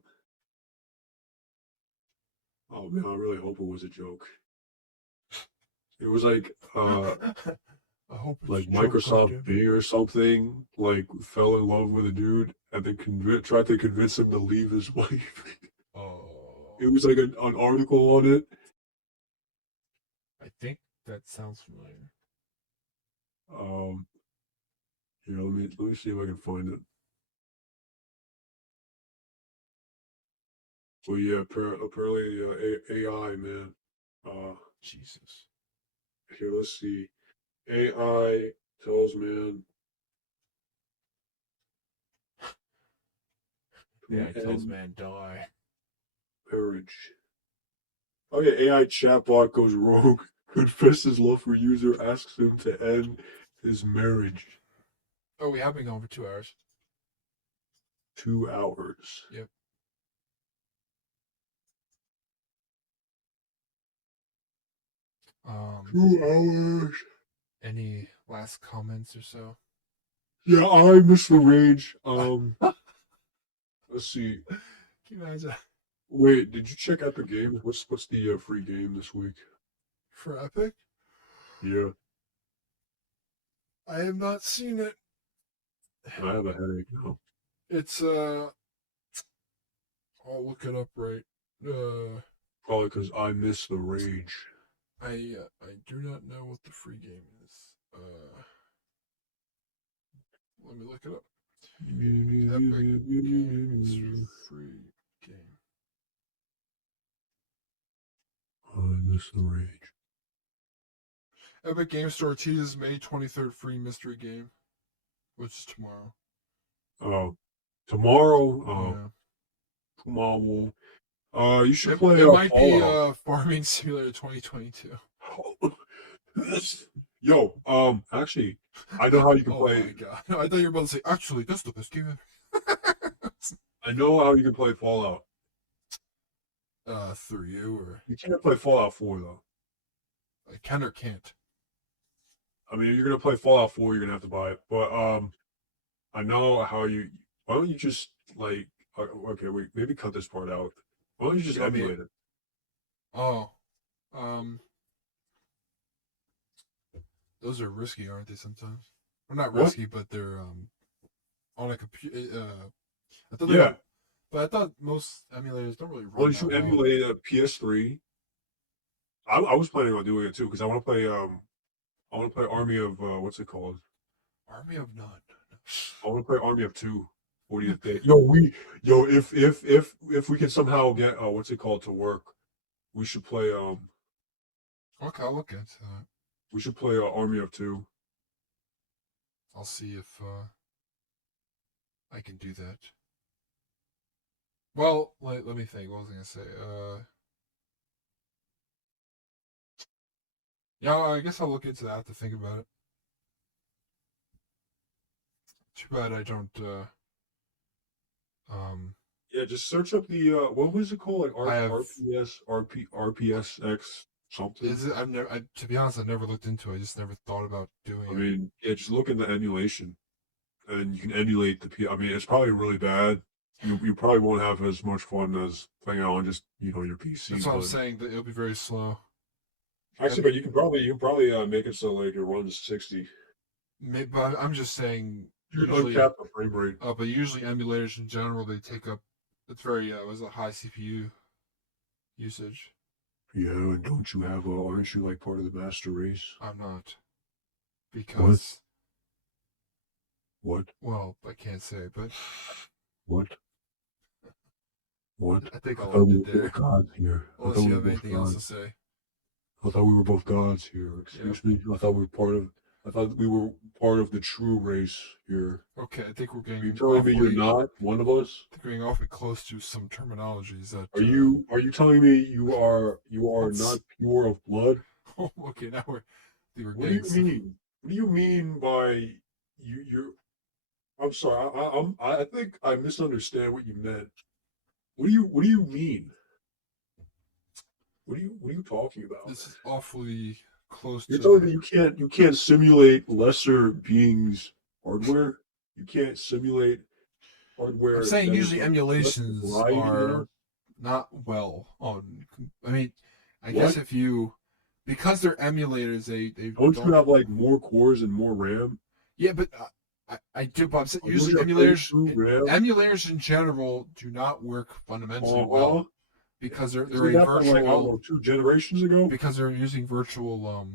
man, I really hope it was a joke. It was I hope it's like a joke, Microsoft goddamn. Bing or something, like fell in love with a dude and then tried to convince him to leave his wife. It Oh, was like an article on it. I think that sounds familiar. Um, Here, let me see if I can find it. Well, yeah, apparently AI, man. Uh, Jesus. Here, let's see. AI tells man Yeah, to it tells end man die. marriage. Oh yeah, AI chatbot goes rogue, confesses love for user, asks him to end his marriage. Oh, we have been going for 2 hours. 2 hours. Yep. Um, 2 hours. any last comments or so? Yeah, I miss the rage. Can Let's see. you imagine? Wait, did you check Epic Games? What's the free game this week? For Epic? Yeah, I have not seen it. I have a headache now. It's I'll look it up right. Uh, Probably because I miss the rage. I do not know what the free game is. Let me look it up. Epic Games free game. I miss the rage. Epic Game Store teases May 23rd free mystery game, which is tomorrow. Oh, tomorrow. Yeah. Tomorrow. You should It, play it might be Fallout. Farming Simulator 2022. Yo, actually, I know how you can Oh play. my god. I thought you were about to say, actually, that's the best game ever. I know how you can play Fallout. Through you, or You can't play Fallout 4 though. I can or can't. I mean, if you're gonna play Fallout 4, you're gonna have to buy it. But I know how you. Why don't you just like? Okay, wait. Maybe cut this part out. Why don't you just You want me? emulate it? Oh, um, those are risky, aren't they? Sometimes. Well, not What? risky, but they're on a computer. I thought they Yeah. don't. But I thought most emulators don't really Why run don't you that well. emulate a PS3? I was planning on doing it too because I want to play Army of what's it called? Army of None. I want to play Army of Two. 40th day. Yo, if we can somehow get what's it called to work, we should play Okay, I'll look into that. Army of Two. I'll see if I can do that. Well, let me think. What was I gonna say? Yeah, I guess I'll look into that. I have to think about it. Too bad I don't. Um, Yeah, just search up the what was it called? Like I have. RPSX something. Is it? I've never. To be honest, I've never looked into it. I just never thought about doing I it. mean, yeah, just look in the emulation, and you can emulate the P. I mean, it's probably really bad. You probably won't have as much fun as playing it on just your PC. That's what I'm But saying. That it'll be very slow. actually, Epic. but you can probably make it so like it runs 60. Maybe, but I'm just saying. You can Usually, uncap the frame rate. but usually emulators in general they take up. It's very was a high CPU usage. Yeah, and don't you have aren't you like part of the master race? I'm not What? because What? well I can't say, but What? What? I think I I'll thought end we it were both there. gods here. I thought Unless we you were have both anything else to gods. say. I thought we were both gods here. Yep. Excuse me. I thought we were part of the true race here. Okay, I think we're Are you getting telling me you're awfully. not one of us? I think we're getting awfully close to some terminologies that. Are you telling me you are Let's. not pure of blood? Oh, okay, now we're What do getting you some. mean? What do you mean by you're I'm sorry. I think I misunderstand what you meant. What do you mean? What are you talking about? This is awfully close You're to telling the. me you can't simulate lesser beings hardware? You can't simulate I'm hardware saying that is usually like less emulations variety enough? are not well on. I mean, I guess What? if you, because they're emulators, they Don't you don't. have like more cores and more RAM? Yeah, but I do. But I'm saying Don't usually you have 32 RAM? emulators in general do not work fundamentally Uh-huh. well because Is they're it a that from like, I don't virtual know, 2 generations ago? because they're using virtual.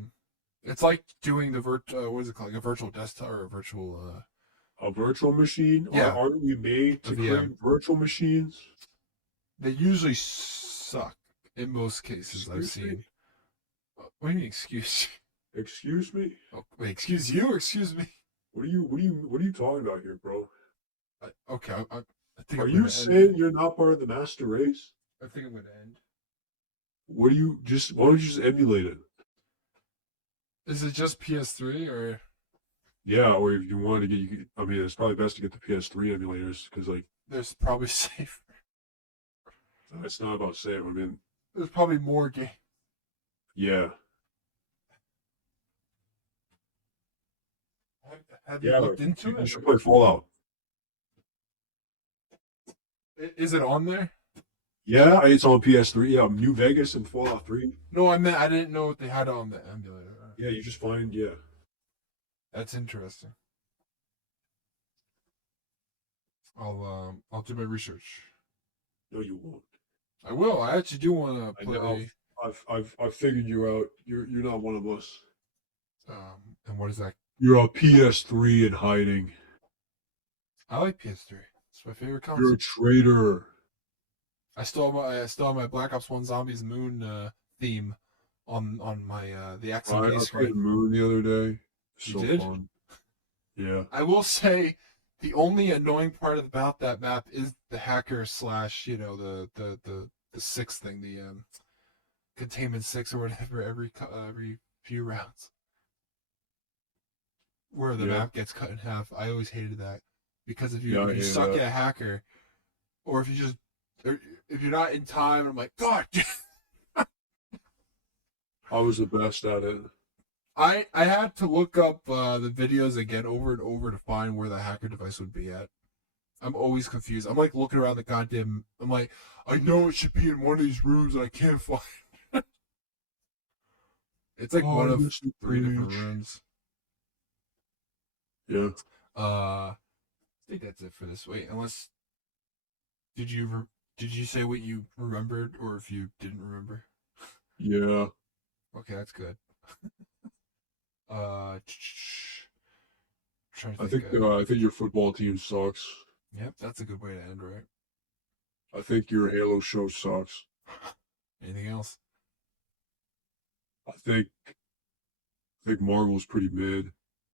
It's like doing the what is it called? Like a virtual desktop or a virtual. A virtual machine? Yeah, Aren't we made a to VM. create virtual machines? They usually suck in most cases I've Excuse me? seen. What do you mean, excuse? Excuse me? Oh, wait, excuse you or excuse me? What are you talking about here, bro? Okay, I think Are I'm you gonna end it. saying you're not part of the master race? I think I'm gonna end. Why don't you just emulate it? Is it just PS3 or Yeah, or if you wanted to get, I mean, it's probably best to get the PS3 emulators because, like, there's probably safe? it's not about save. I mean, There's probably more game. yeah, Have you yeah, looked into you it? should play Fallout. Is it on there? Yeah, it's on PS3. Yeah, New Vegas and Fallout 3. No, I meant I didn't know what they had on the emulator. Yeah, you just find, yeah. That's interesting. I'll do my research. No, you won't. I will. I actually do want to I know. play. I've figured you out. You're not one of us. And what is that? You're a PS3 in hiding. I like PS3. It's my favorite You're a console. traitor. I still have my Black Ops One Zombies Moon theme on my the XMP I played screen. Moon the other day. You So did? fun. Yeah. I will say the only annoying part about that map is the hacker slash the six thing, the containment six or whatever every few rounds where the Yeah. map gets cut in half. I always hated that because if Yeah, I you hated suck that. at a hacker or if you're not in time, I'm like, God. I was the best at it. I had to look up the videos again over and over to find where the hacker device would be at. I'm always confused. I'm like looking around the goddamn. I'm like, I know it should be in one of these rooms, and I can't find. It's like one of Mr. 3 different Preach. rooms. Yeah. I think that's it for this. Wait, unless did you say what you remembered, or if you didn't remember? Yeah. Okay, that's good. Trying to I think. I think your football team sucks. Yep, that's a good way to end, right? I think your Halo show sucks. Anything else? I think Marvel's pretty mid.